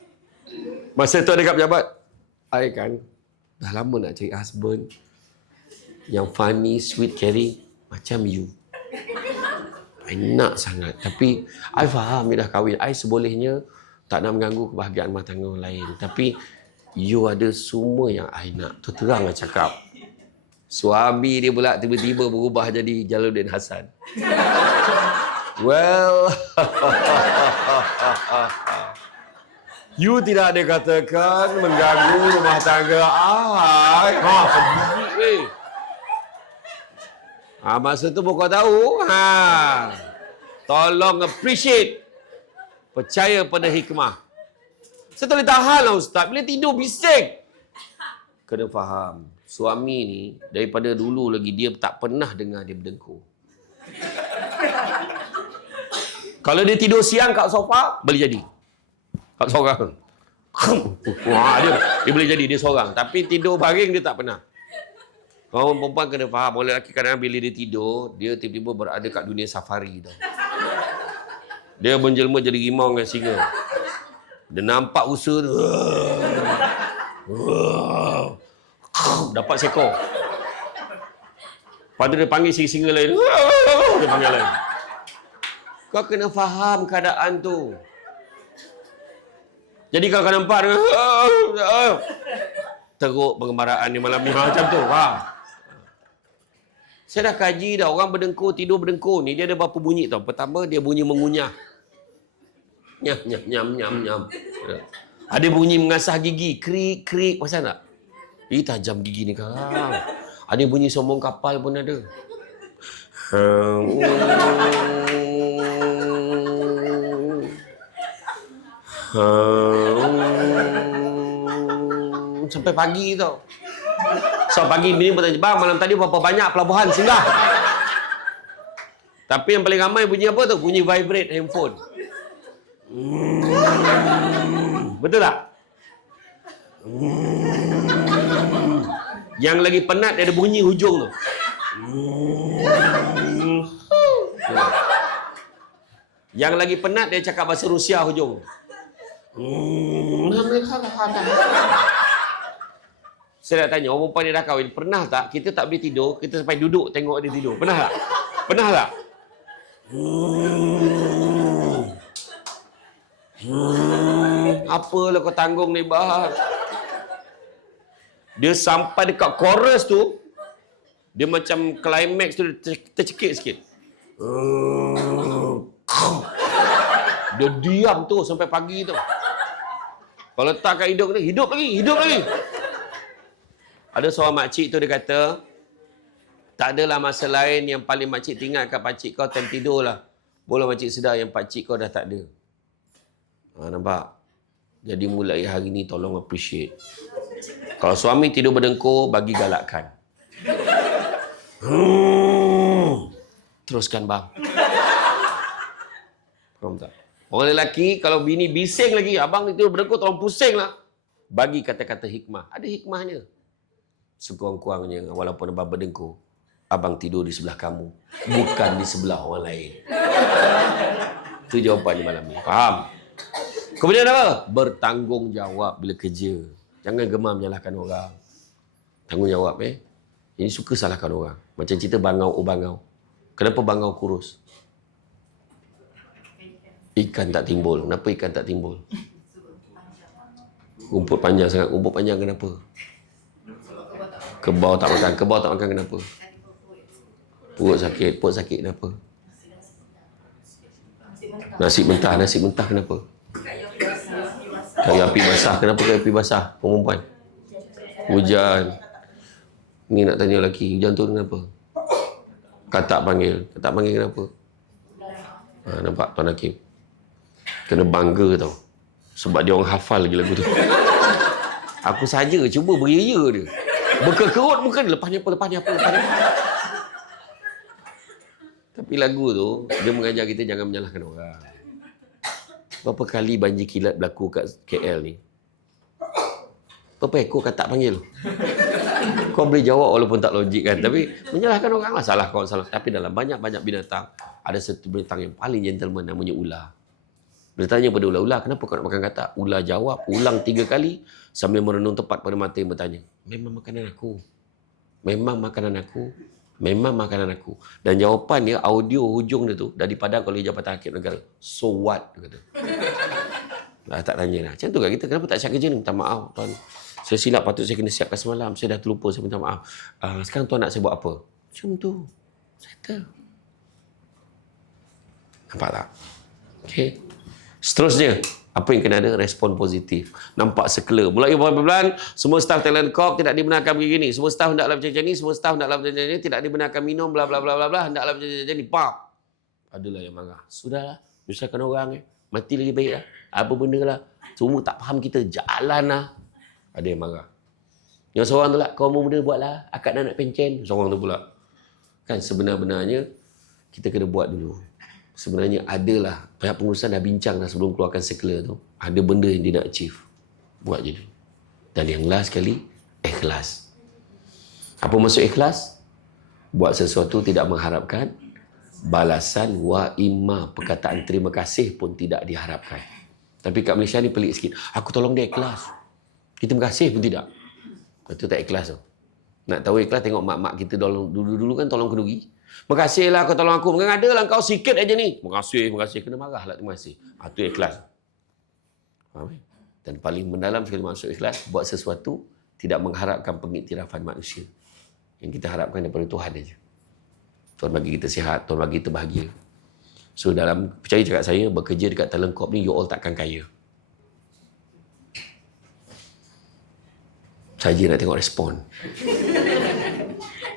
Masa tu ada kat pejabat. I kan dah lama nak cari husband yang funny, sweet, caring macam you. I nak sangat. Tapi I faham you dah kahwin. I sebolehnya tak nak mengganggu kebahagiaan rumah tangga orang lain. Tapi you ada semua yang I nak. Tu terang I cakap. Suami dia pula tiba-tiba berubah jadi Jalaluddin Hasan. Well, you tidak ada katakan mengganggu rumah tangga I. Sedih masa tu pun kau tahu. Tolong appreciate. Percaya pada hikmah. Saya tak boleh tahan lah Ustaz. Bila tidur bising. Kena faham. Suami ni daripada dulu lagi dia tak pernah dengar dia berdengkur. Kalau dia tidur siang kat sofa, boleh jadi. Kat seorang. Wah, dia boleh jadi dia seorang. Tapi tidur baring dia tak pernah. Orang perempuan kena faham. Orang lelaki kadang bila dia tidur, dia tiba-tiba berada kat dunia safari tau. Dia menjelma jadi rimau dengan singa. Dia nampak usaha tu. Dapat seekor. Lepas tu dia panggil singa lain. Dia panggil lain. Kau kena faham keadaan tu. Jadi kalau kau nampak teruk pengembaraan ni malam ni macam tu. Faham? Saya dah kaji dah. Orang berdengkur, tidur berdengkur ni dia ada berapa bunyi tau. Pertama dia bunyi mengunyah. Nyam, nyam, nyam, nyam, nyam. Ada bunyi mengasah gigi. Krik, krik. Pasal tak? Tajam gigi ni kau. Ada bunyi sombong kapal pun ada. Sampai pagi tau. So pagi bini bertanya, bang malam tadi berapa banyak pelabuhan singgah? Tapi yang paling ramai bunyi apa tu? Bunyi vibrate handphone. Betul tak? Yang lagi penat dia ada bunyi hujung tu. Yang lagi penat dia cakap bahasa Rusia hujung. Saya nak tanya, orang perempuan yang dah kahwin, pernah tak kita tak boleh tidur, kita sampai duduk tengok dia tidur? Pernah tak? Pernah tak? Apalah kau tanggung ni, bah. Dia sampai dekat chorus tu, dia macam climax tu tercekik sikit. Dia diam tu sampai pagi tu. Kalau letak kat hidung ni, hidup lagi, hidup lagi. Ada seorang makcik tu dia kata, tak adalah masa lain yang paling makcik ingat kat pakcik kau time tidur lah. Boleh makcik sedar yang pakcik kau dah tak ada. Nampak? Jadi mulai hari ni tolong appreciate. Kalau suami tidur berdengkur, bagi galakkan. Teruskan bang. Faham tak? Orang lelaki, kalau bini bising lagi, abang ni tidur berdengkur, tolong pusing lah. Bagi kata-kata hikmah. Ada hikmahnya. Sekurang-kurangnya, walaupun abang berdengkur, abang tidur di sebelah kamu. Bukan di sebelah orang lain. Itu jawapannya malam ni. Faham? Kemudian apa? Bertanggungjawab bila kerja. Jangan gemar menyalahkan orang. Tanggungjawab Ini suka salahkan orang. Macam cerita bangau bangau. Kenapa bangau kurus? Ikan tak timbul. Kenapa ikan tak timbul? Rumput panjang sangat. Rumput panjang kenapa? Kebau tak makan. Kebau tak makan kenapa? Perut sakit. Perut sakit kenapa? Nasi mentah. Nasi mentah kenapa? Kayu api basah. Kenapa kayu api basah? Perempuan. Hujan. Ni nak tanya lelaki. Hujan tu kenapa? Katak panggil. Katak panggil kenapa? Nampak Tuan Hakim? Kena bangga tau. Sebab dia orang hafal lagi lagu tu. Aku saja cuba beria dia. Berkerut muka dia. Lepas ni apa, lepas ni apa, lepas ni apa. Tapi lagu tu, dia mengajar kita jangan menyalahkan orang. Berapa kali banjir kilat berlaku kat KL ni? Berapa ekor katak panggil? Kau boleh jawab walaupun tak logik kan. Tapi menyalahkan orang lah. Salah kau, salah. Tapi dalam banyak-banyak binatang, ada satu binatang yang paling gentleman namanya ular. Dia tanya pada ular, kenapa kau nak makan katak? Ular jawab, ulang 3 kali sambil merenung tepat pada mata yang bertanya. Memang makanan aku. Memang makanan aku. Memang makanan aku. Dan jawapan dia, audio hujung dia tu, dari Padang Kolej Jabatan Hakim Negara. So what? Dia kata. Tak tanya lah. Macam tu kat kita, kenapa tak siap kerja ni? Minta maaf, tuan. Saya silap, patut saya kena siapkan semalam. Saya dah terlupa, saya minta maaf. Sekarang tuan nak saya buat apa? Macam tu. Settle. Nampak tak? Okay. Seterusnya, apa yang kena ada? Respon positif. Nampak sekela. Mulai pelan-pelan, semua staf talent corp tidak dibenarkan begini. Semua staf hendaklah macam ni, semua staf hendaklah macam ni, tidak dibenarkan minum, bla bla bla bla bla, hendaklah macam ni. Pap. Adalah yang marah. Sudahlah, menyusahkan orang mati lagi baik lah. Apa benda lah. Semua tak faham kita, jalan lah. Ada yang marah. Yang seorang tu lah, kau muda buatlah, akak nak pencen. Seorang tu pula. Kan sebenar-benarnya, kita kena buat dulu. Sebenarnya adalah, pihak pengurusan dah bincang dah sebelum keluarkan sekela tu. Ada benda yang dia nak achieve. Buat je dulu. Dan yang last sekali, ikhlas. Apa maksud ikhlas? Buat sesuatu tidak mengharapkan balasan wa imma. Perkataan terima kasih pun tidak diharapkan. Tapi kat Malaysia ni pelik sikit. Aku tolong dia ikhlas. Kita terima kasih pun tidak. Itu tak ikhlas tu. Nak tahu ikhlas, tengok mak-mak kita dulu kan tolong kenduri. Makasihlah kau tolong aku. Bukan ada lah kau sikit aja ni. Makasih. Kena marah lah terima kasih. Itu ikhlas. Faham? Dan paling mendalam sekali maksud ikhlas, buat sesuatu tidak mengharapkan pengiktirafan manusia. Yang kita harapkan daripada Tuhan aja. Tuhan bagi kita sihat, Tuhan bagi kita bahagia. So dalam, percaya cakap saya, bekerja dekat talent corp ni, you all takkan kaya. Saja nak tengok respon.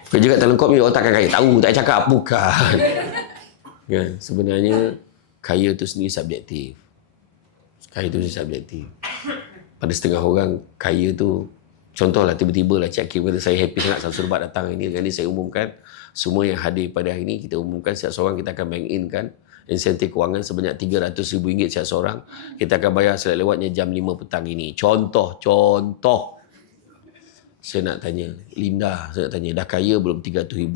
Kerja kat talent corp ni, you all takkan kaya. Tahu, tak cakap, bukan. Kan? Sebenarnya, kaya tu sendiri subjektif. Kaya tu sendiri subjektif. Pada setengah orang, kaya tu, contohlah tiba-tiba lah Cik Hakim kata, saya happy sangat Samsul Bat datang ini. Dengan ni saya umumkan, semua yang hadir pada hari ini, kita umumkan setiap seorang kita akan bank in kan insentif kewangan sebanyak RM300,000 setiap seorang. Kita akan bayar selewatnya jam 5 petang ini. Contoh. Saya nak tanya, Linda, saya nak tanya, dah kaya belum RM300,000?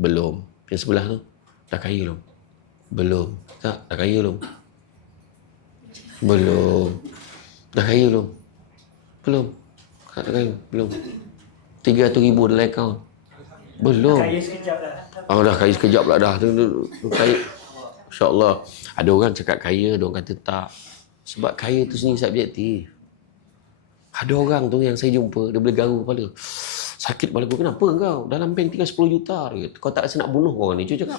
Belum. Yang sebelah tu, dah kaya belum? Belum. Tak, dah kaya belum? Belum. Dah kaya belum? Belum. Tak kaya, belum. RM300,000 dalam akaun. Belum. Kaya sekejap lah. Dah kaya sekejap pula dah. Kaya. InsyaAllah. Ada orang cakap kaya, ada orang kata tak. Sebab kaya tu sendiri subjektif. Ada orang tu yang saya jumpa, dia boleh garu kepala. Sakit kepala aku, kenapa kau? Dalam bank tinggal 10 juta. Kau tak rasa nak bunuh orang ni? Cuba cakap.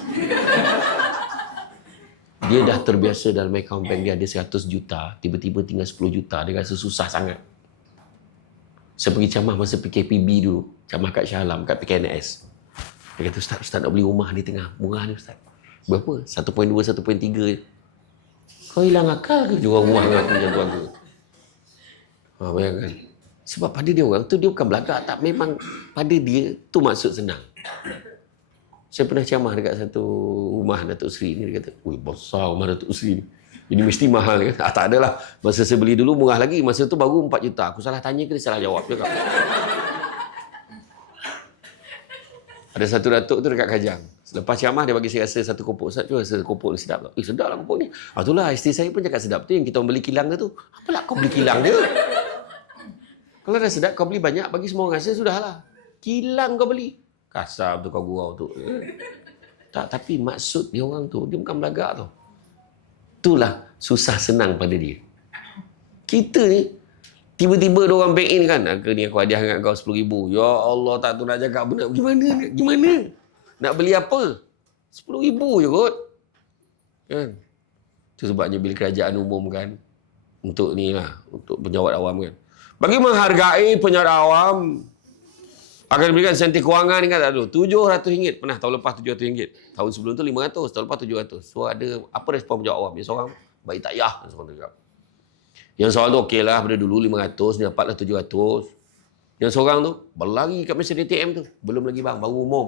Dia dah terbiasa dalam akaun bank dia ada 100 juta. Tiba-tiba tinggal 10 juta. Dia rasa susah sangat. Saya pergi camah masa PKPB dulu. Camah kat Shah Alam, kat PKNS. Dia kata, Ustaz nak beli rumah di tengah. Murah ni Ustaz. Berapa? 1.2, 1.3. Kau hilang akal ke jual rumah dengan aku macam tuan tu? Bayangkan. Sebab pada dia orang tu, dia bukan belagak. Tak, memang pada dia, tu maksud senang. Saya pernah camah dekat satu rumah Datuk Seri ni. Dia kata, ui besar rumah Datuk Seri ni. Ini mesti mahal kan? Tak adalah. Masa saya beli dulu murah lagi. Masa tu baru 4 juta. Aku salah tanya ke dia salah jawab? Dia kata. Ada satu datuk tu dekat Kajang. Selepas camah dia bagi saya rasa satu kopok. Ustaz, cuba rasa kopok ni sedap tak? Sedap lah kopok ni. Itulah isteri saya pun cakap sedap. Tu yang kita beli kilang dia tu. Apalah kau beli kilang dia? Kalau dah sedap kau beli banyak, bagi semua orang rasa sudahlah. Kilang kau beli. Kasar tu kau gurau tu. Tak, tapi maksud dia orang tu, dia bukan belagak tu. Itulah susah senang pada dia. Kita ni, tiba-tiba dia orang bank in kan. Ni aku hadiah dengan kau RM10,000. Ya Allah, tak tu nak cakap apa. Gimana? Nak beli apa? RM10,000 je kot. Kan? Itu sebabnya bila kerajaan umumkan untuk ni lah, untuk pejabat awam kan. Bagi menghargai pejabat awam, akan diberikan insentif kewangan ni kan tak ada. RM700. Pernah tahun lepas RM700. Tahun sebelum tu RM500. Tahun lepas RM700. So ada, apa respon pejabat awam? Yang seorang, baik tak yah. Yang seorang tu okey lah, pada dulu RM500, ni dapatlah RM700. Yang seorang tu, berlari kat mesin ATM tu. Belum lagi bang, baru umum.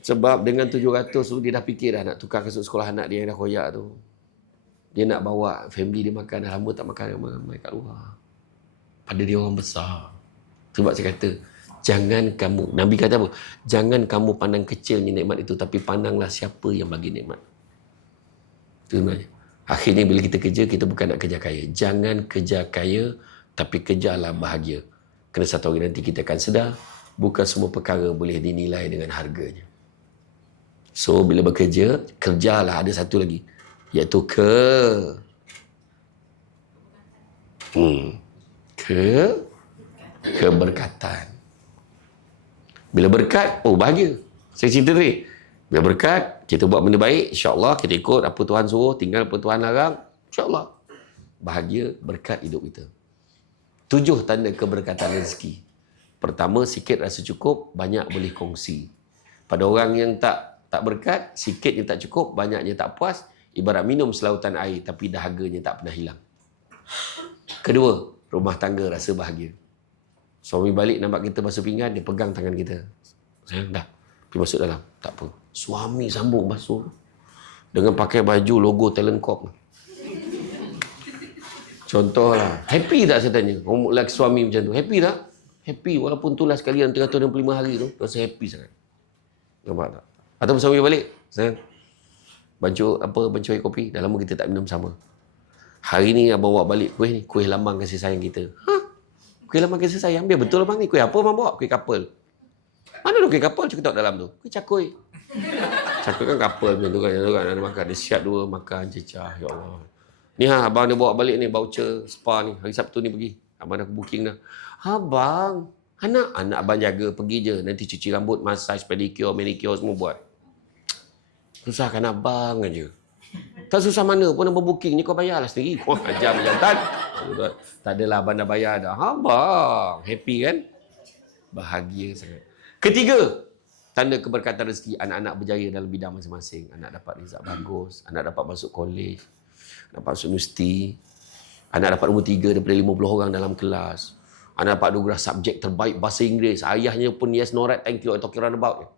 Sebab dengan RM700 tu, dia dah fikir dah nak tukar kasut sekolah anak dia yang dah koyak tu. Dia nak bawa family dia makan, dah lama tak makan kat luar. Pada dia orang besar. Sebab saya kata, jangan kamu, Nabi kata apa? Jangan kamu pandang kecilnya nikmat itu, tapi pandanglah siapa yang bagi nikmat. Itu sebenarnya. Akhirnya bila kita kerja, kita bukan nak kerja kaya. Jangan kerja kaya, tapi kerjalah bahagia. Kerana satu hari nanti kita akan sedar, bukan semua perkara boleh dinilai dengan harganya. So, bila bekerja, kerjalah. Ada satu lagi, iaitu Keberkatan. Bila berkat, bahagia. Saya cerita tadi. Bila berkat, kita buat benda baik, insya-Allah kita ikut apa Tuhan suruh, tinggal apa Tuhan larang, insya-Allah. Bahagia, berkat hidup kita. 7 tanda keberkatan rezeki. Pertama, sikit rasa cukup, banyak boleh kongsi. Pada orang yang tak berkat, sikitnya tak cukup, banyaknya tak puas, ibarat minum selautan air tapi dahaganya tak pernah hilang. Kedua, rumah tangga rasa bahagia. Suami balik nampak kita basuh pinggan, dia pegang tangan kita. Sayang, dah. Pergi masuk dalam. Tak apa. Suami sambung basuh. Dengan pakai baju logo Talent Corp. Contohlah. Happy tak saya tanya? Lelaki suami macam tu. Happy tak? Happy. Walaupun itulah sekalian 365 hari tu. Rasa happy sangat. Nampak tak? Atau suami balik. Sayang. Bancuh air kopi. Dah lama kita tak minum sama. Hari ni abang bawa balik kuih ni. Kuih lambang kasih sayang kita. Kuih lambang kasih sayang. Biar betul abang ni. Kuih apa abang bawa? Kuih kapal. Mana ada kuih kapal cakap dalam tu? Kuih cakui. Cakui kan kapal macam tu kan. Ada makan. Dia siap 2 makan cecah. Ya Allah. Ni abang dia bawa balik ni. Voucher spa ni. Hari Sabtu ni pergi. Abang dah booking dah. Abang. Anak abang jaga. Pergi je. Nanti cuci rambut. Massage, pedicure, manicure semua buat. Susahkan abang aja. Tak susah mana pun abang booking ni kau bayarlah sendiri. Kau ajar macam tak adalah abang dah bayar dah. Abang. Happy kan? Bahagia sangat. Ketiga, tanda keberkatan rezeki. Anak-anak berjaya dalam bidang masing-masing. Anak dapat result bagus. Anak dapat masuk kolej. Dapat masuk universiti. Anak dapat nombor 3 daripada 50 orang dalam kelas. Anak dapat anugerah subjek terbaik bahasa Inggeris. Ayahnya pun yes, no, right, thank you, I talking about.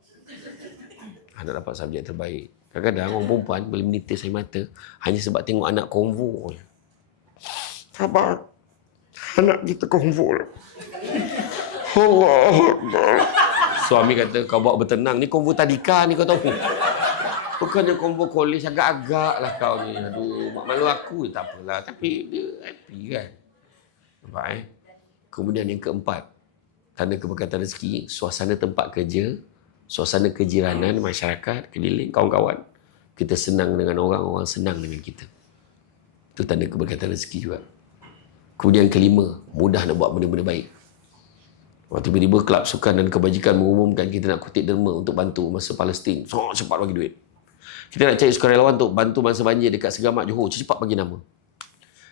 Anak dapat subjek terbaik. Kadang-kadang orang perempuan boleh menitis air mata hanya sebab tengok anak konvo. Abang, anak kita konvo. Allah. Suami kata, kau bawa bertenang. Ni konvo tadika ni kau tahu. Bukannya konvo kolej agak-agak lah kau ni. Aduh, mak malu aku. Tak apalah. Tapi dia happy kan. Nampak Kemudian yang keempat. Tanda keberkatan rezeki. Suasana tempat kerja. Suasana kejiranan, masyarakat, keliling, kawan-kawan. Kita senang dengan orang senang dengan kita. Itu tanda keberkatan rezeki juga. Kemudian kelima. Mudah nak buat benda-benda baik. Waktu tiba-tiba kelab sukan dan kebajikan mengumumkan kita nak kutip derma untuk bantu masa Palestin. Cepat bagi duit. Kita nak cari sukarelawan untuk bantu masa banjir dekat Segamat Johor. Cepat bagi nama.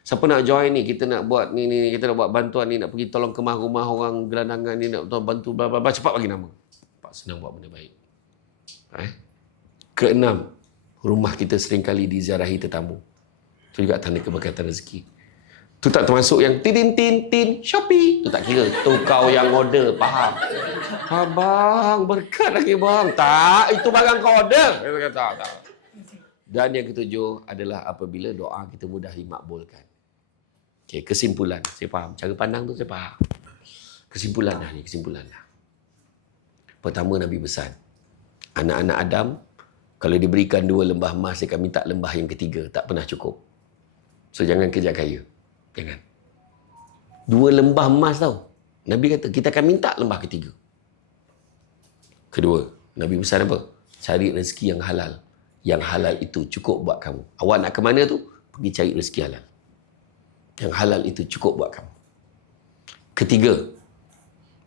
Siapa nak join ni? Kita nak buat ni. Kita nak buat bantuan ni. Nak pergi tolong kemah rumah orang gelandangan ni. Nak bantu bla bla bla. Cepat bagi nama. Cepat senang buat benda baik. Keenam. Rumah kita seringkali diziarahi tetamu. Itu juga tanda keberkatan rezeki. Tu tak termasuk yang tin Shopee. Tu tak kira. Tu kau yang order. Faham? Abang, berkat lagi bang. Tak, itu barang kau order. Tak. Dan yang ketujuh adalah apabila doa kita mudah dimakbulkan. Okay, kesimpulan. Saya faham. Cara pandang tu saya faham. Kesimpulan dah ni. Pertama, Nabi pesan. Anak-anak Adam, kalau diberikan 2 lembah emas, dia akan minta lembah yang ketiga. Tak pernah cukup. So, jangan kerja kaya. Jangan. 2 lembah emas tau. Nabi kata, kita akan minta lembah ketiga. Kedua, Nabi pesan apa? Cari rezeki yang halal. Yang halal itu cukup buat kamu. Awak nak ke mana tu? Pergi cari rezeki halal. Yang halal itu cukup buat kamu. Ketiga,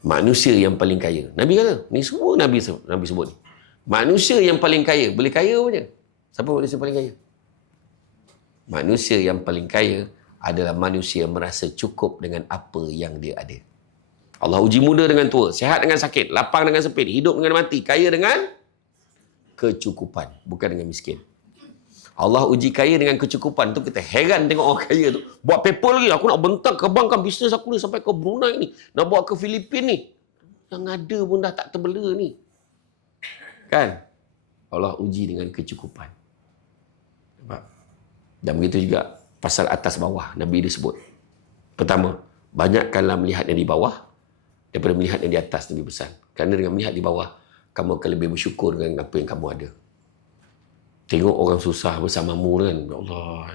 manusia yang paling kaya. Nabi kata, ni semua Nabi sebut ni. Manusia yang paling kaya. Boleh kaya apa je? Siapa manusia paling kaya? Manusia yang paling kaya adalah manusia yang merasa cukup dengan apa yang dia ada. Allah uji muda dengan tua, sihat dengan sakit, lapang dengan sempit, hidup dengan mati, kaya dengan kecukupan, bukan dengan miskin. Allah uji kaya dengan kecukupan. Tu kita heran tengok orang kaya tu. Buat paper lagi, aku nak bentak kebangkan bisnes aku ni sampai ke Brunei ni. Nak bawa ke Filipin ni. Yang ada pun dah tak terbela ni. Kan? Allah uji dengan kecukupan. Nampak? Dan begitu juga pasal atas bawah, Nabi dia sebut. Pertama, banyakkanlah melihat yang di bawah daripada melihat yang di atas, Nabi pesan. Kerana dengan melihat di bawah, kamu akan lebih bersyukur dengan apa yang kamu ada. Tengok orang susah bersamamu kan. Ya Allah.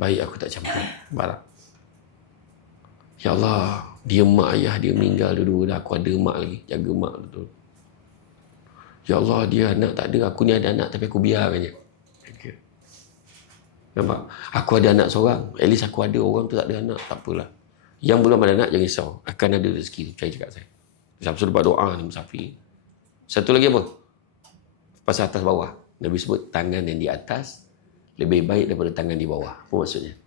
Baik aku tak campur. Barak. Ya Allah, dia mak ayah dia meninggal dulu dah. Aku ada mak lagi. Jaga mak betul. Ya Allah, dia anak tak ada. Aku ni ada anak tapi aku biarkan je. Nampak? Aku ada anak seorang. At least aku ada, orang tu tak ada anak. Tak apalah. Yang belum ada anak, jangan risau. Akan ada rezeki. Percaya cakap saya. Sampai dapat doa ni musafir. Satu lagi apa? Pasal atas bawah. Nabi sebut tangan yang di atas lebih baik daripada tangan di bawah. Apa maksudnya?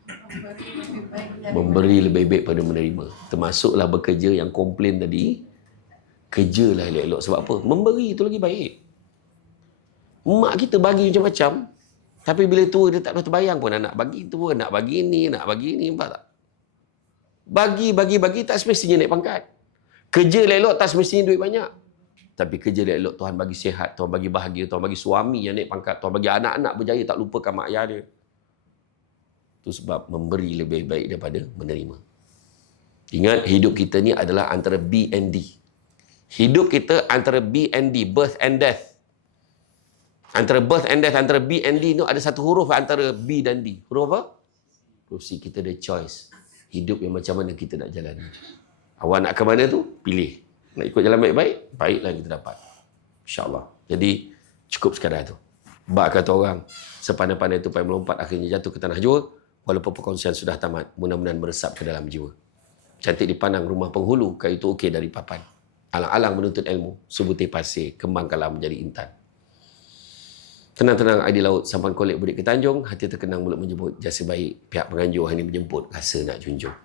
Memberi lebih baik pada menerima. Termasuklah bekerja yang komplain tadi. Kerjalah elok-elok. Sebab apa? Memberi itu lagi baik. Mak kita bagi macam-macam. Tapi bila tua dia tak ada terbayang pun nak bagi tu, nak bagi ni, nampak tak? Bagi, tak semestinya naik pangkat. Kerja elok tak semestinya duit banyak. Tapi kerja elok Tuhan bagi sihat, Tuhan bagi bahagia, Tuhan bagi suami yang naik pangkat, Tuhan bagi anak-anak berjaya tak lupakan mak ayah dia. Itu sebab memberi lebih baik daripada menerima. Ingat, hidup kita ni adalah antara B and D. Hidup kita antara B and D, birth and death. Antara birth and death, antara B and D tu ada satu huruf antara B dan D. Huruf apa? Huruf C. Kita ada choice. Hidup yang macam mana kita nak jalani. Awak nak ke mana tu? Pilih. Nak ikut jalan baik-baik? Baiklah kita dapat. InsyaAllah. Jadi, cukup sekadar tu. Bak kata orang, sepandai-pandai tupai melompat, akhirnya jatuh ke tanah jua. Walaupun perkongsian sudah tamat, mudah-mudahan meresap ke dalam jiwa. Cantik dipandang rumah penghulu, kayu itu okey dari papan. Alang-alang menuntut ilmu, sebutir pasir, kembangkanlah menjadi intan. Tenang-tenang air di laut, sampan kolek budik ke Tanjung, hati terkenang mulut menyebut, jasa baik, pihak penganjur hanya menjemput, rasa nak junjung.